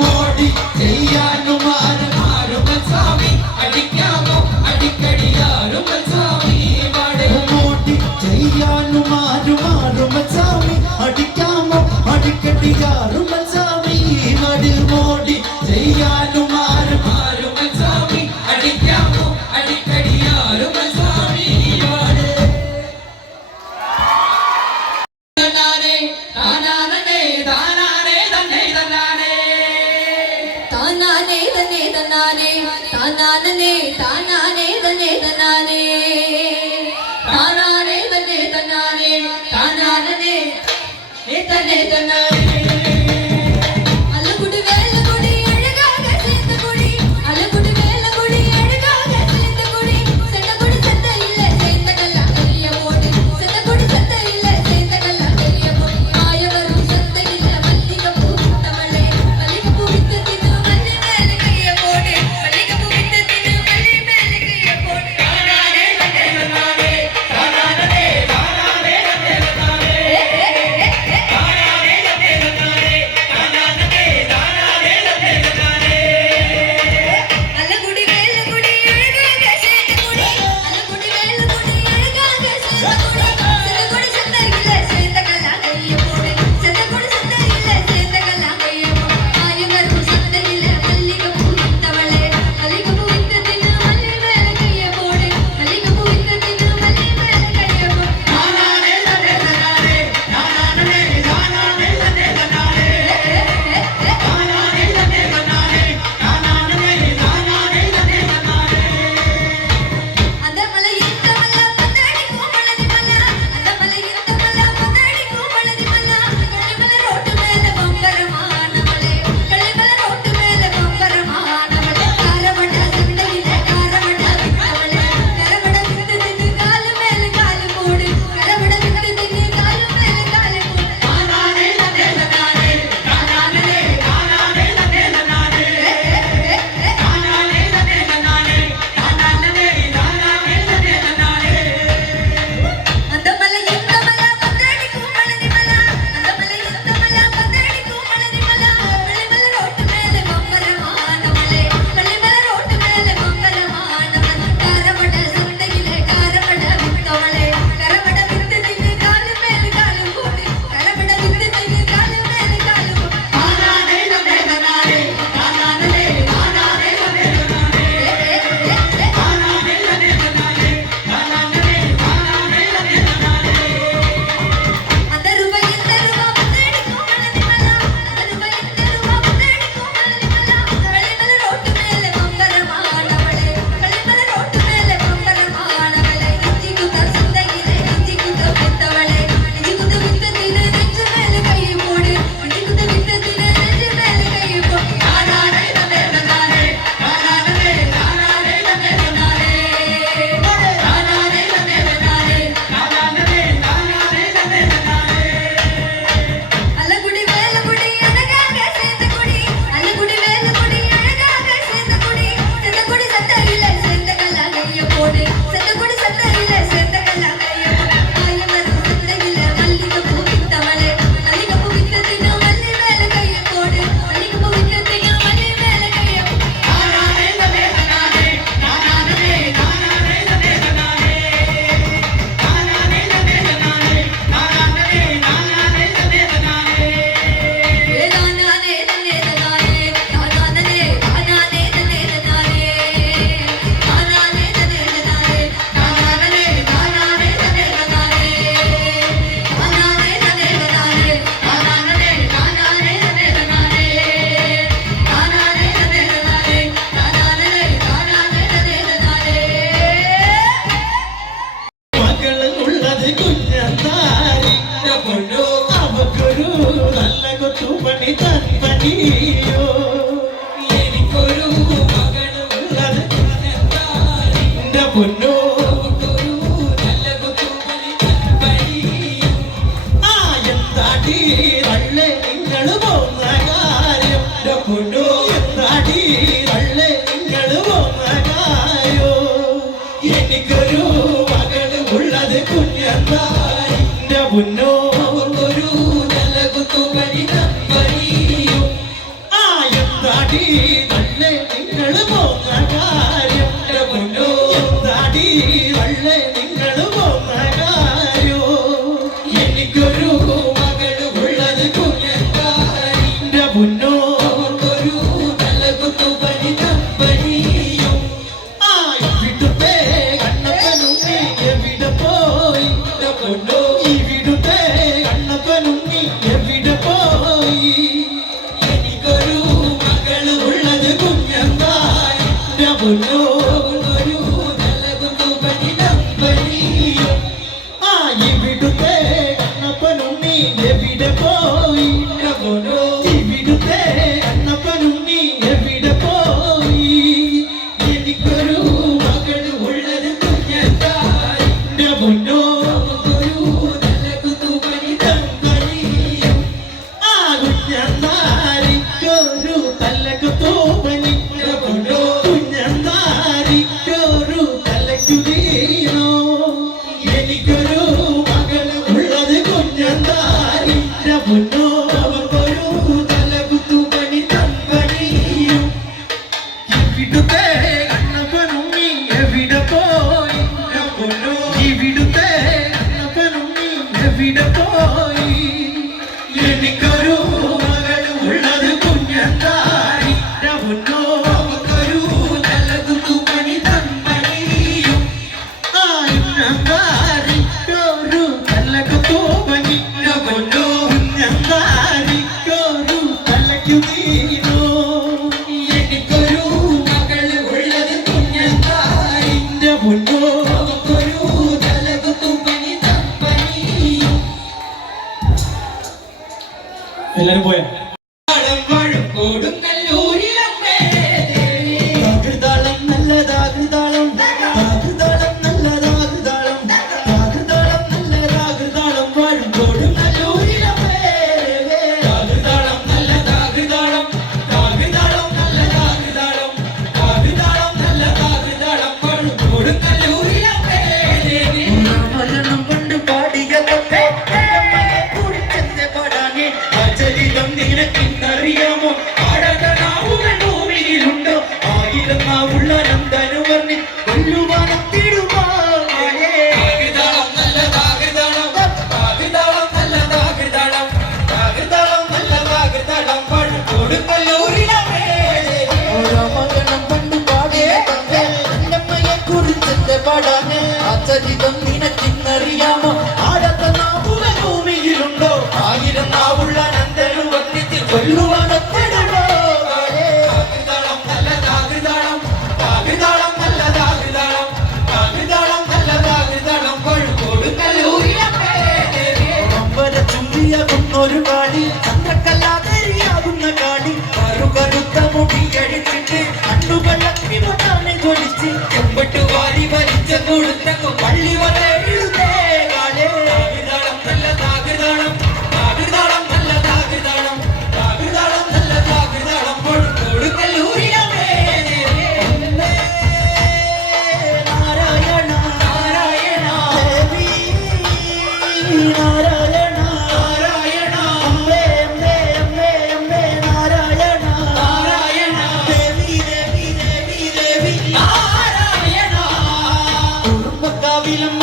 മോടി ചെയ്യാനുമാരുമാറുമൽ സ്വാമി അടിക്കാമോ അടിക്കടിയാറുമൽ സ്വാമി മോടി ചെയ്യാനുമാരുമാറുമൽ സ്വാമി അടിക്കാമോ അടിക്കടിയാറുമൽ സ്വാമി മോടി ചെയ്യാനുമാരുമാറുമൽ സ്വാമി അടിക്കാമോ അടിക്കടിയാറുമൽ സ്വാമി താനാനേ താനാനേ താനാനേ തന്നെ തന്നാനേ താനാനേ തന്നെ തന്നാനേ താനാനേ താനാനേ തന്നെ തന്നാനേ താനാനേ തന്നെ തന്നാനേ താനാനേ തന്നെ തന്നാനേ അലകുടി വേലകുടി അഴകാക ചേന്തകുടി അലകുടി വേലകുടി അഴകാക ചേന്തകുടി സെന്തകുടി സെന്തയില്ല ചേന്തകല്ല വലിയ മോടി സെന്തകുടി സെന്തയില്ല ചേന്തകല്ല വലിയ മോടി ആയവരും സെന്തയില്ല മല്ലികപ്പൂ തമളെ മല്ലികപ്പൂ വിത്തതിനു മല്ലി മേലെ കയ്യ മോടി മല്ലികപ്പൂ വിത്തതിനു മല്ലി മേലെ കയ്യ മോടി താനാനേ എന്താടി തള്ളേ നിങ്ങൾ പോന്നകായോ എനിക്കൊരു മകള് ഉള്ളത് കുഞ്ഞന്തായിന്റെ മുന്നോ ഒരു ജലകുത്തുപരിതമ്പരിയും ആ എന്താടി തള്ളേ നിങ്ങൾ പോന്ന കാര്യം മുന്നോ എന്താടി തള്ളേ നിങ്ങൾ പോന്ന കായോ എനിക്കൊരു മകള് ഉള്ളത് കുഞ്ഞന്തായിന്റെ മുന്നോ ഒരു ജലകുത്തുപരിതമ്പരിയും ആ ഇവിടുത്തെ കണ്ണപ്പനും നീ എവിടെ പോയി പൊന്നോ ഇവിടുത്തെ കണ്ണപ്പനും നീ എവിടെ പോയി എനിക്കൊരു മകള് ഉള്ളത് കുഞ്ഞന്തായി പൊന്നോ ഒരു ജലകുത്തുപരിതമ്പരിയും ആ ഇവിടുത്തെ കണ്ണപ്പനും നീ എവിടെ പോയി പൊന്നോ ഇവിടുത്തെ കണ്ണപ്പനും നീ എവിടെ പോയി എനിക്കൊരു മകള് ഉള്ളത് കുഞ്ഞന്തായി പൊന്നോ ഒരു ജലകുത്തുപരിതമ്പരിയും ആ കുഞ്ഞന്താരിക്കൊരു തലകുത്തൂപനി പൊന്നോ കുഞ്ഞന്താരിക്കൊരു തലക്കു വീണോ എനിക്കൊരു മകള് ഉള്ളത് കുഞ്ഞന്താരിന്റെ പൊന്നോ ഒരു തലകുത്തുപരിതമ്പരിയും ഇവിടുത്തെ കണ്ണപ്പനും നീ എവിടെ പോയി പൊന്നോ ഇവിടുത്തെ കണ്ണപ്പനും നീ എവിടെ പോയി എനിക്കൊരു മകള് ഉള്ളത് കുഞ്ഞന്താരിന്റെ പൊന്നോ ഒരു തലകുത്തുപരിതമ്പരിയും ആ കുഞ്ഞന്താരിക്കൊരു തലകുത്തൂപനിന്റെ പൊന്നോ കുഞ്ഞന്താരിക്കൊരു തലക്കു വീണോ എനിക്കൊരു മകള് ഉള്ളത് കുഞ്ഞന്താരിന്റെ പൊന്നോ ഒരു തലകുത്തുപരിതമ്പരിയും എല്ലാരും പോയാ കൊടുങ്ങല്ലൂരിലമ്മേ താകൃതാളം നല്ലതാകൃതാളം താകൃതാളം നല്ലതാകൃതാളം താകൃതാളം നല്ലതാകൃതാളം വാഴും കൊടുങ്ങല്ലൂരിലമ്മേ താകൃതാളം നല്ലതാകൃതാളം താകൃതാളം നല്ലതാകൃതാളം താകൃതാളം നല്ലതാകൃതാളം വാഴും കൊടുങ്ങല്ലൂരിലമ്മേ മരണം കൊണ്ട് പാടിയതൊക്കെ കുറിച്ചെന്ന് പാടാനേ അചരിതം നിനക്കിന്നറിയാമോ ആടകനാവുകൾ ഭൂമിയിലുണ്ടോ ആയിരം നാവുള്ള നന്ദനുവർണ്ണി കൊല്ലുവാനെത്തിടുമോ താകൃതാളം നല്ലതാകൃതാളം താകൃതാളം നല്ലതാകൃതാളം താകൃതാളം നല്ലതാകൃതാളം വാഴും കൊടുങ്ങല്ലൂരിലമ്മേ മകനം പണ്ട് പാടിയതൊക്കെ അന്നമ്മയെ കുറിച്ചെന്ന് പാടാനേ അചരിതം നിനക്കിന്നറിയാമോ ആടക നാവുകൾ ഭൂമിയിലുണ്ടോ ആയിരം നാവുള്ള നന്ദനു വന്നിച്ച് കൊല്ലുവാനെത്തിടുമോ താകൃതാളം നല്ലതാകൃതാളം താകൃതാളം നല്ലതാകൃതാളം താകൃതാളം നല്ലതാകൃതാളം കൊടുങ്ങല്ലൂരിലമ്മേ അമ്പര ചുംബിയാകുന്നൊരു കാടി ചന്ദ്രക്കല്ലാതരിയാകുന്ന കാടി കറുകറുത്ത മുടിയടിച്ചിട്ട് കണ്ണുകളെ ജ്വലിച്ച് ചെമ്പട്ട് വാരി വലിച്ച കൊടുത്തങ്ങ് പള്ളി വരെ എഴുതേ കാലേ താകൃതാളം നല്ലതാകൃതാളം താകൃതാളം നല്ലതാകൃതാളം താകൃതാളം നല്ലതാകൃതാളം കൊടുങ്ങല്ലൂരിലമ്മേ നാരായണ നാരായണ ദേവി നാരായണ നാരായണ അമ്മേ അമ്മേ അമ്മേ അമ്മേ നാരായണ നാരായണ ദേവി ദേവി ദേവി ദേവി നാരായണ കുടുംബക്കാവിലമ്മ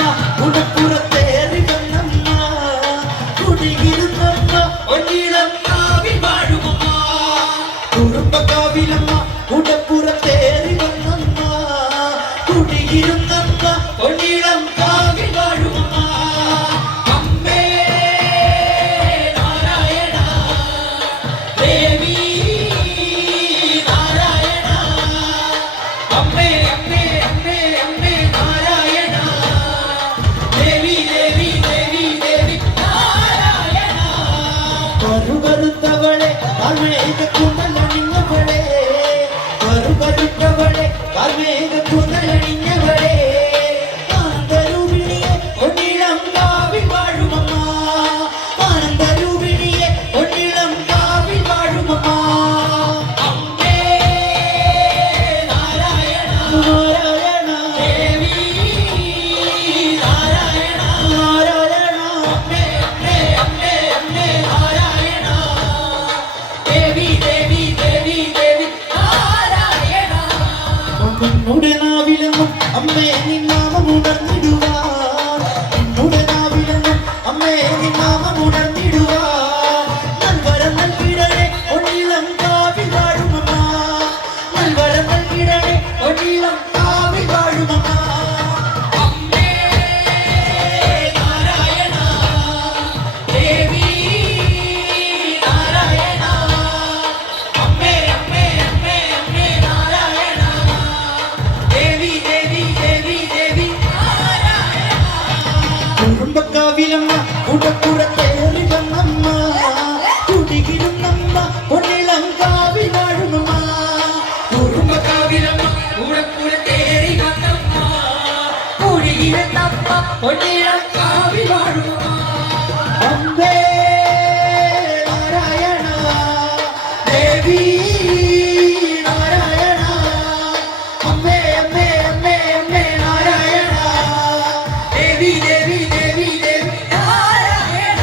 എന്നുടെ നാവിലെന്നും അമ്മേ നിന്നാമം ഉണർന്നിടുവാൻ എന്നുടെ നാവിലെന്നും അമ്മേ നിന്നാമം ഉണർന്നിടുവാൻ നൽവരം നൽകിടണേ ഒന്നിളം കാവിൽ വാഴുമമ്മ നൽവരം നൽകിടണേ ഒന്നിളം കാവിൽ വാഴുമമ്മ അമ്മേ നാരായണ ദേവി നാരായണ അമ്മേ അമ്മേ അമ്മേ അമ്മേ നാരായണ ദേവി ദേവി ദേവി ദേവി നാരായണ കുടുംബക്കാവിലമ്മ കുടപ്പുറത്തേറി വന്നമ്മ കുടികിരുന്നമ്മ പൊന്നിളം കാവിൽ വാഴുമമ്മ കുടുംബക്കാവിലമ്മ കുടപ്പുറത്തേറി വന്നമ്മ കുടികിരുന്നമ്മ പൊന്നിളം കാവിൽ വാഴുമമ്മ അമ്മേ നാരായണ ദേവി നാരായണ അമ്മേ അമ്മേ അമ്മേ അമ്മേ നാരായണ ദേവി ദേവി ദേവി ദേവി നാരായണ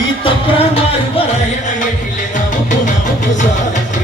ഈ തപ്രാന്മാര് പറയണ കേട്ടില്ലേ നമുക്ക് സ്വാതന്ത്ര്യം